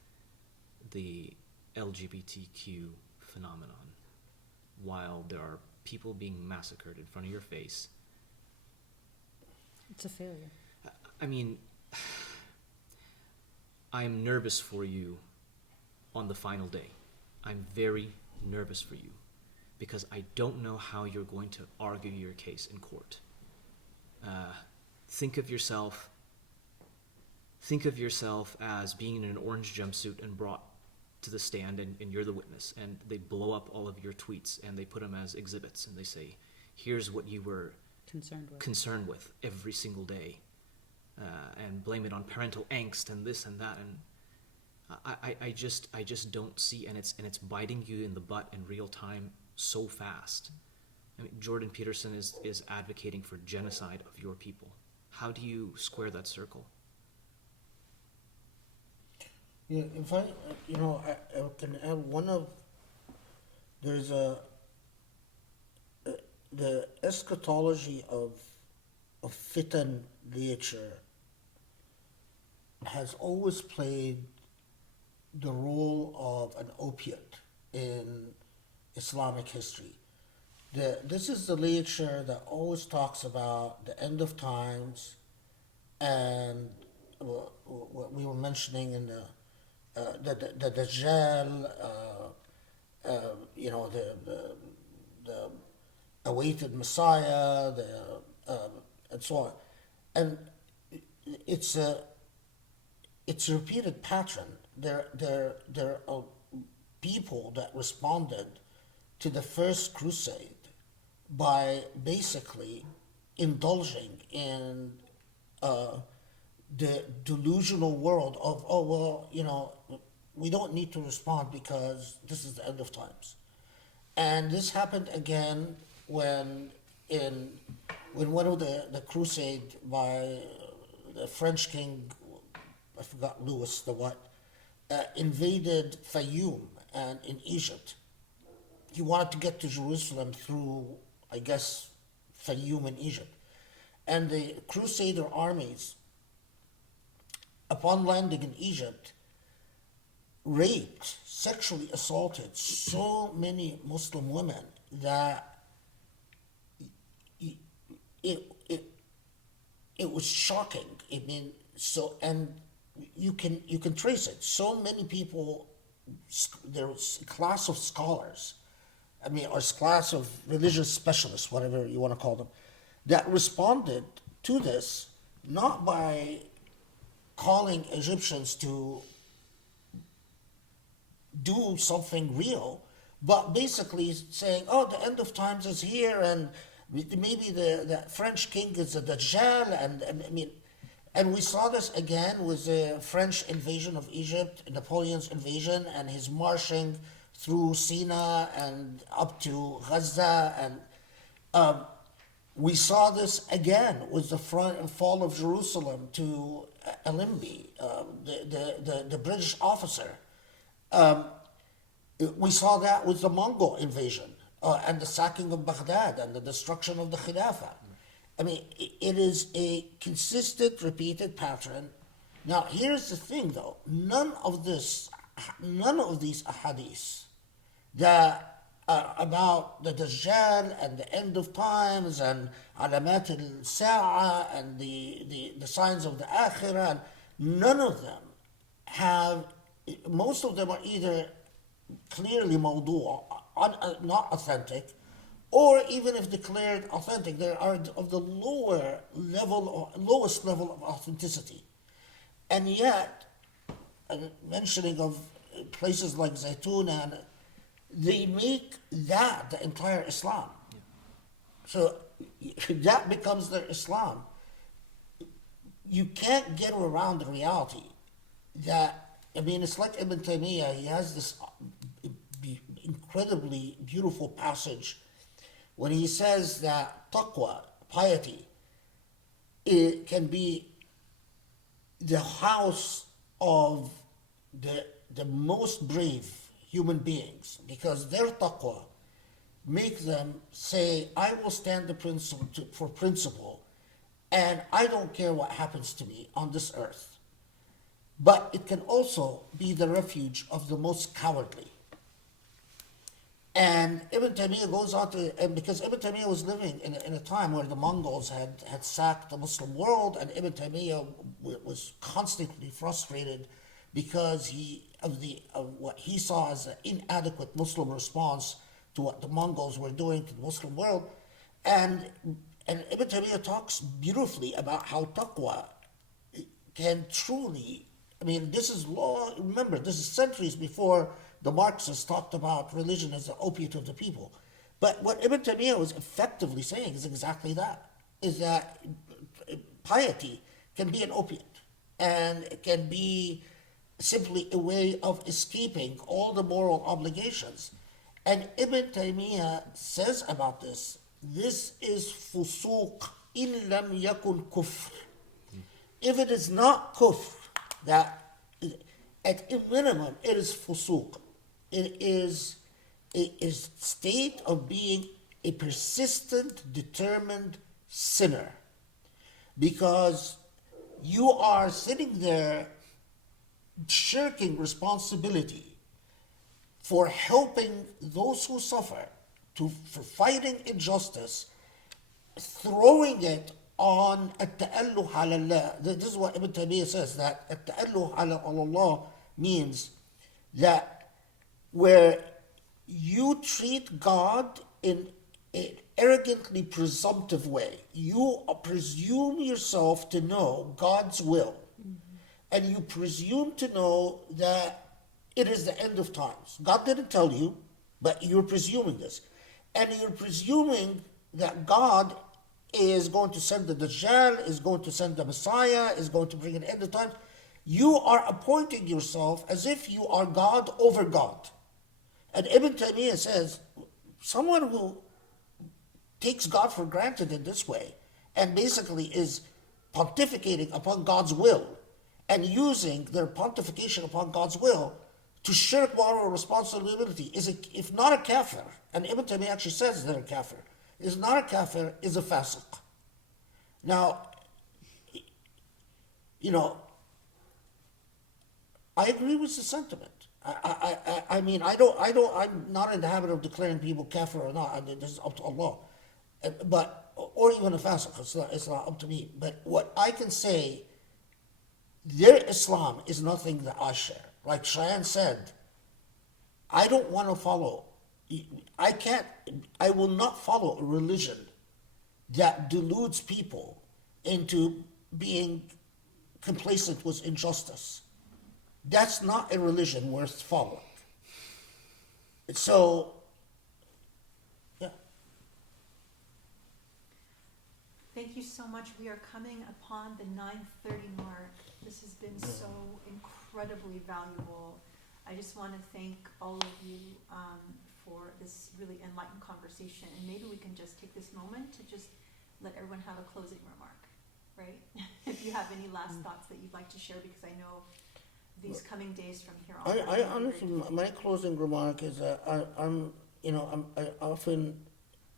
the LGBTQ phenomenon, while there are people being massacred in front of your face, It's a failure. I mean, I'm nervous for you on the final day. I'm very nervous for you because I don't know how you're going to argue your case in court. Think of yourself as being in an orange jumpsuit and brought to the stand, and you're the witness, and they blow up all of your tweets and they put them as exhibits, and they say, here's what you were concerned with every single day, and blame it on parental angst and this and that, and I just don't see, and it's biting you in the butt in real time so fast. I mean, Jordan Peterson is advocating for genocide of your people. How do you square that circle? Yeah, if I can add there's the eschatology of fitan literature has always played the role of an opiate in Islamic history. This is the literature that always talks about the end of times and what we were mentioning in the Dajjal, the awaited Messiah, and so on, and it's a repeated pattern. There are people that responded to the first crusade by basically indulging in the delusional world of, we don't need to respond because this is the end of times. And this happened again when one of the crusade by the French king, I forgot Louis the what, invaded Fayoum and in Egypt. He wanted to get to Jerusalem through, I guess, Fayoum in Egypt. And the Crusader armies, upon landing in Egypt, raped, sexually assaulted so many Muslim women that it was shocking. I mean, and you can trace it. So many people, there was a class of scholars, or a class of religious specialists, whatever you want to call them, that responded to this not by calling Egyptians to do something real, but basically saying, oh, the end of times is here, and maybe the French king is a Dajjal, and we saw this again with the French invasion of Egypt, Napoleon's invasion, and his marching through Sinai and up to Gaza, and we saw this again with the fall of Jerusalem to Alimbi, the British officer. We saw that with the Mongol invasion and the sacking of Baghdad and the destruction of the Khilafah. It is a consistent, repeated pattern. Now, here's the thing, though. None of these ahadith that about the Dajjal and the end of times and alamat al-sa'a and the signs of the akhirah, none of them most of them are either clearly mawdu', not authentic, or even if declared authentic, they are of the lowest level of authenticity. And yet, mentioning of places like Zaytuna, they make that the entire Islam. So that becomes their Islam. You can't get around the reality that, it's like Ibn Taymiyyah. He has this incredibly beautiful passage when he says that taqwa, piety, it can be the house of the most brave human beings, because their taqwa make them say, I will stand for principle, and I don't care what happens to me on this earth. But it can also be the refuge of the most cowardly. And Ibn Taymiyyah goes on to, and because Ibn Taymiyyah was living in a time where the Mongols had sacked the Muslim world, and Ibn Taymiyyah was constantly frustrated because of what he saw as an inadequate Muslim response to what the Mongols were doing to the Muslim world. And Ibn Taymiyyah talks beautifully about how taqwa can truly, I mean, this is law, remember, this is centuries before the Marxists talked about religion as the opiate of the people. But what Ibn Taymiyyah was effectively saying is exactly that, is that piety can be an opiate, and it can be simply a way of escaping all the moral obligations. And Ibn Taymiyyah says about this is fusuq in lam yakun kufr. If it is not kufr, that at a minimum it is fusuq. It is a state of being a persistent, determined sinner. Because you are sitting there shirking responsibility for helping those who suffer, for fighting injustice, throwing it on at-ta'alluh ala Allah. This is what Ibn Taymiyyah says, that at-ta'alluh ala Allah means that where you treat God in an arrogantly presumptive way. You presume yourself to know God's will. And you presume to know that it is the end of times. God didn't tell you, but you're presuming this. And you're presuming that God is going to send the Dajjal, is going to send the Messiah, is going to bring an end of times. You are appointing yourself as if you are God over God. And Ibn Taymiyyah says, someone who takes God for granted in this way, and basically is pontificating upon God's will, and using their pontification upon God's will to shirk moral responsibility, if not a kafir, and Ibn Taymiyyah actually says they're a kafir, is not a kafir, is a fasiq. Now, you know, I agree with the sentiment. I mean, I'm not in the habit of declaring people kafir or not. I mean, this is up to Allah. But, or even a fasiq, it's not up to me. But what I can say, their Islam is nothing that I share. Like Cheyenne said, I don't want to follow, I will not follow a religion that deludes people into being complacent with injustice. That's not a religion worth following. So, yeah. Thank you so much. We are coming upon the 9:30 mark. This has been so incredibly valuable. I just want to thank all of you for this really enlightened conversation. And maybe we can just take this moment to just let everyone have a closing remark, right? If you have any last thoughts that you'd like to share, because I know these coming days from here on. I honestly, my closing remark is that I often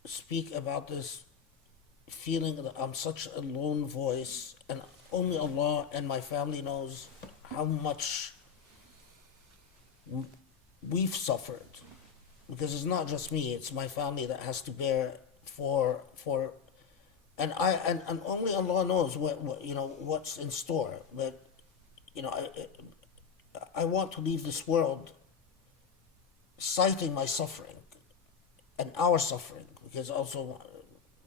speak about this feeling that I'm such a lone voice, and only Allah and my family knows how much we've suffered, because it's not just me; it's my family that has to bear for, and only Allah knows what's in store. But I want to leave this world citing my suffering and our suffering, because also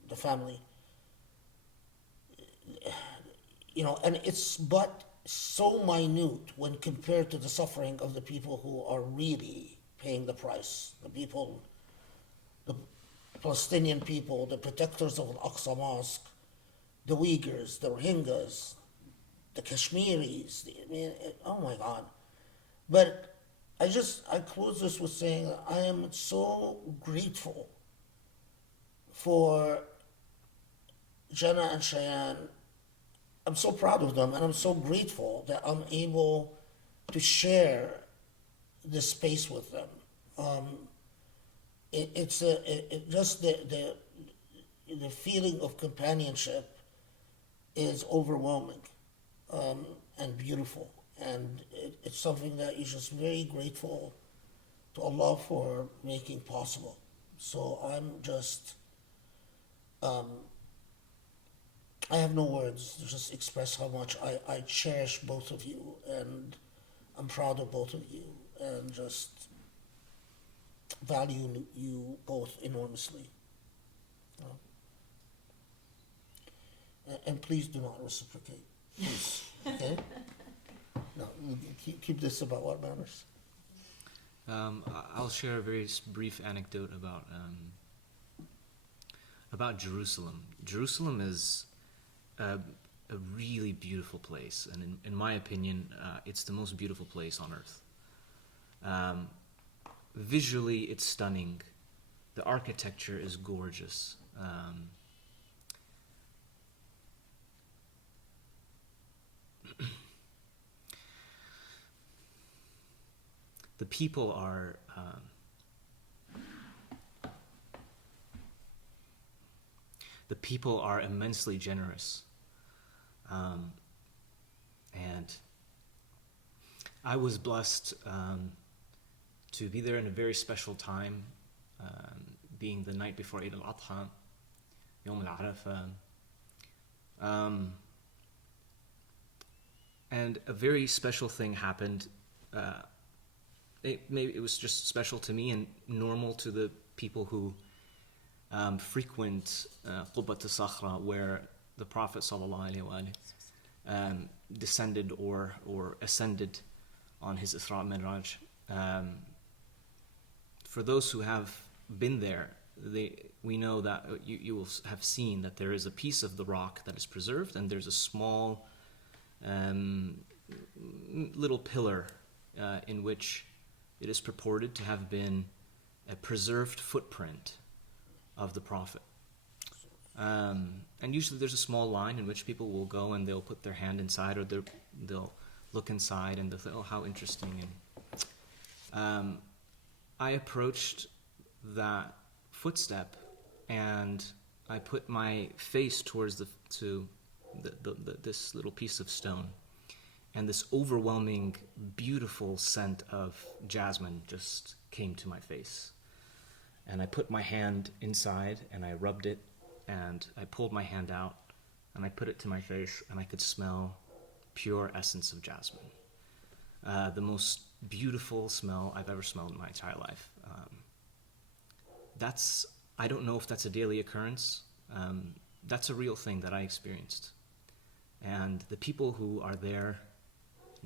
the family, and it's but so minute when compared to the suffering of the people who are really paying the price. The people, the Palestinian people, the protectors of Al-Aqsa Mosque, the Uyghurs, the Rohingyas, the Kashmiris, oh my God. But I close this with saying that I am so grateful for Jenna and Cheyenne. I'm so proud of them, and I'm so grateful that I'm able to share this space with them. just the feeling of companionship is overwhelming, and beautiful, and it's something that you're just very grateful to Allah for making possible. So I'm just, I have no words to just express how much I cherish both of you, and I'm proud of both of you, and just value you both enormously. And please do not reciprocate. Please. Okay? No, keep this about what matters. I'll share a very brief anecdote about Jerusalem. Jerusalem is a really beautiful place, and in my opinion, it's the most beautiful place on earth. Visually, it's stunning. The architecture is gorgeous. The people are immensely generous, and I was blessed to be there in a very special time, being the night before Eid al-Adha, Yom al-Arafah, and a very special thing happened. Maybe it was just special to me and normal to the people who frequent Qubbat al-Sakhra, where the Prophet ﷺ descended or ascended on his Isra Mi'raj. For those who have been there, we know that you will have seen that there is a piece of the rock that is preserved, and there's a small little pillar in which it is purported to have been a preserved footprint of the Prophet. And usually there's a small line in which people will go and they'll put their hand inside, or they'll look inside and they'll think, oh, how interesting. And I approached that footstep and I put my face towards this little piece of stone. And this overwhelming, beautiful scent of jasmine just came to my face. And I put my hand inside and I rubbed it, and I pulled my hand out and I put it to my face, and I could smell pure essence of jasmine. The most beautiful smell I've ever smelled in my entire life. I don't know if that's a daily occurrence. That's a real thing that I experienced. And the people who are there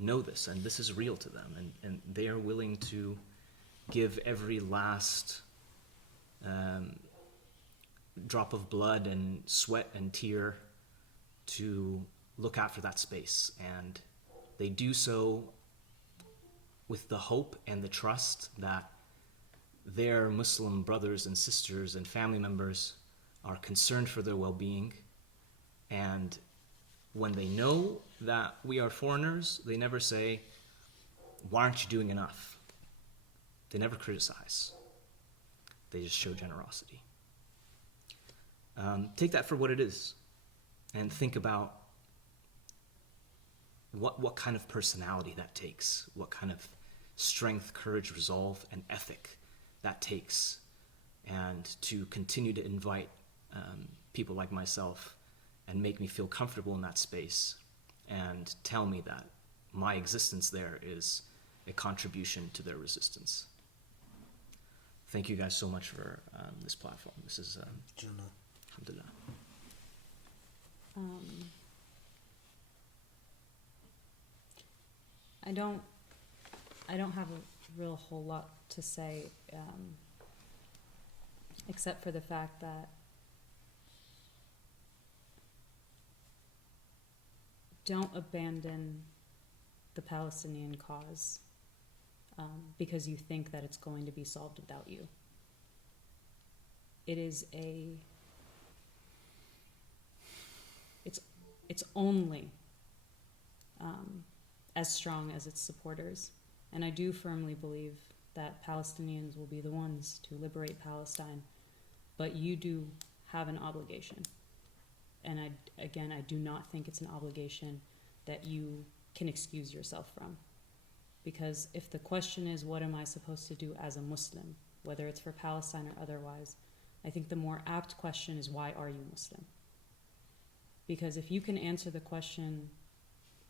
know this, and this is real to them, and they are willing to give every last drop of blood and sweat and tear to look after that space. And they do so with the hope and the trust that their Muslim brothers and sisters and family members are concerned for their well-being. And when they know that we are foreigners, they never say, why aren't you doing enough? They never criticize. They just show generosity. Take that for what it is, and think about what kind of personality that takes, what kind of strength, courage, resolve, and ethic that takes, and to continue to invite people like myself and make me feel comfortable in that space and tell me that my existence there is a contribution to their resistance. Thank you guys so much for this platform. This is, alhamdulillah. I don't have a real whole lot to say, except for the fact that don't abandon the Palestinian cause because you think that it's going to be solved without you. It is it's only as strong as its supporters. And I do firmly believe that Palestinians will be the ones to liberate Palestine, but you do have an obligation. And I do not think it's an obligation that you can excuse yourself from. Because if the question is, what am I supposed to do as a Muslim, whether it's for Palestine or otherwise, I think the more apt question is, why are you Muslim? Because if you can answer the question,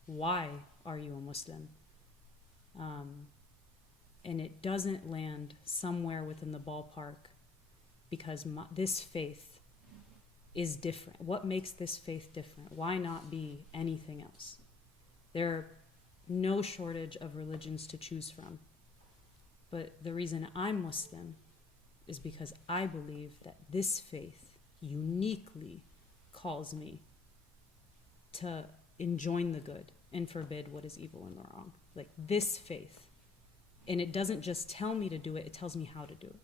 why are you a Muslim? And it doesn't land somewhere within the ballpark because this faith is different. What makes this faith different? Why not be anything else? There are no shortage of religions to choose from. But the reason I'm Muslim is because I believe that this faith uniquely calls me to enjoin the good and forbid what is evil and wrong. Like this faith. And it doesn't just tell me to do it, it tells me how to do it.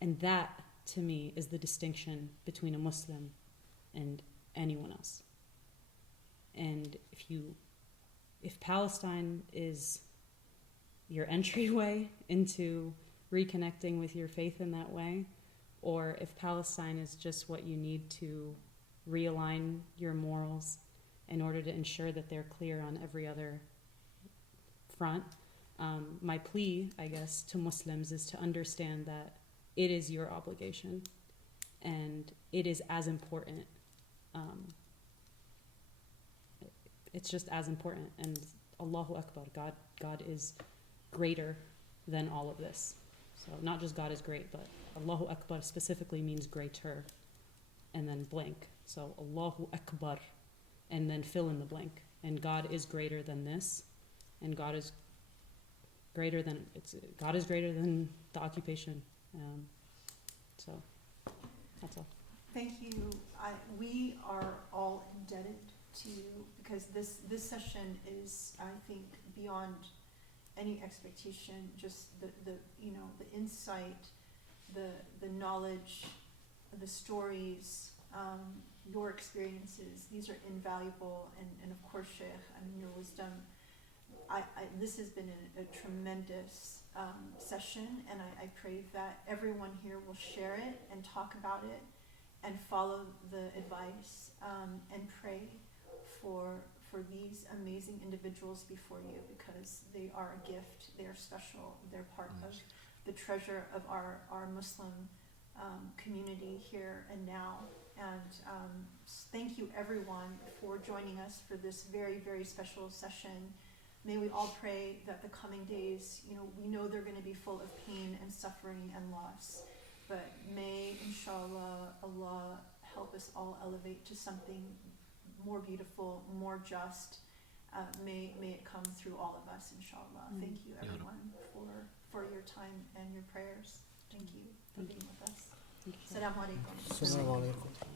And that, to me, is the distinction between a Muslim and anyone else. And if Palestine is your entryway into reconnecting with your faith in that way, or if Palestine is just what you need to realign your morals in order to ensure that they're clear on every other front, my plea, I guess, to Muslims is to understand that it is your obligation and it is as important. It's just as important. And Allahu Akbar, God is greater than all of this. So not just God is great, but Allahu Akbar specifically means greater, and then blank. So Allahu Akbar, and then fill in the blank. And God is greater than this, and God is greater than the occupation. So that's all. Thank you. We are all indebted to you because this session is, I think, beyond any expectation. Just the insight, the knowledge, the stories, your experiences. These are invaluable, and of course, Sheikh, your wisdom. This has been a tremendous session, and I pray that everyone here will share it and talk about it and follow the advice and pray for these amazing individuals before you, because they are a gift, they are special, they're part of the treasure of our Muslim community here and now. And thank you everyone for joining us for this very, very special session. May we all pray that the coming days, we know they're going to be full of pain and suffering and loss, but may, inshallah, Allah help us all elevate to something more beautiful, more just. May it come through all of us, inshallah. Thank you, everyone, for your time and your prayers. Thank you for being with us. Assalamu alaikum. Assalamu alaikum.